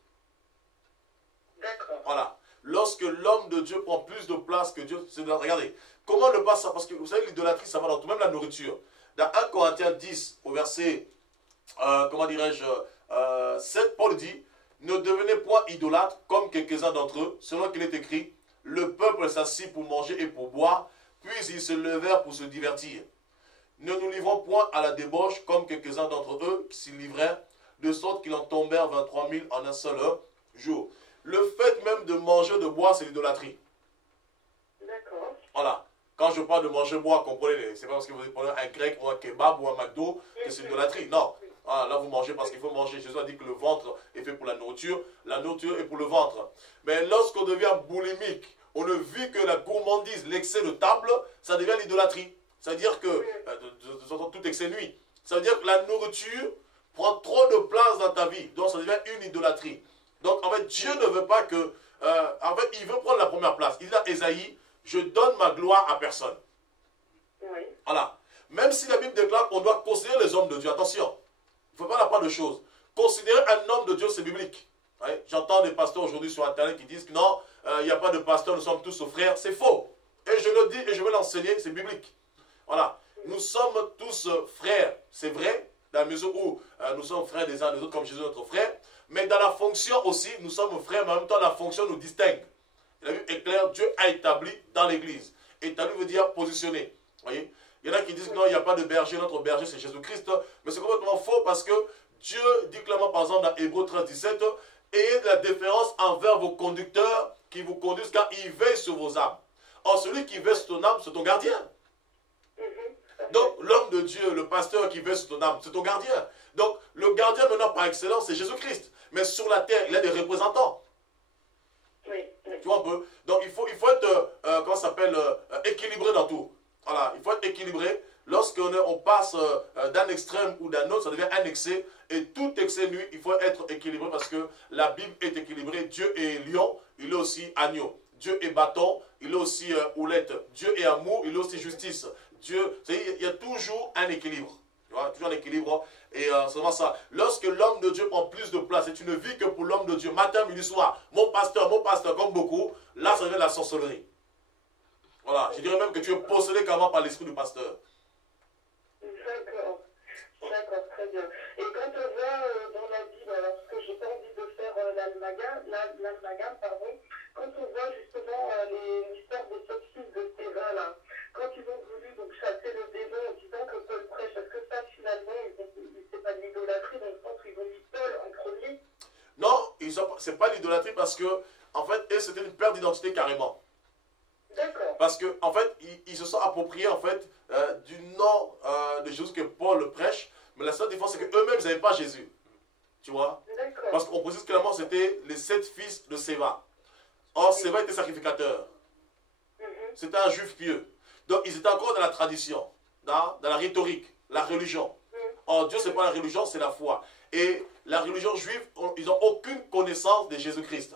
D'accord. Voilà. Lorsque l'homme de Dieu prend plus de place que Dieu, c'est l'idolâtrie. Regardez, comment ne pas savoir? Parce que vous savez, l'idolâtrie, ça va dans tout, même la nourriture. Dans 1 Corinthiens 10, au verset, comment dirais-je, 7, Paul dit, ne devenez point idolâtres comme quelques-uns d'entre eux, selon qu'il est écrit, le peuple s'assit pour manger et pour boire, puis ils se levèrent pour se divertir. Ne nous livrons point à la débauche comme quelques-uns d'entre eux qui s'y livrèrent, de sorte qu'ils en tombèrent 23 000 en un seul jour. Le fait même de manger, de boire, c'est l'idolâtrie. D'accord. Voilà. Quand je parle de manger, boire, comprenez, c'est pas parce que vous prenez un grec ou un kebab ou un McDo que c'est l'idolâtrie. Non. Ah, là, vous mangez parce qu'il faut manger. Jésus a dit que le ventre est fait pour la nourriture est pour le ventre. Mais lorsqu'on devient boulimique, on ne vit que la gourmandise, l'excès de table, ça devient l'idolâtrie. C'est-à-dire que, tout excès nuit. Ça veut dire que la nourriture prend trop de place dans ta vie. Donc, ça devient une idolâtrie. Donc, en fait, Dieu ne veut pas que... en fait, il veut prendre la première place. Il dit à Ésaïe, je donne ma gloire à personne. Oui. Voilà. Même si la Bible déclare qu'on doit considérer les hommes de Dieu, attention, il ne faut pas la part de choses. Considérer un homme de Dieu, c'est biblique. Ouais. J'entends des pasteurs aujourd'hui sur Internet qui disent que non, il n'y a pas de pasteur, nous sommes tous frères. C'est faux. Et je le dis et je vais l'enseigner, c'est biblique. Voilà. Nous sommes tous frères, c'est vrai, dans la mesure où nous sommes frères des uns des autres, comme Jésus est notre frère. Mais dans la fonction aussi, nous sommes frères, mais en même temps, la fonction nous distingue. La Bible est claire, Dieu a établi dans l'Église. Établi veut dire positionné. Voyez? Il y en a qui disent que non, il n'y a pas de berger, notre berger c'est Jésus-Christ. Mais c'est complètement faux parce que Dieu dit clairement, par exemple, dans Hébreux 13, 17, ayez de la déférence envers vos conducteurs qui vous conduisent car ils veillent sur vos âmes. Or, celui qui veille sur ton âme, c'est ton gardien. Donc, l'homme de Dieu, le pasteur qui veille sur ton âme, c'est ton gardien. Donc, le gardien maintenant par excellence, c'est Jésus-Christ. Mais sur la terre, il a des représentants. Oui. Tu vois un peu? Donc, il faut être, comment ça s'appelle, équilibré dans tout. Voilà, il faut être équilibré. on passe d'un extrême ou d'un autre, ça devient un excès. Et tout excès nuit, il faut être équilibré parce que la Bible est équilibrée. Dieu est lion, il est aussi agneau. Dieu est bâton, il est aussi houlette. Dieu est amour, il est aussi justice. Dieu, il y a toujours un équilibre. Tu vois, toujours un équilibre. Et c'est vraiment ça. Lorsque l'homme de Dieu prend plus de place et tu ne vis que pour l'homme de Dieu, matin, midi, soir, mon pasteur, comme beaucoup, là, ça devient la sorcellerie. Voilà, je dirais même que tu es possédé carrément par l'esprit du pasteur. D'accord, d'accord, très bien. Et quand on voit dans la Bible, alors parce que j'ai pas envie de faire l'amalgame, pardon, quand on voit justement l'histoire des 7 fils de Théva, là, quand ils ont voulu donc chasser le démon en disant que Paul prêche, est-ce que ça finalement, c'est pas de l'idolâtrie dans le sens où ils ont mis Paul en premier? Non, c'est pas l'idolâtrie parce que, en fait, c'était une perte d'identité carrément. D'accord. Parce que, en fait, ils se sont appropriés, en fait, du nom de Jésus que Paul prêche, mais la seule différence, c'est qu'eux-mêmes, ils n'avaient pas Jésus. Tu vois? Parce qu'on précise clairement, c'était les 7 fils de Séva. Or, Séva était sacrificateur. C'était un juif pieux. Donc, ils étaient encore dans la tradition, dans la rhétorique, la religion. Or, Dieu, ce n'est pas la religion, c'est la foi. Et la religion juive, ils n'ont aucune connaissance de Jésus-Christ.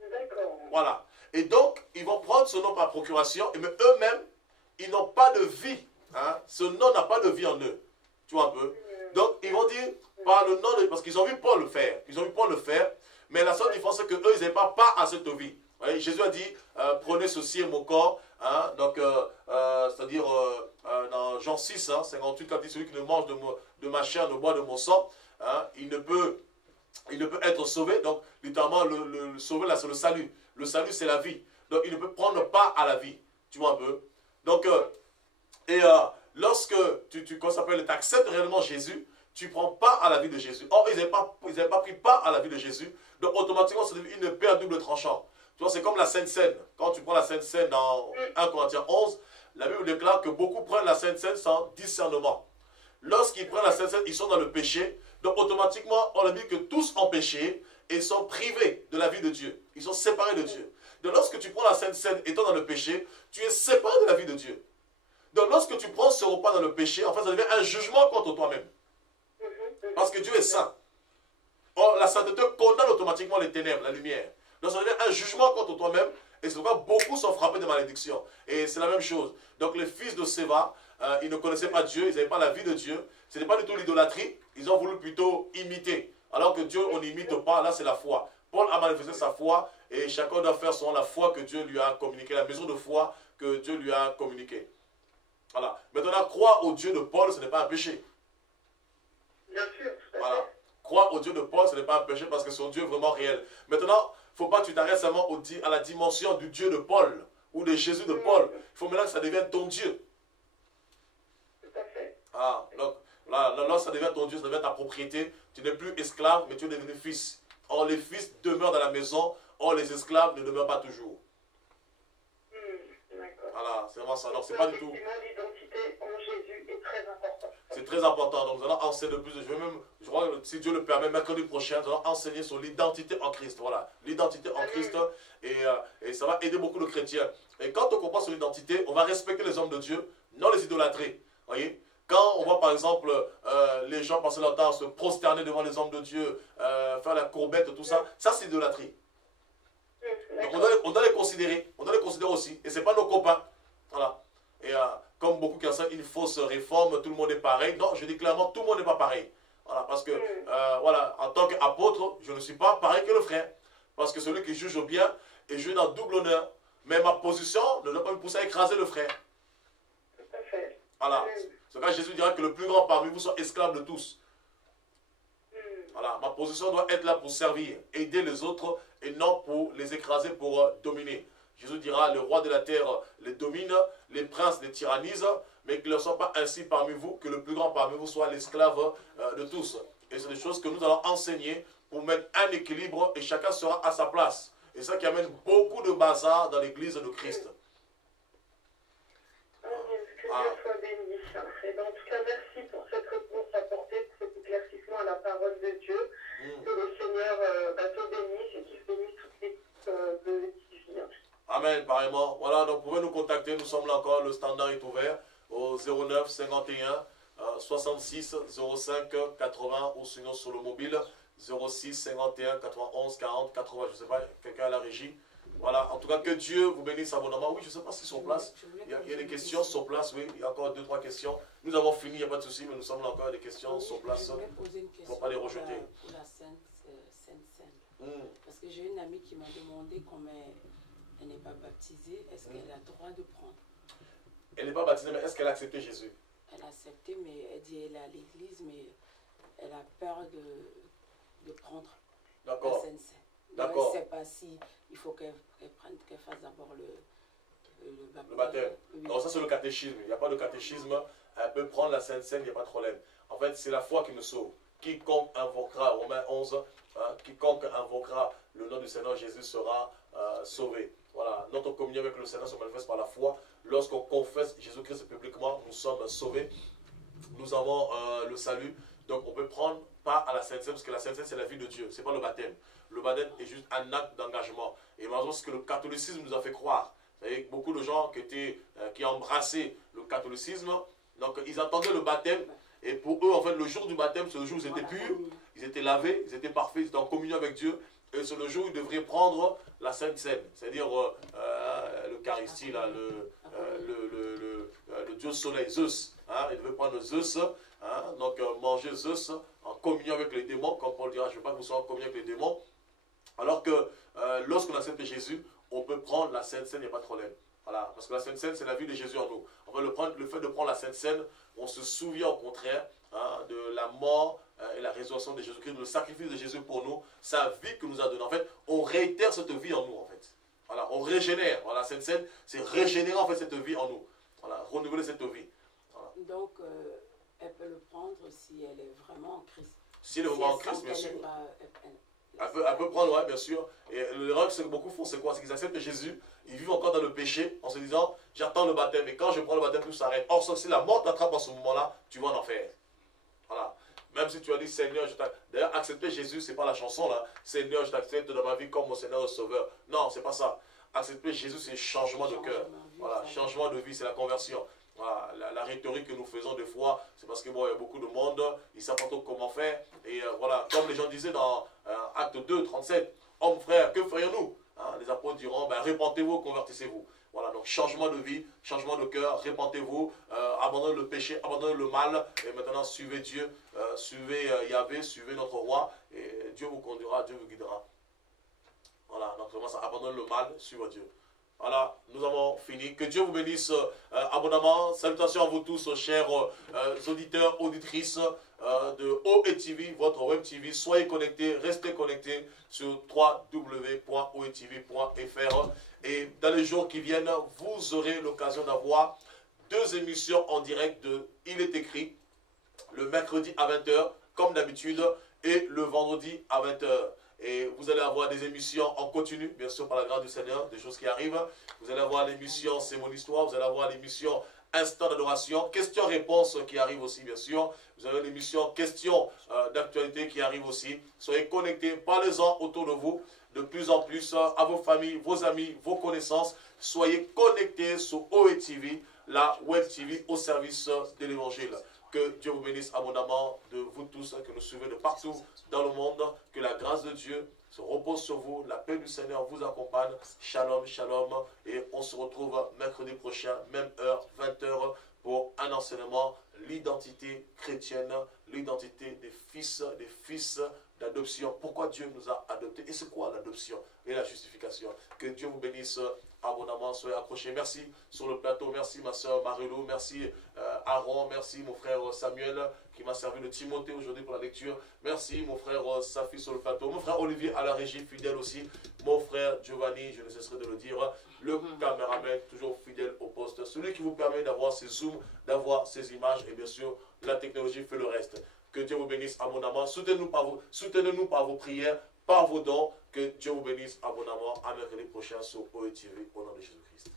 D'accord. Voilà. Et donc, ils vont prendre ce nom par procuration, mais eux-mêmes, ils n'ont pas de vie. Hein? Ce nom n'a pas de vie en eux. Tu vois un peu? Donc, ils vont dire, par le nom de... Parce qu'ils ont vu Paul le faire. Ils ont vu Paul le faire, mais la seule différence, c'est qu'eux, ils n'avaient pas part à cette vie. Voyez, Jésus a dit, prenez ceci et mon corps. Hein? Donc, c'est-à-dire, dans Jean 6, 58, quand il dit, celui qui ne mange de ma chair, ne boit de mon sang, hein, il ne peut être sauvé. Donc, littéralement, le sauver, là, c'est le salut. Le salut, c'est la vie. Donc, il ne peut prendre part à la vie. Tu vois un peu? Donc, lorsque tu acceptes réellement Jésus, tu prends part à la vie de Jésus. Or, ils n'avaient pas pris part à la vie de Jésus. Donc, automatiquement, ça devient une paix à double tranchant. Tu vois, c'est comme la Sainte Seine. Quand tu prends la Sainte Seine dans 1 Corinthiens 11, la Bible déclare que beaucoup prennent la Sainte Seine sans discernement. Lorsqu'ils prennent la Sainte Seine, ils sont dans le péché. Donc, automatiquement, on a dit que tous ont péché et sont privés de la vie de Dieu. Ils sont séparés de Dieu. Donc, lorsque tu prends la Sainte Seine étant dans le péché, tu es séparé de la vie de Dieu. Donc, lorsque tu prends ce repas dans le péché, en fait, ça devient un jugement contre toi-même. Parce que Dieu est saint. Or, la sainteté condamne automatiquement les ténèbres, la lumière. Donc, ça devient un jugement contre toi-même. Et c'est pourquoi beaucoup sont frappés de malédiction. Et c'est la même chose. Donc, les fils de Séva, ils ne connaissaient pas Dieu, ils n'avaient pas la vie de Dieu. Ce n'est pas du tout l'idolâtrie. Ils ont voulu plutôt imiter. Alors que Dieu, on n'imite pas. Là, c'est la foi. Paul a manifesté sa foi. Et chacun doit faire selon la foi que Dieu lui a communiquée. La mesure de foi que Dieu lui a communiquée. Voilà. Maintenant, croire au Dieu de Paul, ce n'est pas un péché. Bien sûr. Voilà. Croire au Dieu de Paul, ce n'est pas un péché parce que son Dieu est vraiment réel. Maintenant, il ne faut pas que tu t'arrêtes seulement à la dimension du Dieu de Paul ou de Jésus de Paul. Il faut maintenant que ça devienne ton Dieu. Tout à fait. Ah, donc, là, ça devient ton Dieu, ça devient ta propriété. Tu n'es plus esclave, mais tu es devenu fils. Or, les fils demeurent dans la maison. Or, les esclaves ne demeurent pas toujours. D'accord. Voilà, c'est vraiment ça. Donc, c'est pas du tout... L'identité en Jésus est très importante. C'est très important. Donc, nous allons enseigner de plus. Je crois que si Dieu le permet, mercredi prochain, nous allons enseigner sur l'identité en Christ. Voilà, l'identité en Christ. Et ça va aider beaucoup de chrétiens. Et quand on comprend son identité, on va respecter les hommes de Dieu, non les idolâtrer. Voyez? Quand on voit par exemple les gens passer leur temps à se prosterner devant les hommes de Dieu, faire la courbette, tout ça, ça c'est l'idolâtrie. Donc on doit les considérer. On doit les considérer aussi. Et ce n'est pas nos copains. Voilà. Et comme beaucoup qui enseignent une fausse réforme, tout le monde est pareil. Non, je dis clairement, tout le monde n'est pas pareil. Voilà, parce que, voilà, en tant qu'apôtre, je ne suis pas pareil que le frère. Parce que celui qui juge bien est jugé dans double honneur. Mais ma position ne doit pas me pousser à écraser le frère. Tout à fait. Voilà. C'est quand Jésus dira que le plus grand parmi vous soit esclave de tous. Voilà, ma position doit être là pour servir, aider les autres et non pour les écraser, pour dominer. Jésus dira, le roi de la terre les domine, les princes les tyrannisent, mais qu'il ne soit pas ainsi parmi vous, que le plus grand parmi vous soit l'esclave de tous. Et c'est des choses que nous allons enseigner pour mettre un équilibre et chacun sera à sa place. Et ça qui amène beaucoup de bazar dans l'église de Christ. Que Dieu soit béni. Et en tout cas, merci pour cette réponse apportée, pour cet éclaircissement à la parole de Dieu. Que le Seigneur te bénisse et qu'il bénisse toute l'équipe de TV. Amen, pareillement. Voilà, donc vous pouvez nous contacter, nous sommes là encore, le standard est ouvert. au 09 51 66 05 80 ou sinon sur le mobile 06 51 91 40 80. Je ne sais pas, quelqu'un à la régie. Voilà, en tout cas, que Dieu vous bénisse abondamment. Oui, je ne sais pas si sur place, il y a des questions sur place, oui, il y a encore 2-3 questions. Nous avons fini, il n'y a pas de souci, mais nous avons encore des questions sur place. Je voulais poser une question faut pas les rejeter. Pour la Sainte Seine. Parce que j'ai une amie qui m'a demandé comme elle n'est pas baptisée, est-ce qu'elle a le droit de prendre? Elle n'est pas baptisée, mais est-ce qu'elle a accepté Jésus? Elle a accepté, mais elle dit qu'elle est à l'église, mais elle a peur de prendre la Sainte Seine. D'accord. Je ne sais pas si il faut qu'elle fasse d'abord le baptême. Oui. Non, ça c'est le catéchisme. Il n'y a pas de catéchisme. Elle peut prendre la Sainte Seine, il n'y a pas de problème. En fait, c'est la foi qui nous sauve. Quiconque invoquera, Romains 11, quiconque invoquera le nom du Seigneur Jésus sera sauvé. Voilà, notre communion avec le Seigneur se manifeste par la foi. Lorsqu'on confesse Jésus-Christ publiquement, nous sommes sauvés. Nous avons le salut. Donc on peut prendre part à la Sainte Seine, parce que la Sainte Seine c'est la vie de Dieu, ce n'est pas le baptême. Le baptême est juste un acte d'engagement. Et malheureusement, ce que le catholicisme nous a fait croire. Vous savez, beaucoup de gens qui embrassaient le catholicisme, donc ils attendaient le baptême. Et pour eux, en fait, le jour du baptême, c'est le jour où ils étaient purs, ils étaient lavés, ils étaient parfaits, ils étaient en communion avec Dieu. Et c'est le jour où ils devraient prendre la Sainte Seine, c'est-à-dire l'Eucharistie, le dieu soleil, Zeus. Ils devaient prendre Zeus, donc manger Zeus en communion avec les démons, comme Paul dira, je ne veux pas que vous soyez en communion avec les démons. Alors que lorsqu'on accepte Jésus, on peut prendre la Sainte Seine, il n'y a pas de problème. Voilà, parce que la Sainte Seine, c'est la vie de Jésus en nous. En fait, le fait de prendre la Sainte Seine, on se souvient au contraire de la mort et la résurrection de Jésus-Christ, le sacrifice de Jésus pour nous, sa vie que nous a donnée. En fait, on réitère cette vie en nous, en fait. Voilà, on régénère. Voilà, la Sainte Seine, c'est régénérer en fait cette vie en nous. Voilà, renouveler cette vie. Voilà. Donc, elle peut le prendre si elle est vraiment en Christ. Si elle est vraiment en Christ, bien sûr. Elle peut prendre, ouais, bien sûr. Et l'erreur que beaucoup font, c'est quoi? C'est qu'ils acceptent Jésus, ils vivent encore dans le péché en se disant, j'attends le baptême, et quand je prends le baptême, tout s'arrête. Or, si la mort t'attrape en ce moment-là, tu vas en enfer. Voilà. Même si tu as dit, Seigneur, je t'accepte. D'ailleurs, accepter Jésus, ce n'est pas la chanson là. Seigneur, je t'accepte dans ma vie comme mon Seigneur et Sauveur. Non, ce n'est pas ça. Accepter Jésus, c'est changement de cœur. Voilà, changement de vie, c'est la conversion. Voilà, la rhétorique que nous faisons des fois, c'est parce que bon, il y a beaucoup de monde, ils ne savent pas trop comment faire. Et voilà, comme les gens disaient dans Acte 2, 37, hommes frères, que ferions-nous? Les apôtres diront, ben, répentez-vous, convertissez-vous. Voilà, donc changement de vie, changement de cœur, répentez-vous, abandonnez le péché, abandonnez le mal, et maintenant suivez Dieu, suivez Yahvé, suivez notre roi, et Dieu vous conduira, Dieu vous guidera. Voilà, donc vraiment ça, abandonnez le mal, suivez Dieu. Voilà, nous avons fini. Que Dieu vous bénisse abondamment. Salutations à vous tous, chers auditeurs, auditrices de OETV, votre web TV. Soyez connectés, restez connectés sur www.oetv.fr. Et dans les jours qui viennent, vous aurez l'occasion d'avoir 2 émissions en direct de Il est écrit, le mercredi à 20 h, comme d'habitude, et le vendredi à 20 h. Et vous allez avoir des émissions en continu, bien sûr, par la grâce du Seigneur, des choses qui arrivent. Vous allez avoir l'émission C'est mon histoire, vous allez avoir l'émission Instant d'adoration, questions-réponses qui arrivent aussi, bien sûr. Vous avez l'émission Questions d'actualité qui arrive aussi. Soyez connectés, parlez-en autour de vous, de plus en plus à vos familles, vos amis, vos connaissances. Soyez connectés sur OETV, la web TV au service de l'Évangile. Que Dieu vous bénisse abondamment de vous tous que nous suivez de partout dans le monde. Que la grâce de Dieu se repose sur vous. La paix du Seigneur vous accompagne. Shalom, shalom. Et on se retrouve mercredi prochain, même heure, 20 h, pour un enseignement, l'identité chrétienne, l'identité des fils d'adoption. Pourquoi Dieu nous a adoptés et c'est quoi l'adoption et la justification. Que Dieu vous bénisse abondamment, soyez accrochés. Merci sur le plateau, merci ma soeur Marilou, merci Aaron, merci mon frère Samuel qui m'a servi de Timothée aujourd'hui pour la lecture. Merci mon frère Safi sur le plateau, mon frère Olivier à la régie, fidèle aussi, mon frère Giovanni, je ne cesserai de le dire, le caméraman toujours fidèle au poste, celui qui vous permet d'avoir ces zooms, d'avoir ces images et bien sûr la technologie fait le reste. Que Dieu vous bénisse abondamment, soutenez-nous par vos prières, par vos dons. Que Dieu vous bénisse abondamment. À mercredi prochain sur OETV au nom de Jésus-Christ.